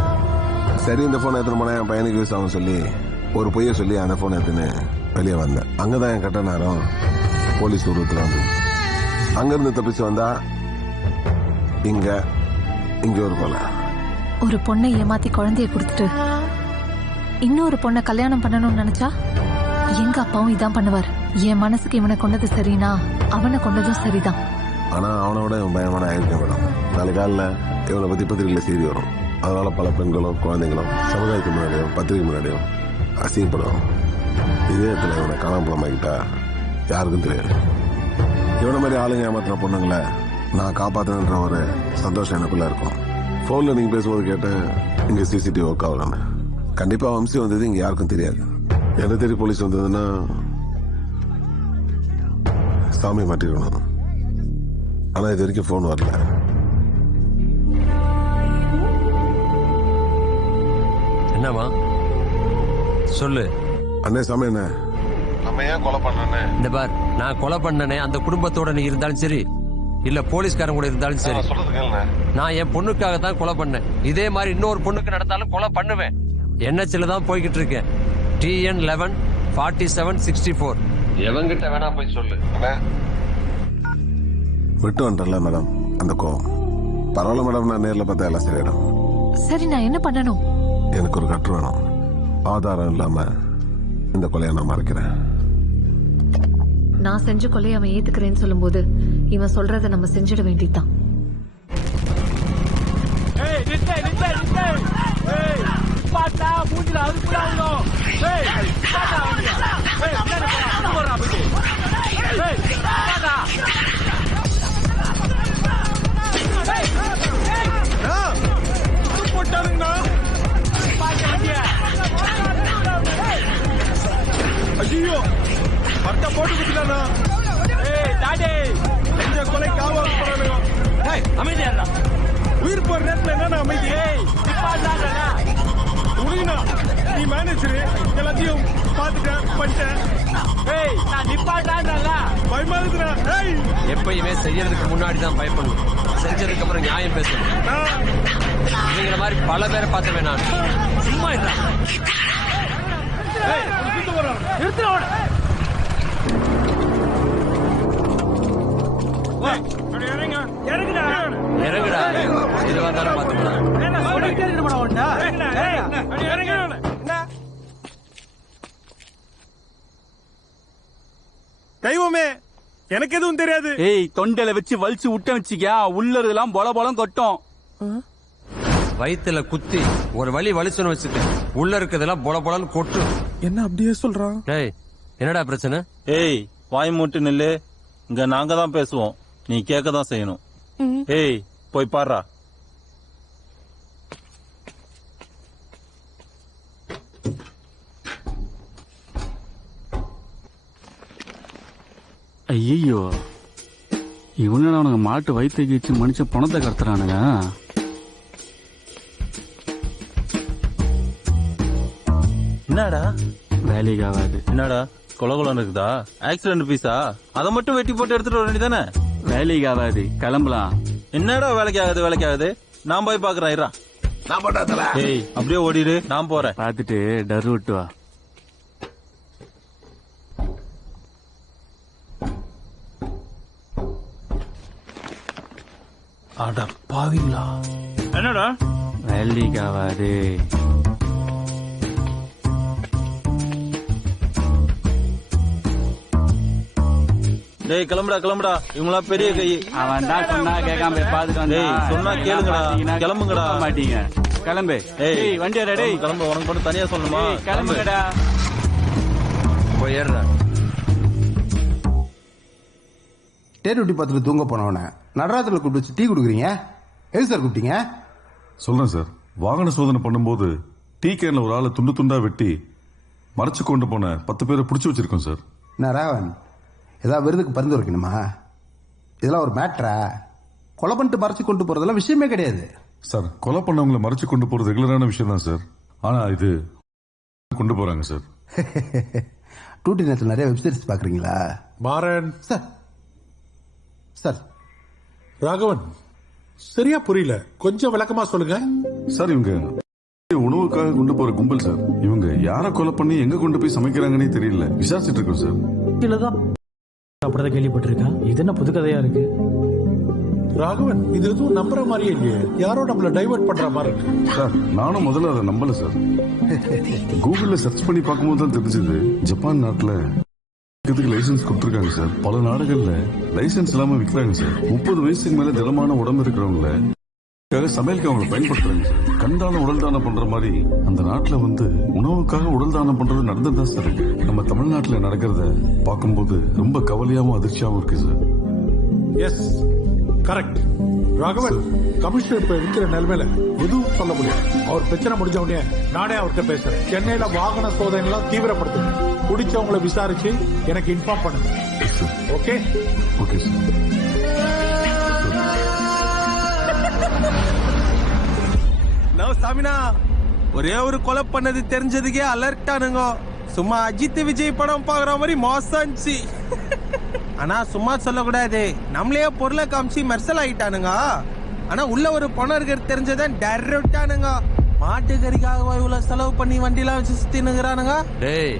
சரி, இந்த போனை எடுத்துன்னு போனா என் பையனுக்கு யூஸ் ஆகும் சொல்லி ஒரு பொய்ய சொல்லி அந்த போனை எடுத்துன்னு வெளியே வந்தேன். அங்கதான் என் கட்ட நேரம் போலீஸ் உருவத்துல வந்து அங்கிருந்து தப்பிச்சு வந்தா இங்க ஒரு கொலை. ஒரு பொண்ணை ஏமாத்தி குழந்தைய கொடுத்துட்டு இன்னொரு பொண்ணை கல்யாணம் பண்ணணும்னு நினைச்சா எங்க அப்பாவும் இதான் பண்ணுவார். என் மனசுக்கு இவனை கொண்டது சரினா அவனை கொண்டதும் சரிதான். ஆனா அவனோட இவன் பயமான ஆயிருக்கேன் மேடம். நாளைக்கு காலில் இவனை பத்தி பத்திரிகையில செய்தி வரும். அதனால பல பெண்களும் குழந்தைங்களும் சமுதாயத்துக்கு முன்னாடியும் பத்திரிகை முன்னாடியும் அசிங்கப்படுவோம். இதே இடத்துல இவனை காணாமக்கிட்டா யாருக்கும் தெரியாது. இவனை மாதிரி ஆளுங்க ஏமாத்தின பொண்ணுங்களை நான் காப்பாத்தின ஒரு சந்தோஷம் எனக்குள்ள இருக்கும். போன்ல நீங்க பேசும்போது கேட்டேன், இங்க சிசிடிவி ஒர்க் ஆகலான்னு. கண்டிப்பா வம்சி வந்தது இங்க யாருக்கும் தெரியாது. என்ன தேடி போலீஸ் வந்ததுன்னா சாமி மாட்டிக்கணும். ஆனா இது வரைக்கும் போன் வரல. என்னமா சொல்லு. அண்ணே சாமி, என்ன நம்ம ஏன் கொலை பண்ணனே? இந்த பார், நான் கொலை பண்ணனே அந்த குடும்பத்தோட நீ இருந்தாலும் சரி, இல்ல போலீஸ்காரன் கூட இருந்தாலும் சரி, நான் என் பொண்ணுக்காக தான் கொலை பண்ணேன். இதே மாதிரி இன்னொரு பொண்ணுக்கு நடந்தாலும் கொலை பண்ணுவேன். என்ஹெச்ல தான் போய்கிட்டு இருக்கேன். TN 11 47 64. எவங்கிட்ட வேணா போய் சொல்லு. விட்டு வந்துட்டல மேடம் அந்த கோவம். பரவாயில்ல மேடம், நான் நேரில் பார்த்தா எல்லாம் சரியிடும். சரி, நான் என்ன பண்ணணும்? எனக்கு ஒரு கட்டு வேணும். ஆதாரம் இல்லாம இந்த கொலையை நான் மறைக்கிறேன். நான் செஞ்ச கொலையை அவன் ஏத்துக்கிறேன்னு சொல்லும்போது இவன் சொல்றதை நம்ம செஞ்சிட வேண்டியதுதான். ஐயோ, பர்த்த போட்டு குடிக்கலாம்னா. கொலை காவல் அமைதியா. உயிர் போற நேரத்துல என்ன அமைதி? முடியுமா? நீ மேனேஜர் எல்லாத்தையும் பாத்துட்டேன் பண்ணிட்டேன். ஏய் நான் நிப்பாட்டான்றல பயமா இருக்குடா. ஏய் எப்பயுமே செய்யறதுக்கு முன்னாடி தான் பயப்படணும், செஞ்சதுக்கு அப்புறம் நியாயம் பேசணும். இவங்கள மாதிரி பல பேரை பார்த்தவன் நான். சும்மா இல்ல இறங்குடா, இதுவா இருந்தாலும் பாத்துக்கலாம். தெய்வமே, எனக்கு எதுவும் தெரியாது. ஏய் தொண்டையில வச்சு வலிச்சு விட்ட வச்சுக்க, உள்ள இருக்கலாம் பொல பொலம் கொட்டும். வயித்துல குத்தி ஒரு வலி வலிச்சுன்னு வச்சுட்டு உள்ள இருக்கிறதெல்லாம் பொல பொலன்னு கொட்டு. என்ன அப்படியே சொல்றான்? ஏய் என்னடா பிரச்சனை? ஏய் வாய் மூட்டு நில்லு. இங்க நாங்க தான் பேசுவோம், நீ கேட்க தான் செய்யணும். ஏய் போய் பாடுறா. ஐயோ இவனுங்க அவனுங்க மாட்டு வயிற்று கீச்சு மனுஷன் பணத்தை கடத்துறானுங்க. என்னடா வேலைக்கு ஆகாது. என்னடா கொலகுலம் இருக்குதா? ஆக்சிடென்ட் பீஸா? அதை மட்டும் வெட்டி போட்டு எடுத்துட்டு வர வேண்டியதானே? வேலைக்கு ஆகாது, கிளம்பலாம். என்னடா வேலைக்கு ஆகுது? நான் போய் பாக்குறேன். இருடா. நான் பண்ணாதல. ஏய் அப்படியே ஓடிடு, நான் போறேன். பாத்துட்டு டர் விட்டு வா. அட பாவிங்களா. என்னடா வேலைக்கு ஆகாது. டேய் கிளம்புடா. இவங்களா பெரிய கை. அவன் தான் சொன்னா கேட்காம பாத்துட்டு வந்து சொன்னா கேளுங்கடா, கிளம்புங்கடா. மாட்டீங்க, கிளம்பு. ஏய் வண்டி டேய் கிளம்பு. உனக்கு மட்டும் தனியா சொல்லணுமா? கிளம்புடா. போய் ஏறுடா. டேர் பார்த்துட்டு தூங்க போனவன நடராத்திரில கூப்பிட்டு வச்சு டீ கொடுக்குறீங்க. எது சார் கூப்பிட்டீங்க? சொல்றேன் சார். வாகன சோதனை பண்ணும்போது டீ கேன்ல ஒரு ஆளை துண்டு துண்டா வெட்டி மறைச்சு கொண்டு போன 10 பேரை பிடிச்சி வச்சிருக்கோம் சார். நான் ராவன் ஏதாவது விருதுக்கு பரிந்து வைக்கணுமா? இதெல்லாம் ஒரு மேட்ரா? கொலை பண்ணிட்டு மறைச்சு கொண்டு போறதெல்லாம் விஷயமே கிடையாது சார். கொலை பண்ணவங்களை மறைச்சு கொண்டு போறது ரெகுலரான விஷயம் தான் சார். ஆனா இது கொண்டு போறாங்க சார். டூட்டி நேரத்தில் நிறைய வெப்சீரிஸ் பாக்குறீங்களா? மாறன் சார். சார் ராகவன் சரியா புரியல, கொஞ்சம் விளக்கமா சொல்லுங்க சார். இவங்க உணவுக்காக கொண்டு போற கும்பல் சார். இவங்க யாரை கொலை பண்ணி எங்க கொண்டு போய் சமைக்கிறாங்கன்னே தெரியல. விசாரிச்சுட்டு இருக்கோம் சார். அப்படிதான் கேள்விப்பட்டிருக்கேன். இது என்ன புது கதையா இருக்கு? ராகவன் இது எதுவும் நம்புற மாதிரியே இல்லையே, யாரோ நம்மள டைவர்ட் பண்ற மாதிரி இருக்கு சார். நானும் முதல்ல அதை நம்பல சார். கூகுள்ல சர்ச் பண்ணி பார்க்கும்போது தான் தெரிஞ்சது ஜப்பான் நாட்டுல லைசன்ஸ் கொடுத்துருக்காங்க சார். பல நாடுகள்ல லைசன்ஸ் இல்லாம விற்கிறாங்க சார். 30 வயசுக்கு மேல திடமான உடம்பு இருக்கிறவங்கள சமையலுக்கு அவங்களை பயன்படுத்துறாங்க சார். கண்டான உடல் தானம் பண்ற மாதிரி அந்த நாட்டுல உணவுக்காக உடல் தானம் பண்றது நடந்ததுதான் சார் இருக்கு. நம்ம தமிழ்நாட்டுல நடக்கிறத பார்க்கும்போது ரொம்ப கவலையாவும் அதிர்ச்சியாவும் இருக்கு sir. Yes correct. Raghavan commissioner இப்ப இருக்கிற நிலைமையில எதுவும் சொல்ல முடியாது. அவர் பிரச்சனை முடிஞ்ச உடனே நானே அவர்கிட்ட பேசுறேன். சென்னையில வாகன சோதனை எல்லாம் தீவிரப்படுத்துங்க. குடிச்சவங்களை விசாரிச்சு எனக்கு இன்ஃபார்ம் பண்ணுங்க. Okay okay sir. சாமினா ஒரே ஒரு கொலை பண்ணது தெரிஞ்சதுக்கே அலர்ட் ஆனுங்க. சும்மா அஜித் விஜய் படம் பாக்குற மாதிரி மோசம். ஆனா சும்மா சொல்லக்கூடாது, நம்மளே பொருளை காமிச்சு மெர்சல் ஆயிட்டானுங்க. ஆனா உள்ள ஒரு பணம் இருக்கிறது தெரிஞ்சதான் டேரக்டானுங்க. மாட்டுக்கறிக்காக இவ்வளவு செலவு பண்ணி வண்டிலாம் வச்சு சுத்தினுங்கிறானுங்க. டேய்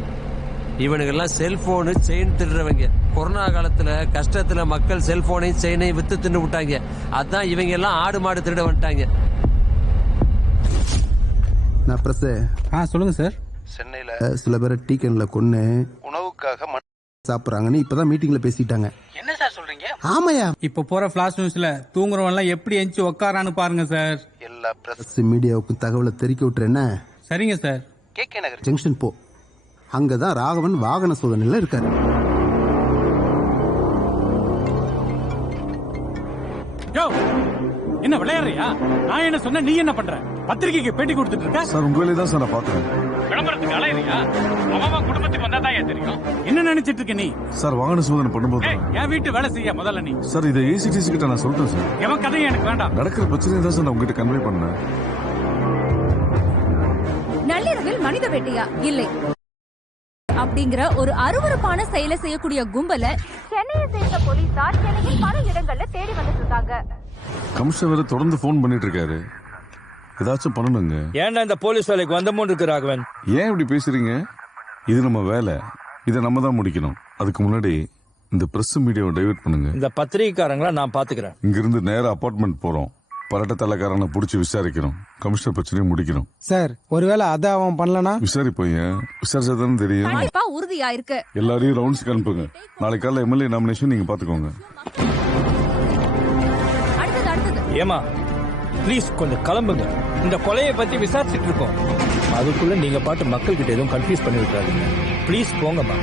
இவனுங்கெல்லாம் செல்போனு செயின் திருடுறவங்க. கொரோனா காலத்துல கஷ்டத்துல மக்கள் செல்போனையும் செயினையும் வித்து தின்னு விட்டாங்க. அதான் இவங்க எல்லாம் ஆடு மாடு திருட வந்துட்டாங்க. நான் பிரஸ். சொல்லுங்க சார். சென்னையில சில பேரை டீ கேன்ல கொன்னு உணவுக்காக சாப்பிடுறாங்கன்னு இப்பதான் மீட்டிங்ல பேசிட்டாங்க. என்ன சார் சொல்றீங்க? ஆமாயா. இப்ப போற பிளாஷ் நியூஸ்ல தூங்குறவன் எல்லாம் எப்படி எஞ்சி உட்காரான்னு பாருங்க சார். எல்லா பிரஸ் மீடியாவுக்கும் தகவலை தெரிவிக்க விட்டுறேன்னா? சரிங்க சார். கேகே நகர் ஜங்ஷன் போ. அங்கதான் ராகவன் வாகன சோதனையில இருக்காரு. என்ன விளையாடுறியா? நான் என்ன சொன்ன, நீ என்ன பண்ற? பத்திரிகைக்கு பேட்டி கொடுத்துட்டு இருக்க சார். உங்க வேலையை தான் சார் நான் பாக்குறேன். விளம்பரத்துக்கு அலையறியா? அவன் குடும்பத்துக்கு வந்தா தான் தெரியும். என்ன நினைச்சிட்டு இருக்க நீ? சார் வாகன சோதனை பண்ணும்போது என் வீட்டு வேலை செய்ய முதல்ல நீ. சார் இதை ஏசிடிசி கிட்ட நான் சொல்லிட்டேன் சார். எவன் கதையும் எனக்கு வேண்டாம். நடக்கிற பிரச்சனை தான் சார் நான் உங்ககிட்ட கன்வே பண்ணேன். நள்ளிரவில் மனித வேட்டையா? இல்லை. அப்படிங்கிற ஒரு அருவருப்பான செயலை செய்யக்கூடிய கும்பல சென்னையை சேர்ந்த போலீசார் சென்னையில் பல இடங்கள்ல தேடி வந்துட்டு இருக்காங்க. கமிஷனர் தொடர்ந்து போன் பண்ணிட்டு இருக்காரு. ஏதாச்சும் பண்ணணுங்க. ஏன்டா இந்த போலீஸ் வேலைக்கு வந்தமோன்னு இருக்கு ராகவன்? ஏன் இப்படி பேசுறீங்க? இது நம்ம வேலை, இதை நம்ம தான் முடிக்கணும். அதுக்கு முன்னாடி இந்த பிரஸ் மீடியாவை டைவர்ட் பண்ணுங்க. இந்த பத்திரிகைக்காரங்கள நான் பாத்துக்கிறேன். இங்கிருந்து நேரா அபார்ட்மெண்ட் போறோம். பரட்ட தலைக்காரனை புடிச்சு விசாரிக்கிறோம். கமிஷனர் பிரச்சனையை முடிக்கணும். சார் ஒருவேளை அதை அவன் பண்ணலனா? விசாரிப்போம். விசாரிச்சாதானே தெரியும். கண்டிப்பா உறுதியா இருக்கு. எல்லாரையும் ரவுண்ட்ஸ்க்கு அனுப்புங்க. நாளைக்கு காலைல எம்எல்ஏ நாமினேஷன் நீங்க பாத்துக்கோங்க. ஏமா ப்ளீஸ் கொஞ்சம் கிளம்புங்க. இந்த கொலையை பத்தி விசாரிச்சுட்டு இருக்கோம். அதுக்குள்ள நீங்க பாட்டு மக்கள் கிட்ட எதுவும் கன்ஃபியூஸ் பண்ணி விட்டாருங்க. ப்ளீஸ் போங்கம்மா.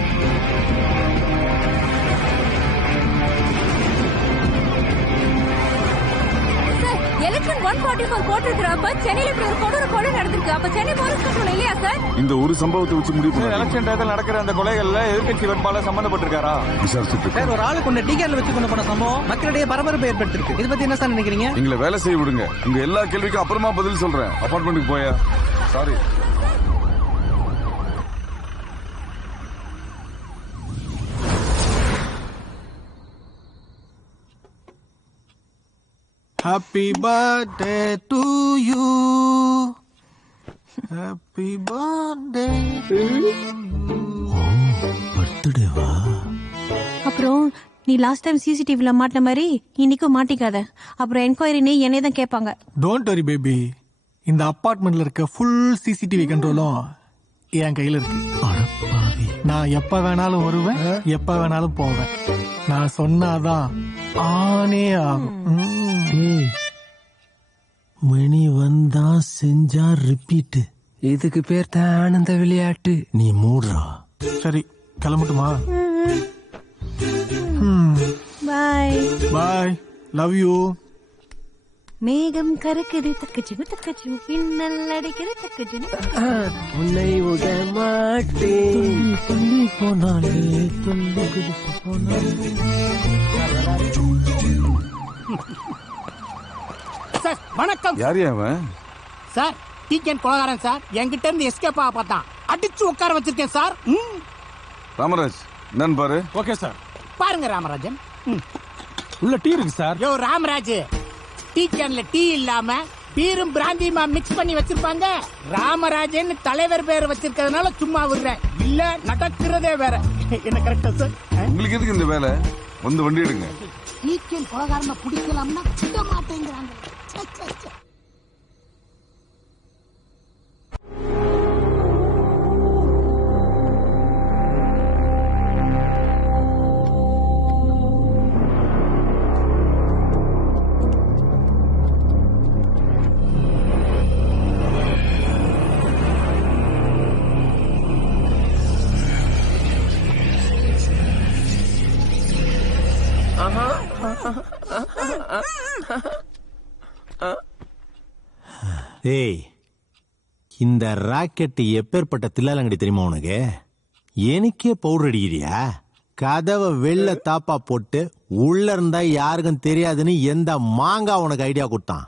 எலெக்ஷன் 144 போட்டிருக்கிறப்ப சென்னையில இப்படி ஒரு கொடூர கொலை நடந்திருக்கு. அப்ப சென்னை போலீஸ் கண்ட்ரோல் இல்லையா சார்? இந்த ஒரு சம்பவத்தை வச்சு முடிவு பண்ண எலெக்ஷன் டயத்தில் நடக்கிற அந்த கொலைகள்ல எதிர்கட்சி வேட்பாளர் சம்பந்தப்பட்டிருக்காரா? விசாரிச்சுட்டு சார் ஒரு ஆளு கொண்ட டீக்கர்ல வச்சு கொண்டு போன சம்பவம் மக்களிடையே பரபரப்பு ஏற்படுத்திருக்கு. இதை பத்தி என்ன சார் நினைக்கிறீங்க? எங்களை வேலை செய்ய விடுங்க. உங்க எல்லா கேள்விக்கும் அப்புறமா பதில் சொல்றேன். அபார்ட்மெண்ட்டுக்கு போயா? Sorry. Happy birthday to you. Happy birthday to you. பர்த்டேவா? அப்புறம் நீ லாஸ்ட் டைம் சிசிடிவில மாட்டின மாதிரி இன்னைக்கும் மாட்டிக்காத. அப்புறம் என்கொயரினே என்னே தான் கேட்பாங்க. Don't worry baby. இந்த அபார்ட்மெண்ட்ல இருக்க ஃபுல் சிசிடிவி கண்ட்ரோலும் என் கையில இருக்கு. நான் எப்ப வேணாலும் வருவேன், எப்ப வேணாலும் போவேன். நான் சொன்னாதான் ஆனே ஆகும். மணி வந்தா செஞ்சா ரிப்பீட். இதுக்கு பேர் தான் ஆனந்த விளையாட்டு. நீ மூடுறா. சரி கிளம்பட்டுமா? பாய் பாய். Love you. மேகம் கருக்குது தக்கச்சும் தக்கச்சும் பின்னல் அடிக்குது தக்கச்சும். உன்னை விட மாட்டேன். துள்ளி போனாலே துள்ளி குதிச்சு போனாலே. சார் வணக்கம். யார் அவன்? சார் டிகேன் கொலகாரன் சார். என்கிட்ட இருந்து எஸ்கேப் ஆக பார்த்தான். அடிச்சு உட்கார வச்சிருக்கேன் சார். ராமராஜ் என்னன்னு பாரு. Okay sir. பாருங்க ராமராஜன். உள்ள டீ இருக்கு சார். யோ ராமராஜ், டீ கேன்ல டீ இல்லாம பீரும் பிராந்தியுமா மிக்ஸ் பண்ணி வச்சிருப்பாங்க. ராமராஜன் தலைவர் பேர் வச்சிருக்கிறதுனால சும்மா விடுறேன். இல்ல நடக்கிறதே வேற. என்ன கரெக்டா சார்? உங்களுக்கு எதுக்கு இந்த வேலை? வந்து வண்டி எடுங்க. டீ கேன் கொலகாரனை பிடிக்கலாம்னா விட மாட்டேங்கிறாங்க. ஏய், இந்த ராக்கெட் எப்பேற்பட்ட தில்லாலங்கடி தெரியுமா உனக்கு? எனக்கே பவுடர் அடிக்கிறியா? கதவை வெள்ள தாப்பா போட்டு உள்ள இருந்தா யாருக்கும் தெரியாதுன்னு எந்த மாங்கா உனக்கு ஐடியா கொடுத்தான்?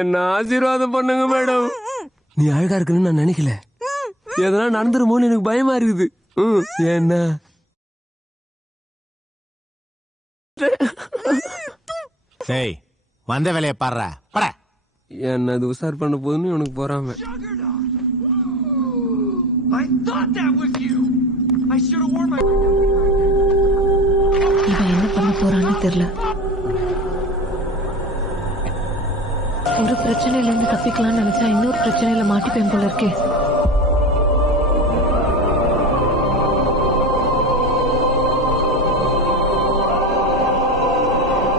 என்ன ஆசீர்வாதம் பண்ணுங்க மேடம். நீ அழகா இருக்குன்னு நான் நினைக்கல. எதனா நடந்துருமோன்னு எனக்கு பயமா இருக்குது. என்ன டேய், வந்த வேலையை பாடுற பட. என்ன அது உசார் பண்ண போதுன்னு உனக்கு போறாம. இவன் என்ன பண்ண போறான்னு தெரியல. ஒரு பிரச்சனையில இருந்து தப்பிக்கலாம்னு நினைச்சா இன்னொரு பிரச்சனையில மாட்டிப்பேன் போல இருக்கே.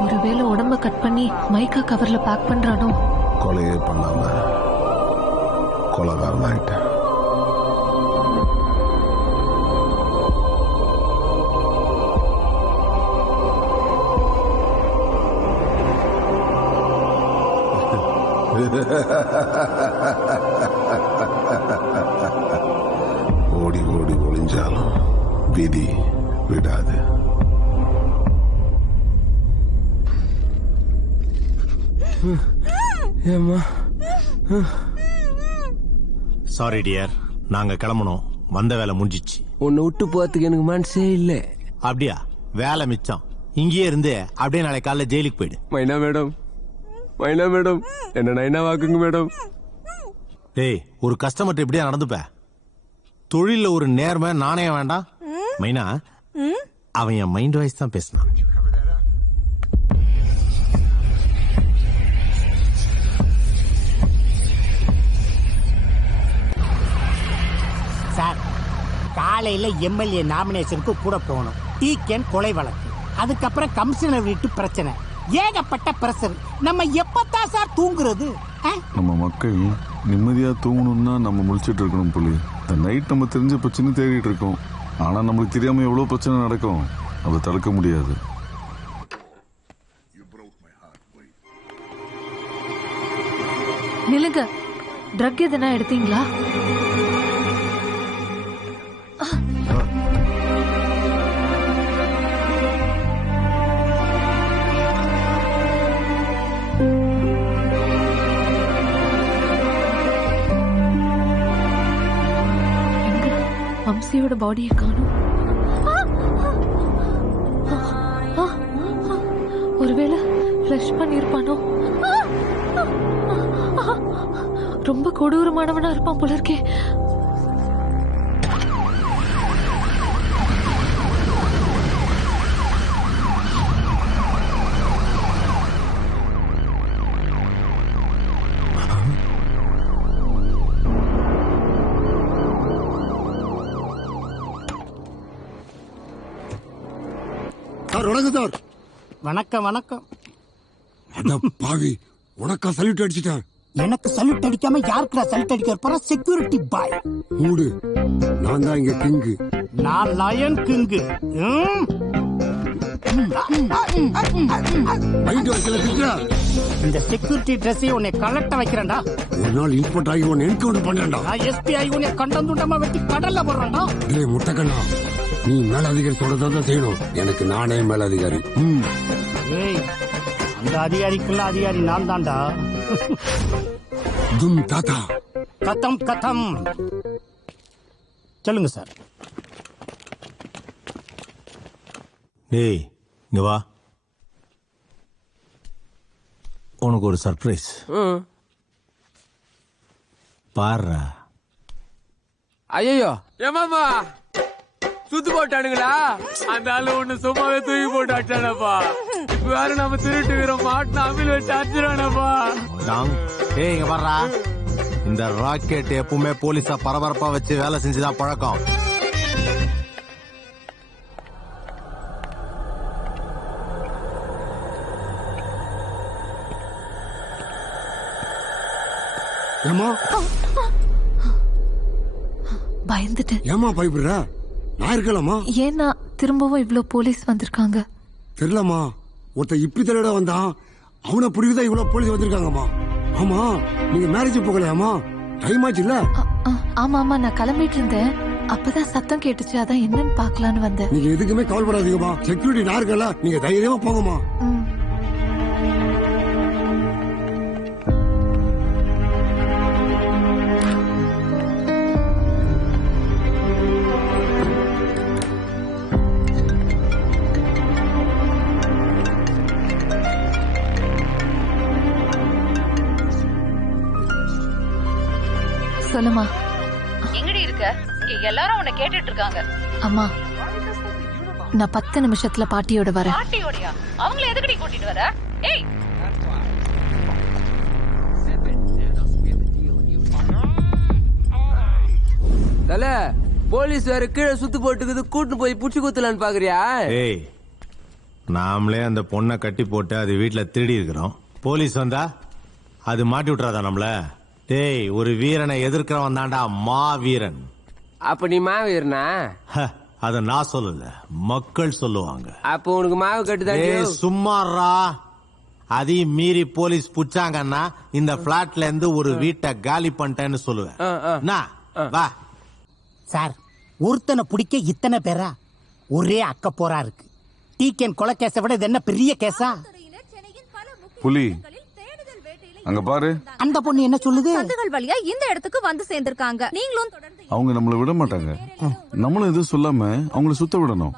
ஒருவேளை உடம்ப கட் பண்ணி மைக்கா கவர்ல பேக் பண்றானோ? கொலையே பண்ணாம கொலைகாரன் ஆயிட்டேன். ஓடி ஓடி ஒளிஞ்சாலும் விதி விடாது. சாரி டியர், நாங்க கிளம்பணும். வந்த வேலை முடிஞ்சிச்சு. உன்னை விட்டு போறதுக்கு எனக்கு மனசே இல்ல. அப்படியா? வேலை மிச்சம். இங்கேயே இருந்து அப்படியே நாளை காலைல ஜெயிலுக்கு போயிடு. மைனா மேடம், மைனா மேடம், என்ன நைனா வாக்குங்க மேடம். டேய், ஒரு கஸ்டமர் இப்படியா நடந்துப்ப? தொழில ஒரு நேர்மை நாணயம் வேண்டாம். மைனா, அவன் என் மைண்ட் வாய்ஸ் தான் பேசினான். சார், காலையில எம்எல்ஏ நாமினேஷனுக்கு கூட போகணும். டீக்கன் கொலை வழக்கு, அதுக்கப்புறம் கமிஷனர் வீட்டு பிரச்சனை, ஏகப்பட்ட பிரஷர். நம்ம எப்பத்தான் சார் தூங்குறது? நம்ம மக்கள் நிம்மதியா தூங்கணும்னா நம்ம முழிச்சிட்டு இருக்கணும் புலி. இந்த நைட் நம்ம தெரிஞ்ச பிரச்சனை தேடிட்டு இருக்கோம். ஆனா நம்மளுக்கு தெரியாம எவ்வளவு பிரச்சனை நடக்கும். அதை தடுக்க முடியாது. நிலுங்க, ட்ரக் எதுனா எடுத்தீங்களா? வம்சியோட பாடியை காணும். ஒருவேளை ஃப்ளஷ் பண்ணிருப்பானோ? ரொம்ப கொடூரமானவனா இருப்பான் போல இருக்கே. வணக்கம் வணக்கம். பாவி, உனக்கா சல்யூட் அடிச்சிட்டேன். எனக்கு சல்யூட் அடிக்காம யாருக்குடா சல்யூட் அடிக்க போற? செக்யூரிட்டி பாய் மூடு. நான் தான் இங்க கிங்கு. நான் லயன் கிங்கு. இந்த செக்யூரிட்டி ட்ரெஸ் உன்னை கலட்ட வைக்கிறேன்டா. ஒரு நாள் இன்ஸ்பெக்டர் ஆகி உன்னை என்கவுண்டர் பண்றேன்டா. நான் எஸ்பி ஆகி உன்னை கண்டந்துண்டமா வெட்டி கடல்ல போடுறேன்டா. டேய் முட்டக்கண்ணா, நீ மேலதிகாரி சொல்றதான் செய்யணும். எனக்கு நானே மேலதிகாரி. ஏய், அந்த அதிகாரிக்குள்ள அதிகாரி நான் தான்டா. தும் தாத்தா. கதம் கதம். சொல்லுங்க சார். டேய், இங்க வா. உனக்கு ஒரு சர்ப்ரைஸ். பாருடா. ஐயோ, ஏமாமா சுத்து போட்டானுங்களா? அந்த ஆளு ஒண்ணு சும்மாவே தூக்கி போட்டு அட்டானப்பா. இப்ப வேற நம்ம திருட்டு வீரம் மாட்டின அமில் வச்சு அடிச்சிடானப்பா. ஏய், இங்க வர்றா. இந்த ராக்கெட் எப்பவுமே போலீஸா பரபரப்பா வச்சு வேலை செஞ்சுதான் பழக்கம். ஏமா பயந்துட்டு. ஏமா பயப்படுற? நான் இருக்கலாமா? ஏன்னா திரும்பவும் இவ்ளோ போலீஸ் வந்திருக்காங்க? தெரியலமா. ஒருத்த இப்படி தடவை வந்தான், அவனை பிடிக்குதான் இவ்வளவு போலீஸ் வந்திருக்காங்கம்மா. ஆமா, நீங்க மேரேஜ் போகலையாமா? டைம் ஆச்சு இல்ல? ஆமா ஆமா, நான் கிளம்பிட்டு இருந்தேன். அப்பதான் சத்தம் கேட்டுச்சு, அதான் என்னன்னு பாக்கலான்னு வந்தேன். நீங்க எதுக்குமே கவலைப்படாதீங்கம்மா. செக்யூரிட்டி நான் இருக்கல, நீங்க தைரியமா போங்கம்மா. சொல்லுமா. எங்கடி இருக்க? இங்க எல்லாரும் உன்னை கேட்டுட்டு இருக்காங்க. அம்மா, நான் 10 நிமிஷத்துல பாட்டியோட வரேன். பாட்டியோடயா? அவங்கள எதுக்கடி கூட்டிட்டு வர? ஏய், தல போலீஸ் வேற கீழே சுத்து போட்டுக்குது, கூட்டு போய் புடிச்சு குத்தலான்னு பாக்குறியா? ஏய், நாமளே அந்த பொண்ணை கட்டி போட்டு அது வீட்டுல திருடி இருக்கிறோம். போலீஸ் வந்தா அது மாட்டி விட்டுறாதா நம்மள? டேய், ஒரு வீரனை எதிர்க்கிறவன் தான்டா மா வீரன். அப்ப நீ மாவீரனா? அத நான் சொல்லல, மக்கள் சொல்லுவாங்க. அப்ப உனக்கு மாவு கட்டுதான். சும்மாறா. அதையும் மீறி போலீஸ் புடிச்சாங்கன்னா இந்த பிளாட்ல இருந்து ஒரு வீட்டை காலி பண்ணிட்டேன்னு சொல்லுவேன். வா சார், ஒருத்தனை பிடிக்க இத்தனை பேரா? ஒரே அக்க போரா இருக்கு. டீக்கன் கொலை கேஸை விட இது என்ன பெரிய கேஸா? புலி, அங்க பாரு. அந்த பொண்ணு என்ன சொல்லுது? சந்துகள் வழியா இந்த இடத்துக்கு வந்து சேர்ந்திருக்காங்க. நீங்களும் தொடர்ந்து அவங்க நம்மள விட மாட்டாங்க. நம்மளும் எதுவும் சொல்லாம அவங்கள சுத்த விடணும்.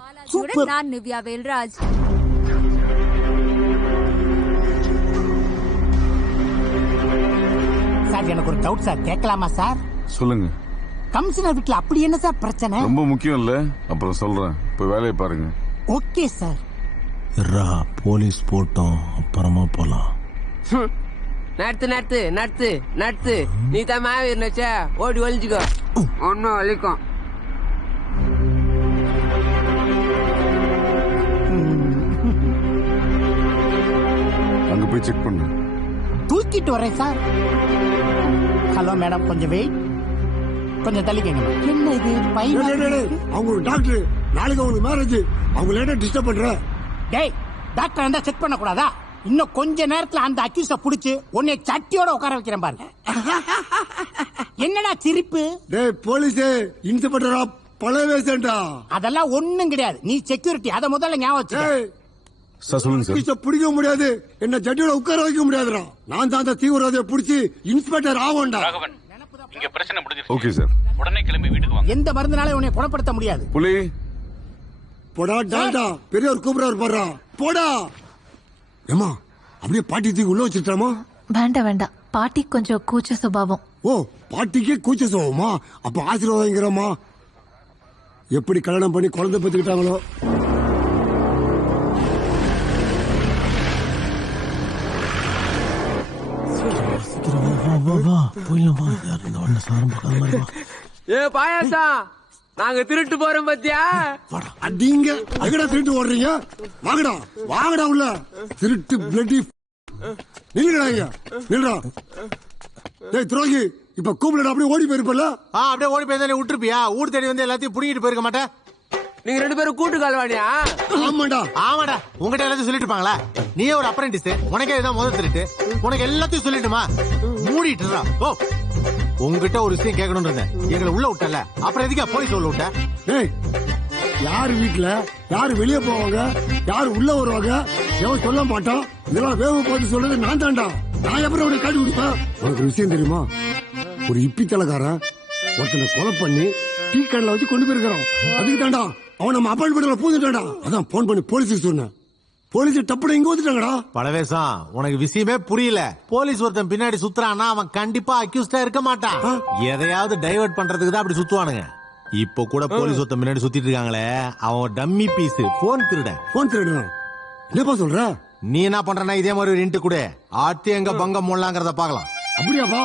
நான் நிவ்யா வேல்ராஜ். சார் எனக்கு ஒரு டவுட் சார், கேட்கலாமா சார்? சொல்லுங்க. கமிஷனர் வீட்டுல அப்படி என்ன சார் பிரச்சனை? ரொம்ப முக்கியம் இல்ல, அப்புறம் சொல்றேன். இப்ப வேலையை பாருங்க. Okay sir. போலீஸ் போட்டோம், அப்புறமா போலாம். நடுத்து நடுத்து நடுத்து நடுத்து. நீ தான் மாவீர்னச்சா, ஓடி ஒழிஞ்சுக்கோ. ஒன்னும் வலிக்கும். அங்க போய் செக் பண்ணு. தூக்கிட்டு வரேன் சார். ஹலோ மேடம், கொஞ்சம் வெயிட். கொஞ்சம் தள்ளிக்கங்க. என்ன இது அவங்க ஒரு டாக்டர், நாளைக்கு அவங்களுக்கு மேரேஜ், அவங்க லேட்டா டிஸ்டர்ப் பண்ற. டேய், டாக்டர் இருந்தா செக் பண்ண கூடாதா? இன்னும் கொஞ்ச நேரத்துல அந்த அக்யூஸ புடிச்சு உன்னை சட்டியோட உட்கார வைக்கிறேன் பாரு. என்னடா சிரிப்பு? டேய் போலீஸ் இன்ஸ்பெக்டரா பழைய வேசண்டா. அதெல்லாம் ஒண்ணும் கிடையாது. நீ செக்யூரிட்டி, அத முதல்ல ஞாபகம் வச்சுக்க. சார் சொல்லுங்க சார். பிடிக்க முடியாது, என்ன ஜட்டியோட உட்கார வைக்க முடியாதுடா. நான் தான் அந்த தீவிரவாதியை பிடிச்சி இன்ஸ்பெக்டர் ஆவோண்டா. இங்க பிரச்சனை முடிஞ்சிருச்சு. Okay sir. உடனே கிளம்பி வீட்டுக்கு வாங்க. எந்த மருந்துனால உன்னை குணப்படுத்த முடியாது. புலி போடா டால்டா, பெரியவர் கூப்பிடாரு போடுறா, போடா. ஏமா அப்படியே பாட்டி தூக்கி உள்ள வச்சிட்டாமா? வேண்டாம் வேண்டாம், பாட்டி கொஞ்சம் கூச்ச சுபாவம். ஓ, பாட்டிக்கே கூச்ச சுபாவமா? அப்ப ஆசீர்வாதங்கிறமா? எப்படி கல்யாணம் பண்ணி குழந்தை பெற்றுக்கிட்டாங்களோ. ஏ பாயாசா, நாங்க திருட்டு போறோம் பத்தியா? அடிங்க, அங்கடா திருட்டு ஓடுறீங்க? வாங்கடா வாங்கடா உள்ள. திருட்டு பிளட்டி நில்லுடா, இங்க நில்லுடா. டேய் துரோகி, இப்ப கூப்பிடா, அப்படியே ஓடி போயிருப்பல. அப்படியே ஓடி போய் விட்டுருப்பியா? ஊர் தேடி வந்து எல்லாத்தையும் புடிங்கிட்டு போயிருக்க மாட்டேன். நீங்க ரெண்டு பேரும் கூட்டு கால்வாடியா? ஆமாடா ஆமாடா, உங்ககிட்ட எல்லாத்தையும் சொல்லிட்டு இருப்பாங்களா? நீயே ஒரு அப்ரெண்டிஸ், உனக்கே இதான் முதல் திருட்டு. உனக்கு எல்லாத்தையும் சொல்லிட்டுமா? மூடிட்டுறா. ஓ, உங்ககிட்ட ஒரு விஷயம் கேட்கணும்னு இருந்தேன், எங்களை உள்ள விட்டல, அப்புறம் எதுக்கா போலீஸ் உள்ள விட்ட? டேய், யாரு வீட்டுல யாரு வெளியே போவாங்க, யாரு உள்ள வருவாங்க, எவன் சொல்ல மாட்டான். இதெல்லாம் வேவு போட்டு சொல்றது நான் தான்டா. நான் எப்படி அவனை காட்டி கொடுப்பேன்? உனக்கு விஷயம் தெரியுமா? ஒரு இப்பி தலைக்காரன் ஒருத்தனை கொலை பண்ணி டீ கடையில வச்சு கொண்டு போயிருக்கான். அதுக்கு தாண்டா அவன் நம்ம அப்பாயின்மெண்ட்ல பூந்துட்டான்டா. அதான் போன் பண்ணி போலீஸுக்கு சொன்னேன். போலீஸ் டப்புட இங்க வந்துட்டாங்கடா. பழவேசம், உனக்கு விஷயமே புரியல. போலீஸ் ஒருத்தன் பின்னாடி சுத்துறான்னா அவன் கண்டிப்பா அக்யூஸ்டா இருக்க மாட்டான். எதையாவது டைவர்ட் பண்றதுக்கு தான் அப்படி சுத்துவானுங்க. இப்போ கூட போலீஸ் ஒருத்தன் பின்னாடி சுத்திட்டு இருக்காங்களே, அவன் டம்மி பீஸ், போன் திருடன். போன் திருடன் என்னப்பா சொல்ற? நீ என்ன பண்றனா இதே மாதிரி ஒரு இன்ட்டு கூட ஆத்தி எங்க பங்கம் மூடலாங்கிறத பாக்கலாம். அப்படியாப்பா?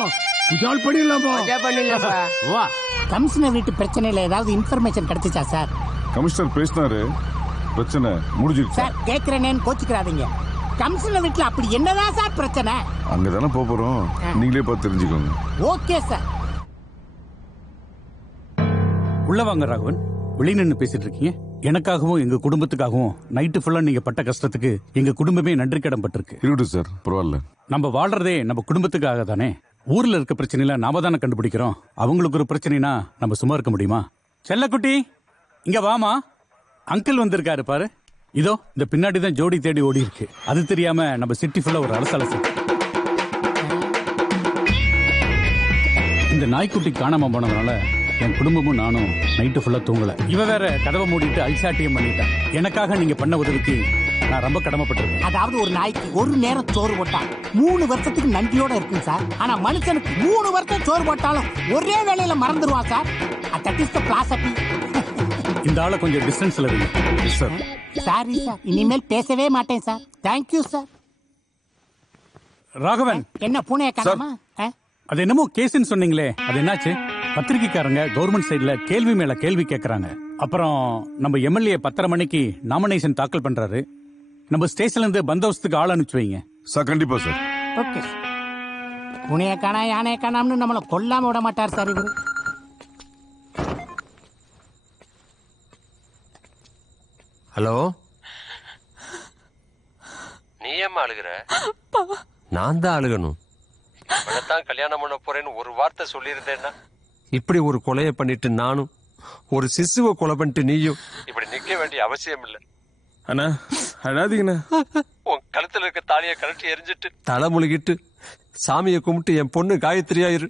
குஜால் பண்ணிடலாம்ப்பா. பண்ணிடலாம்ப்பா. வா. கமிஷனர் வீட்டு பிரச்சனையில ஏதாவது இன்ஃபர்மேஷன் கிடைச்சிச்சா சார்? கமிஷனர் பேசினாரு, பிரச்சனை முடிஞ்சிருச்சு. சார் கேக்குறேன்னு கோச்சுக்கிறாதீங்க. கமிஷனர் வீட்டுல அப்படி என்னதான் சார் பிரச்சனை? அங்கதானே போறோம், நீங்களே பார்த்து தெரிஞ்சுக்கோங்க. Okay sir. உள்ள வாங்க ராகவன். வெளியே நின்று பேசிட்டு இருக்கீங்க. எனக்காகவும் எங்க குடும்பத்துக்காகவும் நைட்டு ஃபுல்லா நீங்க பட்ட கஷ்டத்துக்கு எங்க குடும்பமே நன்றி கடன் பட்டிருக்கு. இருக்கட்டும் சார், பரவாயில்ல. நம்ம வாழ்றதே நம்ம குடும்பத்துக்காக தானே. ஊர்ல இருக்க பிரச்சனையில நாம தானே கண்டுபிடிக்கிறோம். அவங்களுக்கு ஒரு பிரச்சனைனா நம்ம சும்மா இருக்க முடியுமா? செல்லக்குட்டி, இங்க வாமா. அங்கிள் வந்திருக்காரு பாரு. இதோ இந்த பின்னாடி தான் ஜோடி தேடி ஓடி இருக்கு. அது தெரியாம நம்ம சிட்டி ஃபுல்லா ஒரு அலசலசு. இந்த நாய்க்குட்டி காணாம போனதுனால என் குடும்பமும் நானும் நைட்டு ஃபுல்லா தூங்கல. இவ வேற கதவை மூடிட்டு ஐசாட்டியம் பண்ணிட்டான். எனக்காக நீங்க பண்ண உதவிக்கு நான் ரொம்ப கடமைப்பட்டிருக்கேன். அதாவது ஒரு நாய்க்கு ஒரு நேரம் சோறு போட்டா 3 வருஷத்துக்கு நன்றியோட இருக்கும் சார். ஆனா மனுஷனுக்கு 3 வருஷம் சோறு போட்டாலும் ஒரே வேளையில மறந்துடுவான் sir. That is the philosophy. இந்த ஆளை கொஞ்சம் டிஸ்டன்ஸ்ல வைங்க. சார் சாரி சார், இனிமேல் பேசவே மாட்டேன் சார். Thank you sir. ராகவன், என்ன பூனைய காணோமா? அது என்னமோ கேஸ்ன்னு சொன்னீங்களே, அது என்னாச்சு? பத்திரிக்கைக்காரங்க கவர்மெண்ட் சைடுல கேள்வி மேல கேள்வி கேட்கறாங்க. அப்புறம் நம்ம எம்எல்ஏ 10:30 மணிக்கு நாமினேஷன் தாக்கல் பண்றாரு. நம்ம ஸ்டேஷன்ல இருந்து பந்தோபஸ்துக்கு ஆள் அனுப்பிச்சு வைங்க. சார் கண்டிப்பா சார். ஓகே. பூனைய காணா யானைய காணாம்னு நம்மள கொல்லாம விட மாட்டார் சார் இவரு. ஹலோ, நீ ஏம்மா அழுகுற? நான் தான் அழுகணும். தான் கல்யாணம் பண்ண போறேன்னு ஒரு வார்த்தை சொல்லியிருந்தேன்னா, இப்படி ஒரு கொலையை பண்ணிட்டு நானும், ஒரு சிசுவை கொலை பண்ணிட்டு நீயும் இப்படி நிக்க வேண்டிய அவசியம் இல்லை. அண்ணா அழாதீங்கண்ணா. உன் கழுத்துல இருக்க தாலியை கழட்டி எரிஞ்சிட்டு தலை முழுகிட்டு சாமியை கும்பிட்டு என் பொண்ணு காயத்ரியாயிரு.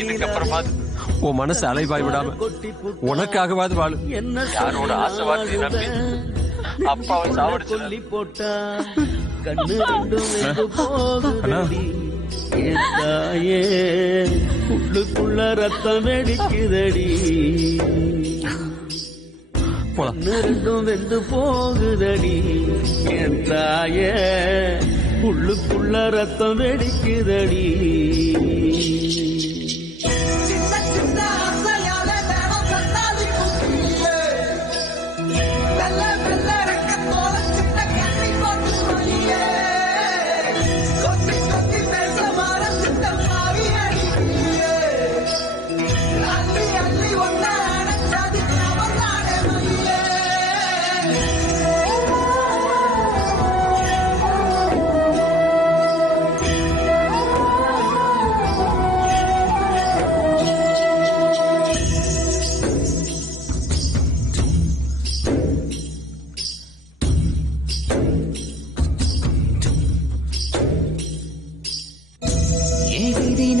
இதுக்கப்புறமா உன் மனசு அலைவாய் விடாம உனக்காகவாது வாழு. யாரோட ஆசை வார்த்தை நம்பி அப்பாவை சாவடிச்சு போட்டா கண்ணு ரெண்டும் போகுதடி தாயே உள்ளுக்குள்ள ரத்தம் வெடிக்குதடி கண்ணு ரெண்டும் வெந்து போகுதடி என் தாயே உள்ளுக்குள்ள ரத்தம் வெடிக்குதடி.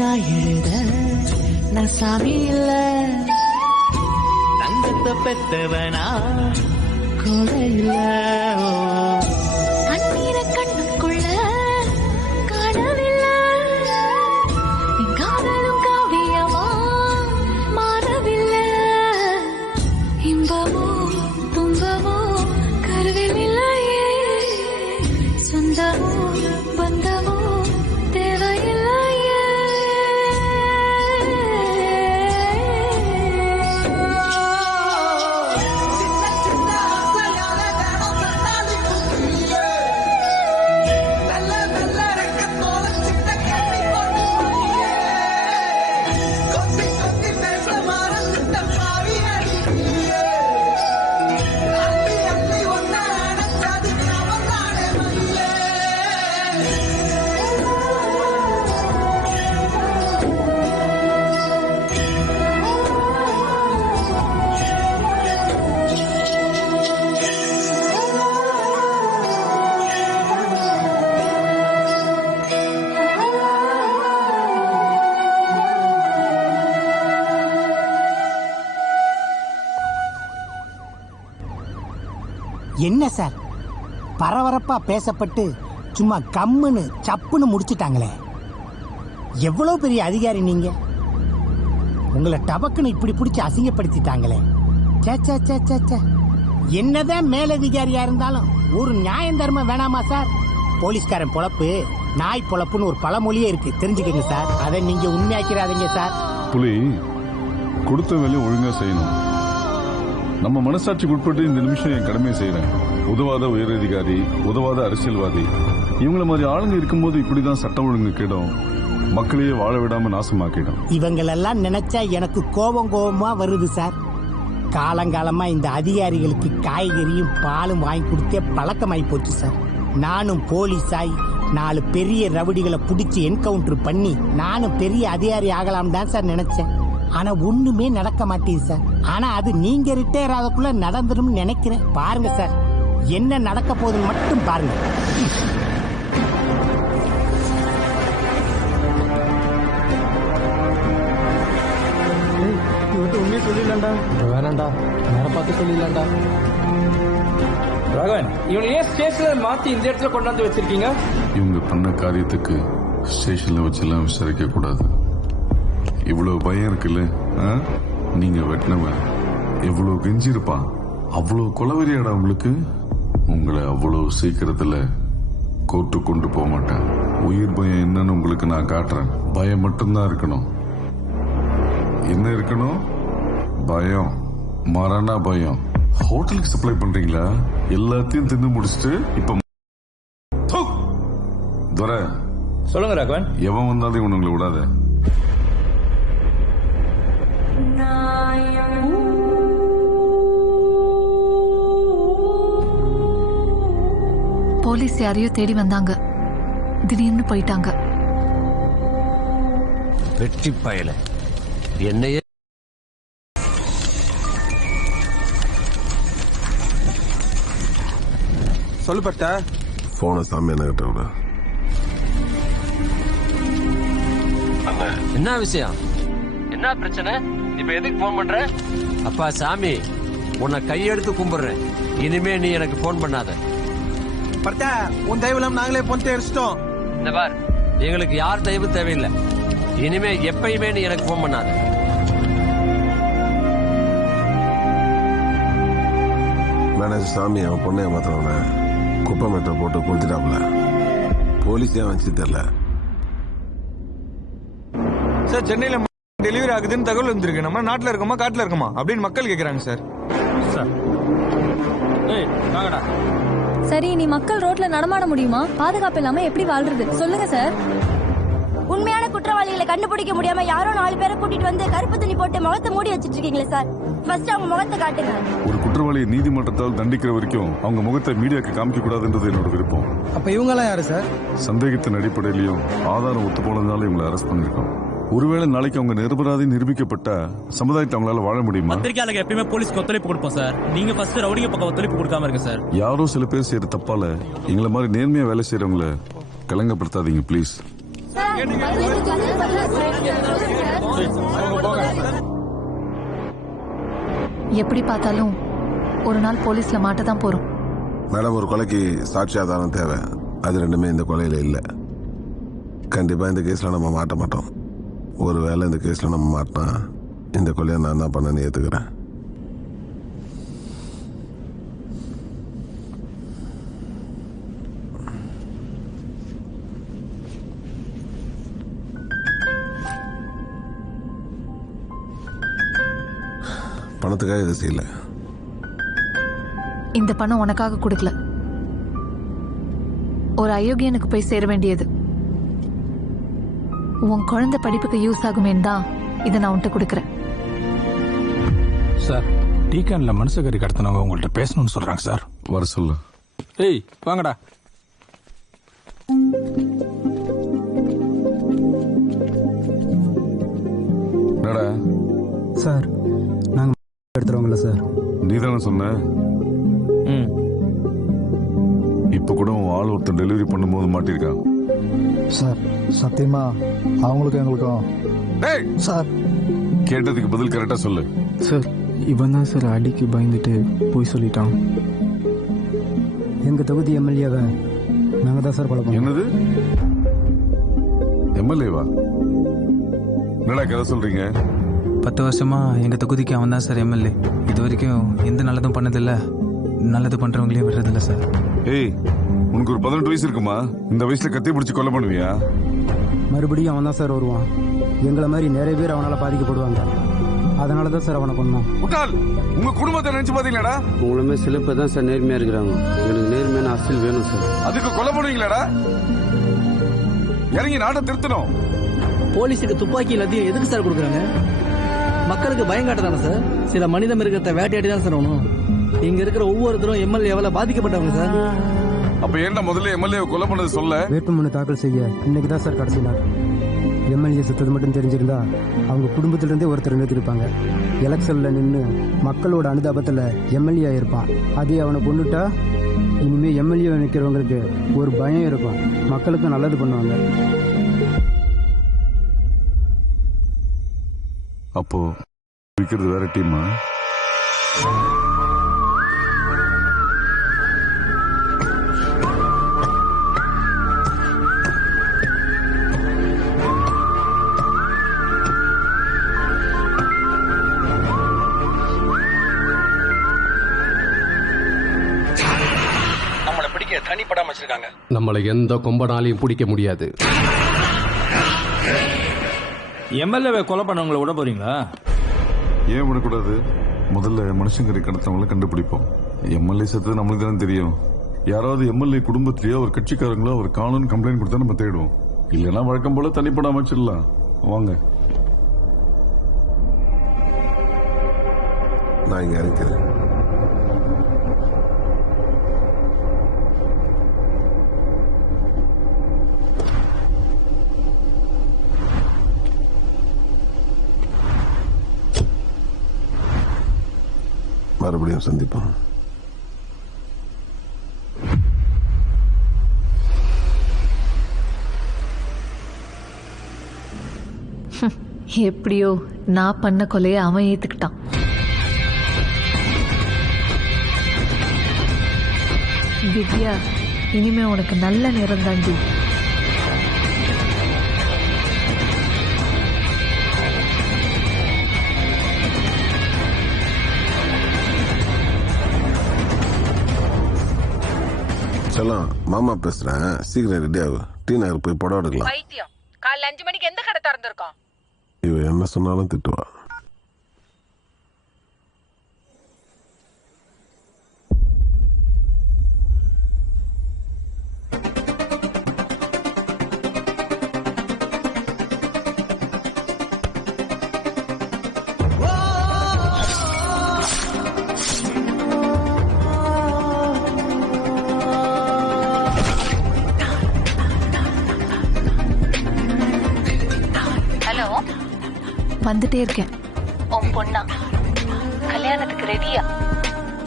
நான் எழுத நான் சாமி இல்ல தங்கத்தை பெத்தவனா கூட இல்ல கண்ணீரை கண்ணுக்குள்ள காணவில்லை காதலும் காவியமா மாறவில்லை இன்பமோ துன்பமோ கருவில் இல்லையே சொந்தமோ பந்தமோ என்ன சார் பரபரப்பா பேசப்பட்டு சும்மா கம்முன்னு சப்புன்னு முடிச்சிட்டாங்களே. எவ்வளவு பெரிய அதிகாரி நீங்க, உங்களை டபக்குன்னு இப்படி பிடிச்சி அசிங்கப்படுத்திட்டாங்களே. என்னதான் மேலதிகாரியா இருந்தாலும் ஒரு நியாயம் தர்மம் வேணாமா சார்? போலீஸ்காரன் பொழப்பு நாய் பொழப்புன்னு ஒரு பழமொழியே இருக்கு, தெரிஞ்சுக்கங்க சார். அதை நீங்க உண்மையாக்கிறாதீங்க சார். புலி கொடுத்த வேலையை ஒழுங்கா செய்யணும். நம்ம மனசாட்சிக்கு உட்பட்டு இந்த நிமிஷம் என் கடமையை செய்யறேன். உதவாத உயரதிகாரி, உதவாத அரசியல்வாதி, இவங்கள மாதிரி ஆளுங்க இருக்கும்போது இப்படிதான் சட்டம் ஒழுங்கு கிடும், மக்களையே வாழ விடாம நாசமாக்கிடும். இவங்களெல்லாம் நினைச்சா எனக்கு கோபமா வருது சார். காலங்காலமா இந்த அதிகாரிகளுக்கு காய்கறியும் பாலும் வாங்கி கொடுத்தே பழக்கமாயி போச்சு சார். நானும் போலீஸாய் 4 பெரிய ரவுடிகளை பிடிச்சி என்கவுண்டர் பண்ணி நானும் பெரிய அதிகாரி ஆகலாம் தான் சார் நினைச்சேன். ஆனா ஒண்ணுமே நடக்க மாட்டேது சார். ஆனா அது நீங்க ரிட்டையர் ஆகக்குள்ள நடந்துடும் நினைக்கிறேன். பாருங்க சார், என்ன நடக்க போகுதுன்னு மட்டும் பாருங்க. உண்மையை சொல்லிடலாம்டா. வேணாண்டா, நேரம் பார்த்து சொல்லிடலாம்டா. ராகவன், இவனை ஏன் ஸ்டேஷன்ல மாத்தி இந்த இடத்துல கொண்டாந்து வச்சிருக்கீங்க? இவங்க பண்ண காரியத்துக்கு ஸ்டேஷன்ல வச்செல்லாம் விசாரிக்க கூடாது. இவ்வளவு பயம் இருக்குல்ல, நீங்க வெட்டினவன் எவ்வளவு கெஞ்சிருப்பான், அவ்வளவு கொலவெறியாடா உங்களுக்கு. உங்களை அவ்வளவு சீக்கிரத்துல கோர்ட்டு கொண்டு போக மாட்டேன். உயிர் பயம் என்னன்னு உங்களுக்கு நான் காட்டுறேன். பயம் மட்டும்தான் இருக்கணும். என்ன இருக்கணும்? பயம், மரண பயம். ஹோட்டலுக்கு சப்ளை பண்றீங்களா? எல்லாத்தையும் தின்னு முடிச்சுட்டு இப்ப துரை சொல்லுங்க ராகவன். எவன் வந்தாலும் இவனுங்களை விடாத. போலீஸ் யாரையோ தேடி வந்தாங்க, திடீர்னு போயிட்டாங்க. வெட்டி பயல என்னையே சொல்லு பட்ட போன சாமி என்ன கிட்ட விட. சொன்னேன். என்ன விஷயம்? என்ன பிரச்சனை? இப்ப எதுக்கு போன் பண்ற? அப்பா சாமி, உன்னை கையெடுத்து கும்பிடுறேன். இனிமே நீ எனக்கு போன் பண்ணாத. பர்த்தா, உன் தயவு இல்லாம நாங்களே போன் அடிச்சிட்டோம். இந்த பார், எங்களுக்கு யார் தயவு தேவையில்லை. இனிமே எப்பயுமே நீ எனக்கு போன் பண்ணாத. மேனேஜர் சாமி அவன் பொண்ணை ஏமாத்தவன குப்பை மெட்டை போட்டு கொளுத்திட்டாப்ல. போலீஸ் ஏன் வந்துச்சு தெரியல. சார், சென்னையில டெலிவரி ஆகுதுன்னு தகவல் வந்திருக்கு. நம்ம நாட்டுல இருக்கோமா காட்டுல இருக்கோமா அப்படின்னு மக்கள் கேக்குறாங்க சார். சரி, நீ மக்கள் ரோட்ல நடமாட முடியுமா? பாதுகாப்பு இல்லாம எப்படி வாழ்றது சொல்லுங்க சார். உண்மையான குற்றவாளிகளை கண்டுபிடிக்க முடியாம யாரோ 4 பேரை கூட்டிட்டு வந்து கருப்பு துணி போட்டு முகத்தை மூடி வச்சிட்டு இருக்கீங்களே சார். ஃபர்ஸ்ட் அவங்க முகத்தை காட்டுங்க. ஒரு குற்றவாளியை நீதிமன்றத்தால் தண்டிக்கிற வரைக்கும் அவங்க முகத்தை மீடியாக்கு காமிக்க கூடாதுன்றது என்னோட விருப்பம். அப்ப இவங்க எல்லாம் யாரு சார்? சந்தேகத்தின் அடிப்படையிலையும் ஆதாரம் ஒத்து போனதுனால இவங்களை அரெஸ்ட் பண்ணிருக்கோம். ஒருவேளை நாளைக்கு அவங்க நிரபராதி நிரூபிக்கப்பட்ட சமுதாயத்தை அவங்களால வாழ முடியுமா? பத்திரிகையாளர்கள் எப்பயுமே போலீஸ்க்கு ஒத்துழைப்பு கொடுப்போம் சார். நீங்க ஃபர்ஸ்ட் ரவுடிங்க பக்கம் ஒத்துழைப்பு கொடுக்காம இருங்க சார். யாரோ சில பேர் செய்யற தப்பால எங்களை மாதிரி நேர்மையா வேலை செய்யறவங்களை கலங்கப்படுத்தாதீங்க ப்ளீஸ். எப்படி பார்த்தாலும் ஒரு நாள் போலீஸ்ல மாட்டதான் போறோம். மேடம், ஒரு கொலைக்கு சாட்சி ஆதாரம் தேவை. அது ரெண்டுமே இந்த கொலையில இல்ல. கண்டிப்பா இந்த கேஸ்ல நம்ம மாட்ட மாட்டோம். ஒருவேளை இந்த கேஸ்ல நம்ம மாட்டினா இந்த கொலையை நான் தான் பண்ண ஏத்துக்கிறேன். பணத்துக்காக இதை செய்யல. இந்த பணம் உனக்காக கொடுக்கல, ஒரு அயோக்கியனுக்கு போய் சேர வேண்டியது. உன் குழந்தை படிப்புக்கு யூஸ் ஆகுமேன்னு தான் இதை நான் உன்கிட்ட கொடுக்கறேன். சார், டீகான்ல மனுஷகரி கடத்தினவங்க உங்கள்ட்ட பேசணும்னு சொல்றாங்க சார். வர சொல்லு. ஏய், வாங்கடா. என்னடா சார், நாங்க எடுத்துருவாங்கல்ல சார். நீ தானே சொன்ன? இப்ப கூட உன் ஆள் ஒருத்தர் டெலிவரி பண்ணும்போது மாட்டிருக்கான் சார். சத்தியமா அவங்களுக்கும் எங்களுக்கும் சார். கேட்டதுக்கு பதில் கரெக்டா சொல்லு சார். இவன் தான் சார் அடிக்கு பயந்துட்டு போய் சொல்லிட்டான். எங்க தொகுதி எம்எல்ஏவை நாங்க தான் சார் கொலை பண்ணோம். என்னது எம்எல்ஏவா? என்னடா கதை சொல்றீங்க? 10 வருஷமா எங்க தொகுதிக்கு அவன் தான் சார் எம்எல்ஏ. இது வரைக்கும் எந்த நல்லதும் பண்ணதில்ல, நல்லது பண்றவங்களையும் விடுறதில்ல சார். ஏய், உனக்கு ஒரு 18 வயசு இருக்குமா? இந்த வயசுல கத்தி பிடிச்சி கொலை பண்ணுவியா? மறுபடியும் அவன் தான் சார் வருவான். எங்களை மாதிரி நிறைய பேர் அவனால பாதிக்கப்படுவாங்க. அதனாலதான் சார் அவனை கொன்னோம். உங்க குடும்பத்தை நினைச்சு பாத்தீங்களாடா? உங்களுமே சில பேர் தான் சார் நேர்மையா இருக்கிறாங்க. எனக்கு நேர்மையான அரசியல் வேணும் சார். அதுக்கு கொலை பண்ணுவீங்களாடா? இறங்கி நாட்டை திருத்தணும். போலீஸுக்கு துப்பாக்கி எல்லாத்தையும் எதுக்கு சார் கொடுக்குறாங்க? மக்களுக்கு பயம் காட்டதானே சார். சில மனித மிருகத்தை வேட்டையாடி தான் சார் ஆகணும். இங்க இருக்கிற ஒவ்வொருத்தரும் எம்எல்ஏவால பாதிக்கப்பட்டவங்க சார். அப்ப ஏன்டா முதல்ல எம்எல்ஏ கொலை பண்ணது சொல்ல? வேட்புமனு தாக்கல் செய்ய இன்னைக்கு தான் சார் கடைசி நாள். எம்எல்ஏ செத்தது மட்டும் தெரிஞ்சிருந்தா அவங்க குடும்பத்திலிருந்தே ஒருத்தர் நிறுத்திருப்பாங்க. எலெக்ஷன்ல நின்று மக்களோட அனுதாபத்துல எம்எல்ஏ ஆயிருப்பான். அதே அவனை கொண்டுட்டா இனிமே எம்எல்ஏ நிற்கிறவங்களுக்கு ஒரு பயம் இருக்கும். மக்களுக்கு நல்லது பண்ணுவாங்க. அப்போ விக்கிறது வேற டீமா? நம்மளை பிடிக்க தனி படம் வச்சிருக்காங்க. நம்மளை எந்த கொம்பனாலையும் பிடிக்க முடியாது. எம்எல்ஏ கொலை பண்ணவங்களை விட போறீங்களா? ஏன் விடக்கூடாது? முதல்ல மனுஷங்கரை கடத்தவங்களை கண்டுபிடிப்போம். எம்எல்ஏ செத்தது நம்மளுக்கு தானே தெரியும். யாராவது எம்எல்ஏ குடும்பத்திலேயோ ஒரு கட்சிக்காரங்களோ அவர் காணும்னு கம்ப்ளைண்ட் கொடுத்தா நம்ம தேடுவோம். இல்லைன்னா வழக்கம் போல தனிப்படம் அமைச்சிடலாம். வாங்க. நான் இங்க இருக்கிறேன். மறுபடியும் சந்திப்போம். எப்படியோ நான் பண்ண கொலையை அவன் ஏத்துக்கிட்டான். திவ்யா, இனிமே உனக்கு நல்ல நேரம் தாண்டி. செல்லம், மாமா பேசுறேன், சீக்கிரம் ரெடி ஆகு. டீ நகர் போய் படம் எடுக்கலாம். பைத்தியம், காலைல 5 மணிக்கு எந்த கடை திறந்திருக்கோம்? இவ என்ன சொன்னாலும் திட்டுவா. ஹலோ, வந்துட்டே இருக்கேன். உன் பொண்ணா கல்யாணத்துக்கு ரெடியா?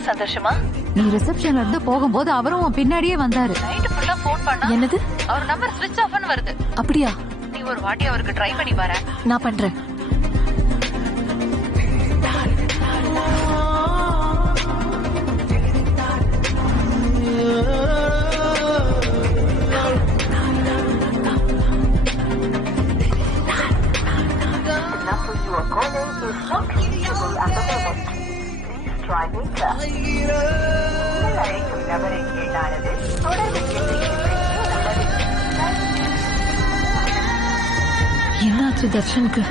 சந்தோஷமா? நீ ரிசப்ஷன்ல இருந்து போகும்போது அவரும் உன் பின்னாடியே வந்தாரு. நைட் ஃபுல்லா ஃபோன் பண்ணா. என்னது? அவர் நம்பர் ஸ்விட்ச் ஆஃப்னு வருது. அப்படியா? நீ ஒரு வாட்டி அவருக்கு ட்ரை பண்ணி பாரு. நான் பண்றேன். என்னாச்சு தர்ஷனுக்கு?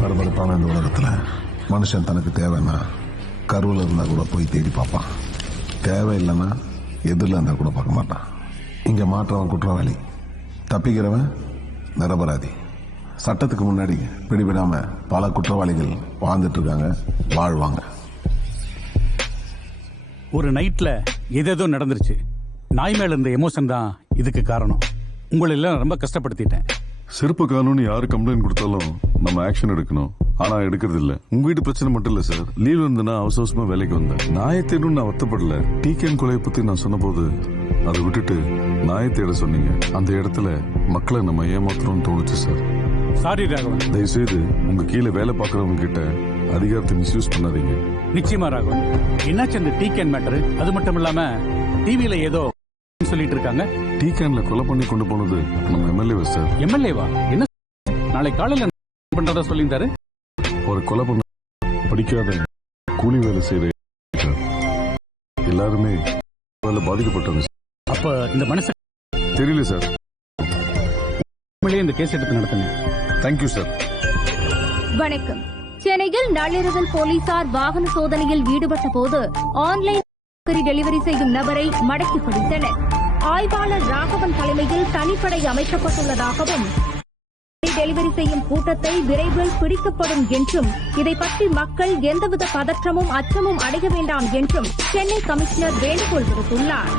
பரபரப்பான இந்த உலகத்துல மனுஷன் தனக்கு தேவைன்னா கருவில் இருந்தா கூட போய் தேடி பார்ப்பான். தேவையில்லைன்னா எதிரில் இருந்தா கூட பார்க்க மாட்டான். இங்க மாற்றவன் குற்றவாளி, தப்பிக்கிறவன் நிரபராதி. சட்டத்துக்கு முன்னாடி பிடிபடாம பல குற்றவாளிகள் வாழ்ந்துட்டு இருக்காங்க, வாழ்வாங்க. ஒரு நைட்ல ஏதேதோ நடந்துருச்சு. நாய் மேல இருந்த எமோஷன் தான் இதுக்கு காரணம். உங்களை எல்லாம் ரொம்ப கஷ்டப்படுத்திட்டேன். சிறப்பு காணும்னு யாரு கம்ப்ளைண்ட் கொடுத்தாலும் நம்ம ஆக்ஷன் எடுக்கணும். ஆனா எடுக்கிறது இல்ல. உங்க வீட்டு பிரச்சனை மட்டும் இல்ல சார். லீவ் இருந்தனா அவசரமா வேலைக்கு வந்தேன். நாயை தேடும் நான் வருத்தப்படல. டிகேன் கொலையை பத்தி நான் சொன்ன போது அதை விட்டுட்டு நாயை தேட சொன்னீங்க. அந்த இடத்துல மக்களை நம்ம ஏமாத்துறோம்னு தோணுச்சு சார். சாரி ராகவன். தயவுசெய்து உங்க கீழே வேலை பார்க்கறவங்க கிட்ட அதிகாரத்தை மிஸ்யூஸ் பண்ணாதீங்க. நிச்சயமா ராகவன். என்னாச்சு அந்த டீகேன் மேட்டர்? அது மட்டும் இல்லாம டிவியில ஏதோ சொல்லிட்டு இருக்காங்க. டீகேன்ல கொலை பண்ணி கொண்டு போனது நம்ம எம்எல்ஏ சார். எம்எல்ஏவா? என்ன நாளை காலையில பண்றதா சொல்லியிருந்தாரு? ஒரு கொலை பண்ண படிக்காத கூலி வேலை செய்யற எல்லாருமே பாதிக்கப்பட்டவங்க. அப்ப இந்த மனுஷன் தெரியல சார். இந்த கேஸ் எடுத்து நடத்துங்க. Thank you sir. வணக்கம். சென்னையில் நள்ளிரவில் போலீசார் வாகன சோதனையில் ஈடுபட்ட போது ஆன்லைன் டெலிவரி செய்யும் நபரை மடக்கி பிடித்தனர். ஆய்வாளர் ராகவன் தலைமையில் தனிப்படை அமைக்கப்பட்டுள்ளதாகவும் டெலிவரி செய்யும் கூட்டத்தை விரைவில் பிடிக்கப்படும் என்றும் இதை பற்றி மக்கள் எந்தவித பதற்றமும் அச்சமும் அடைய வேண்டாம் என்றும் சென்னை கமிஷனர் வேண்டுகோள் விடுத்துள்ளார்.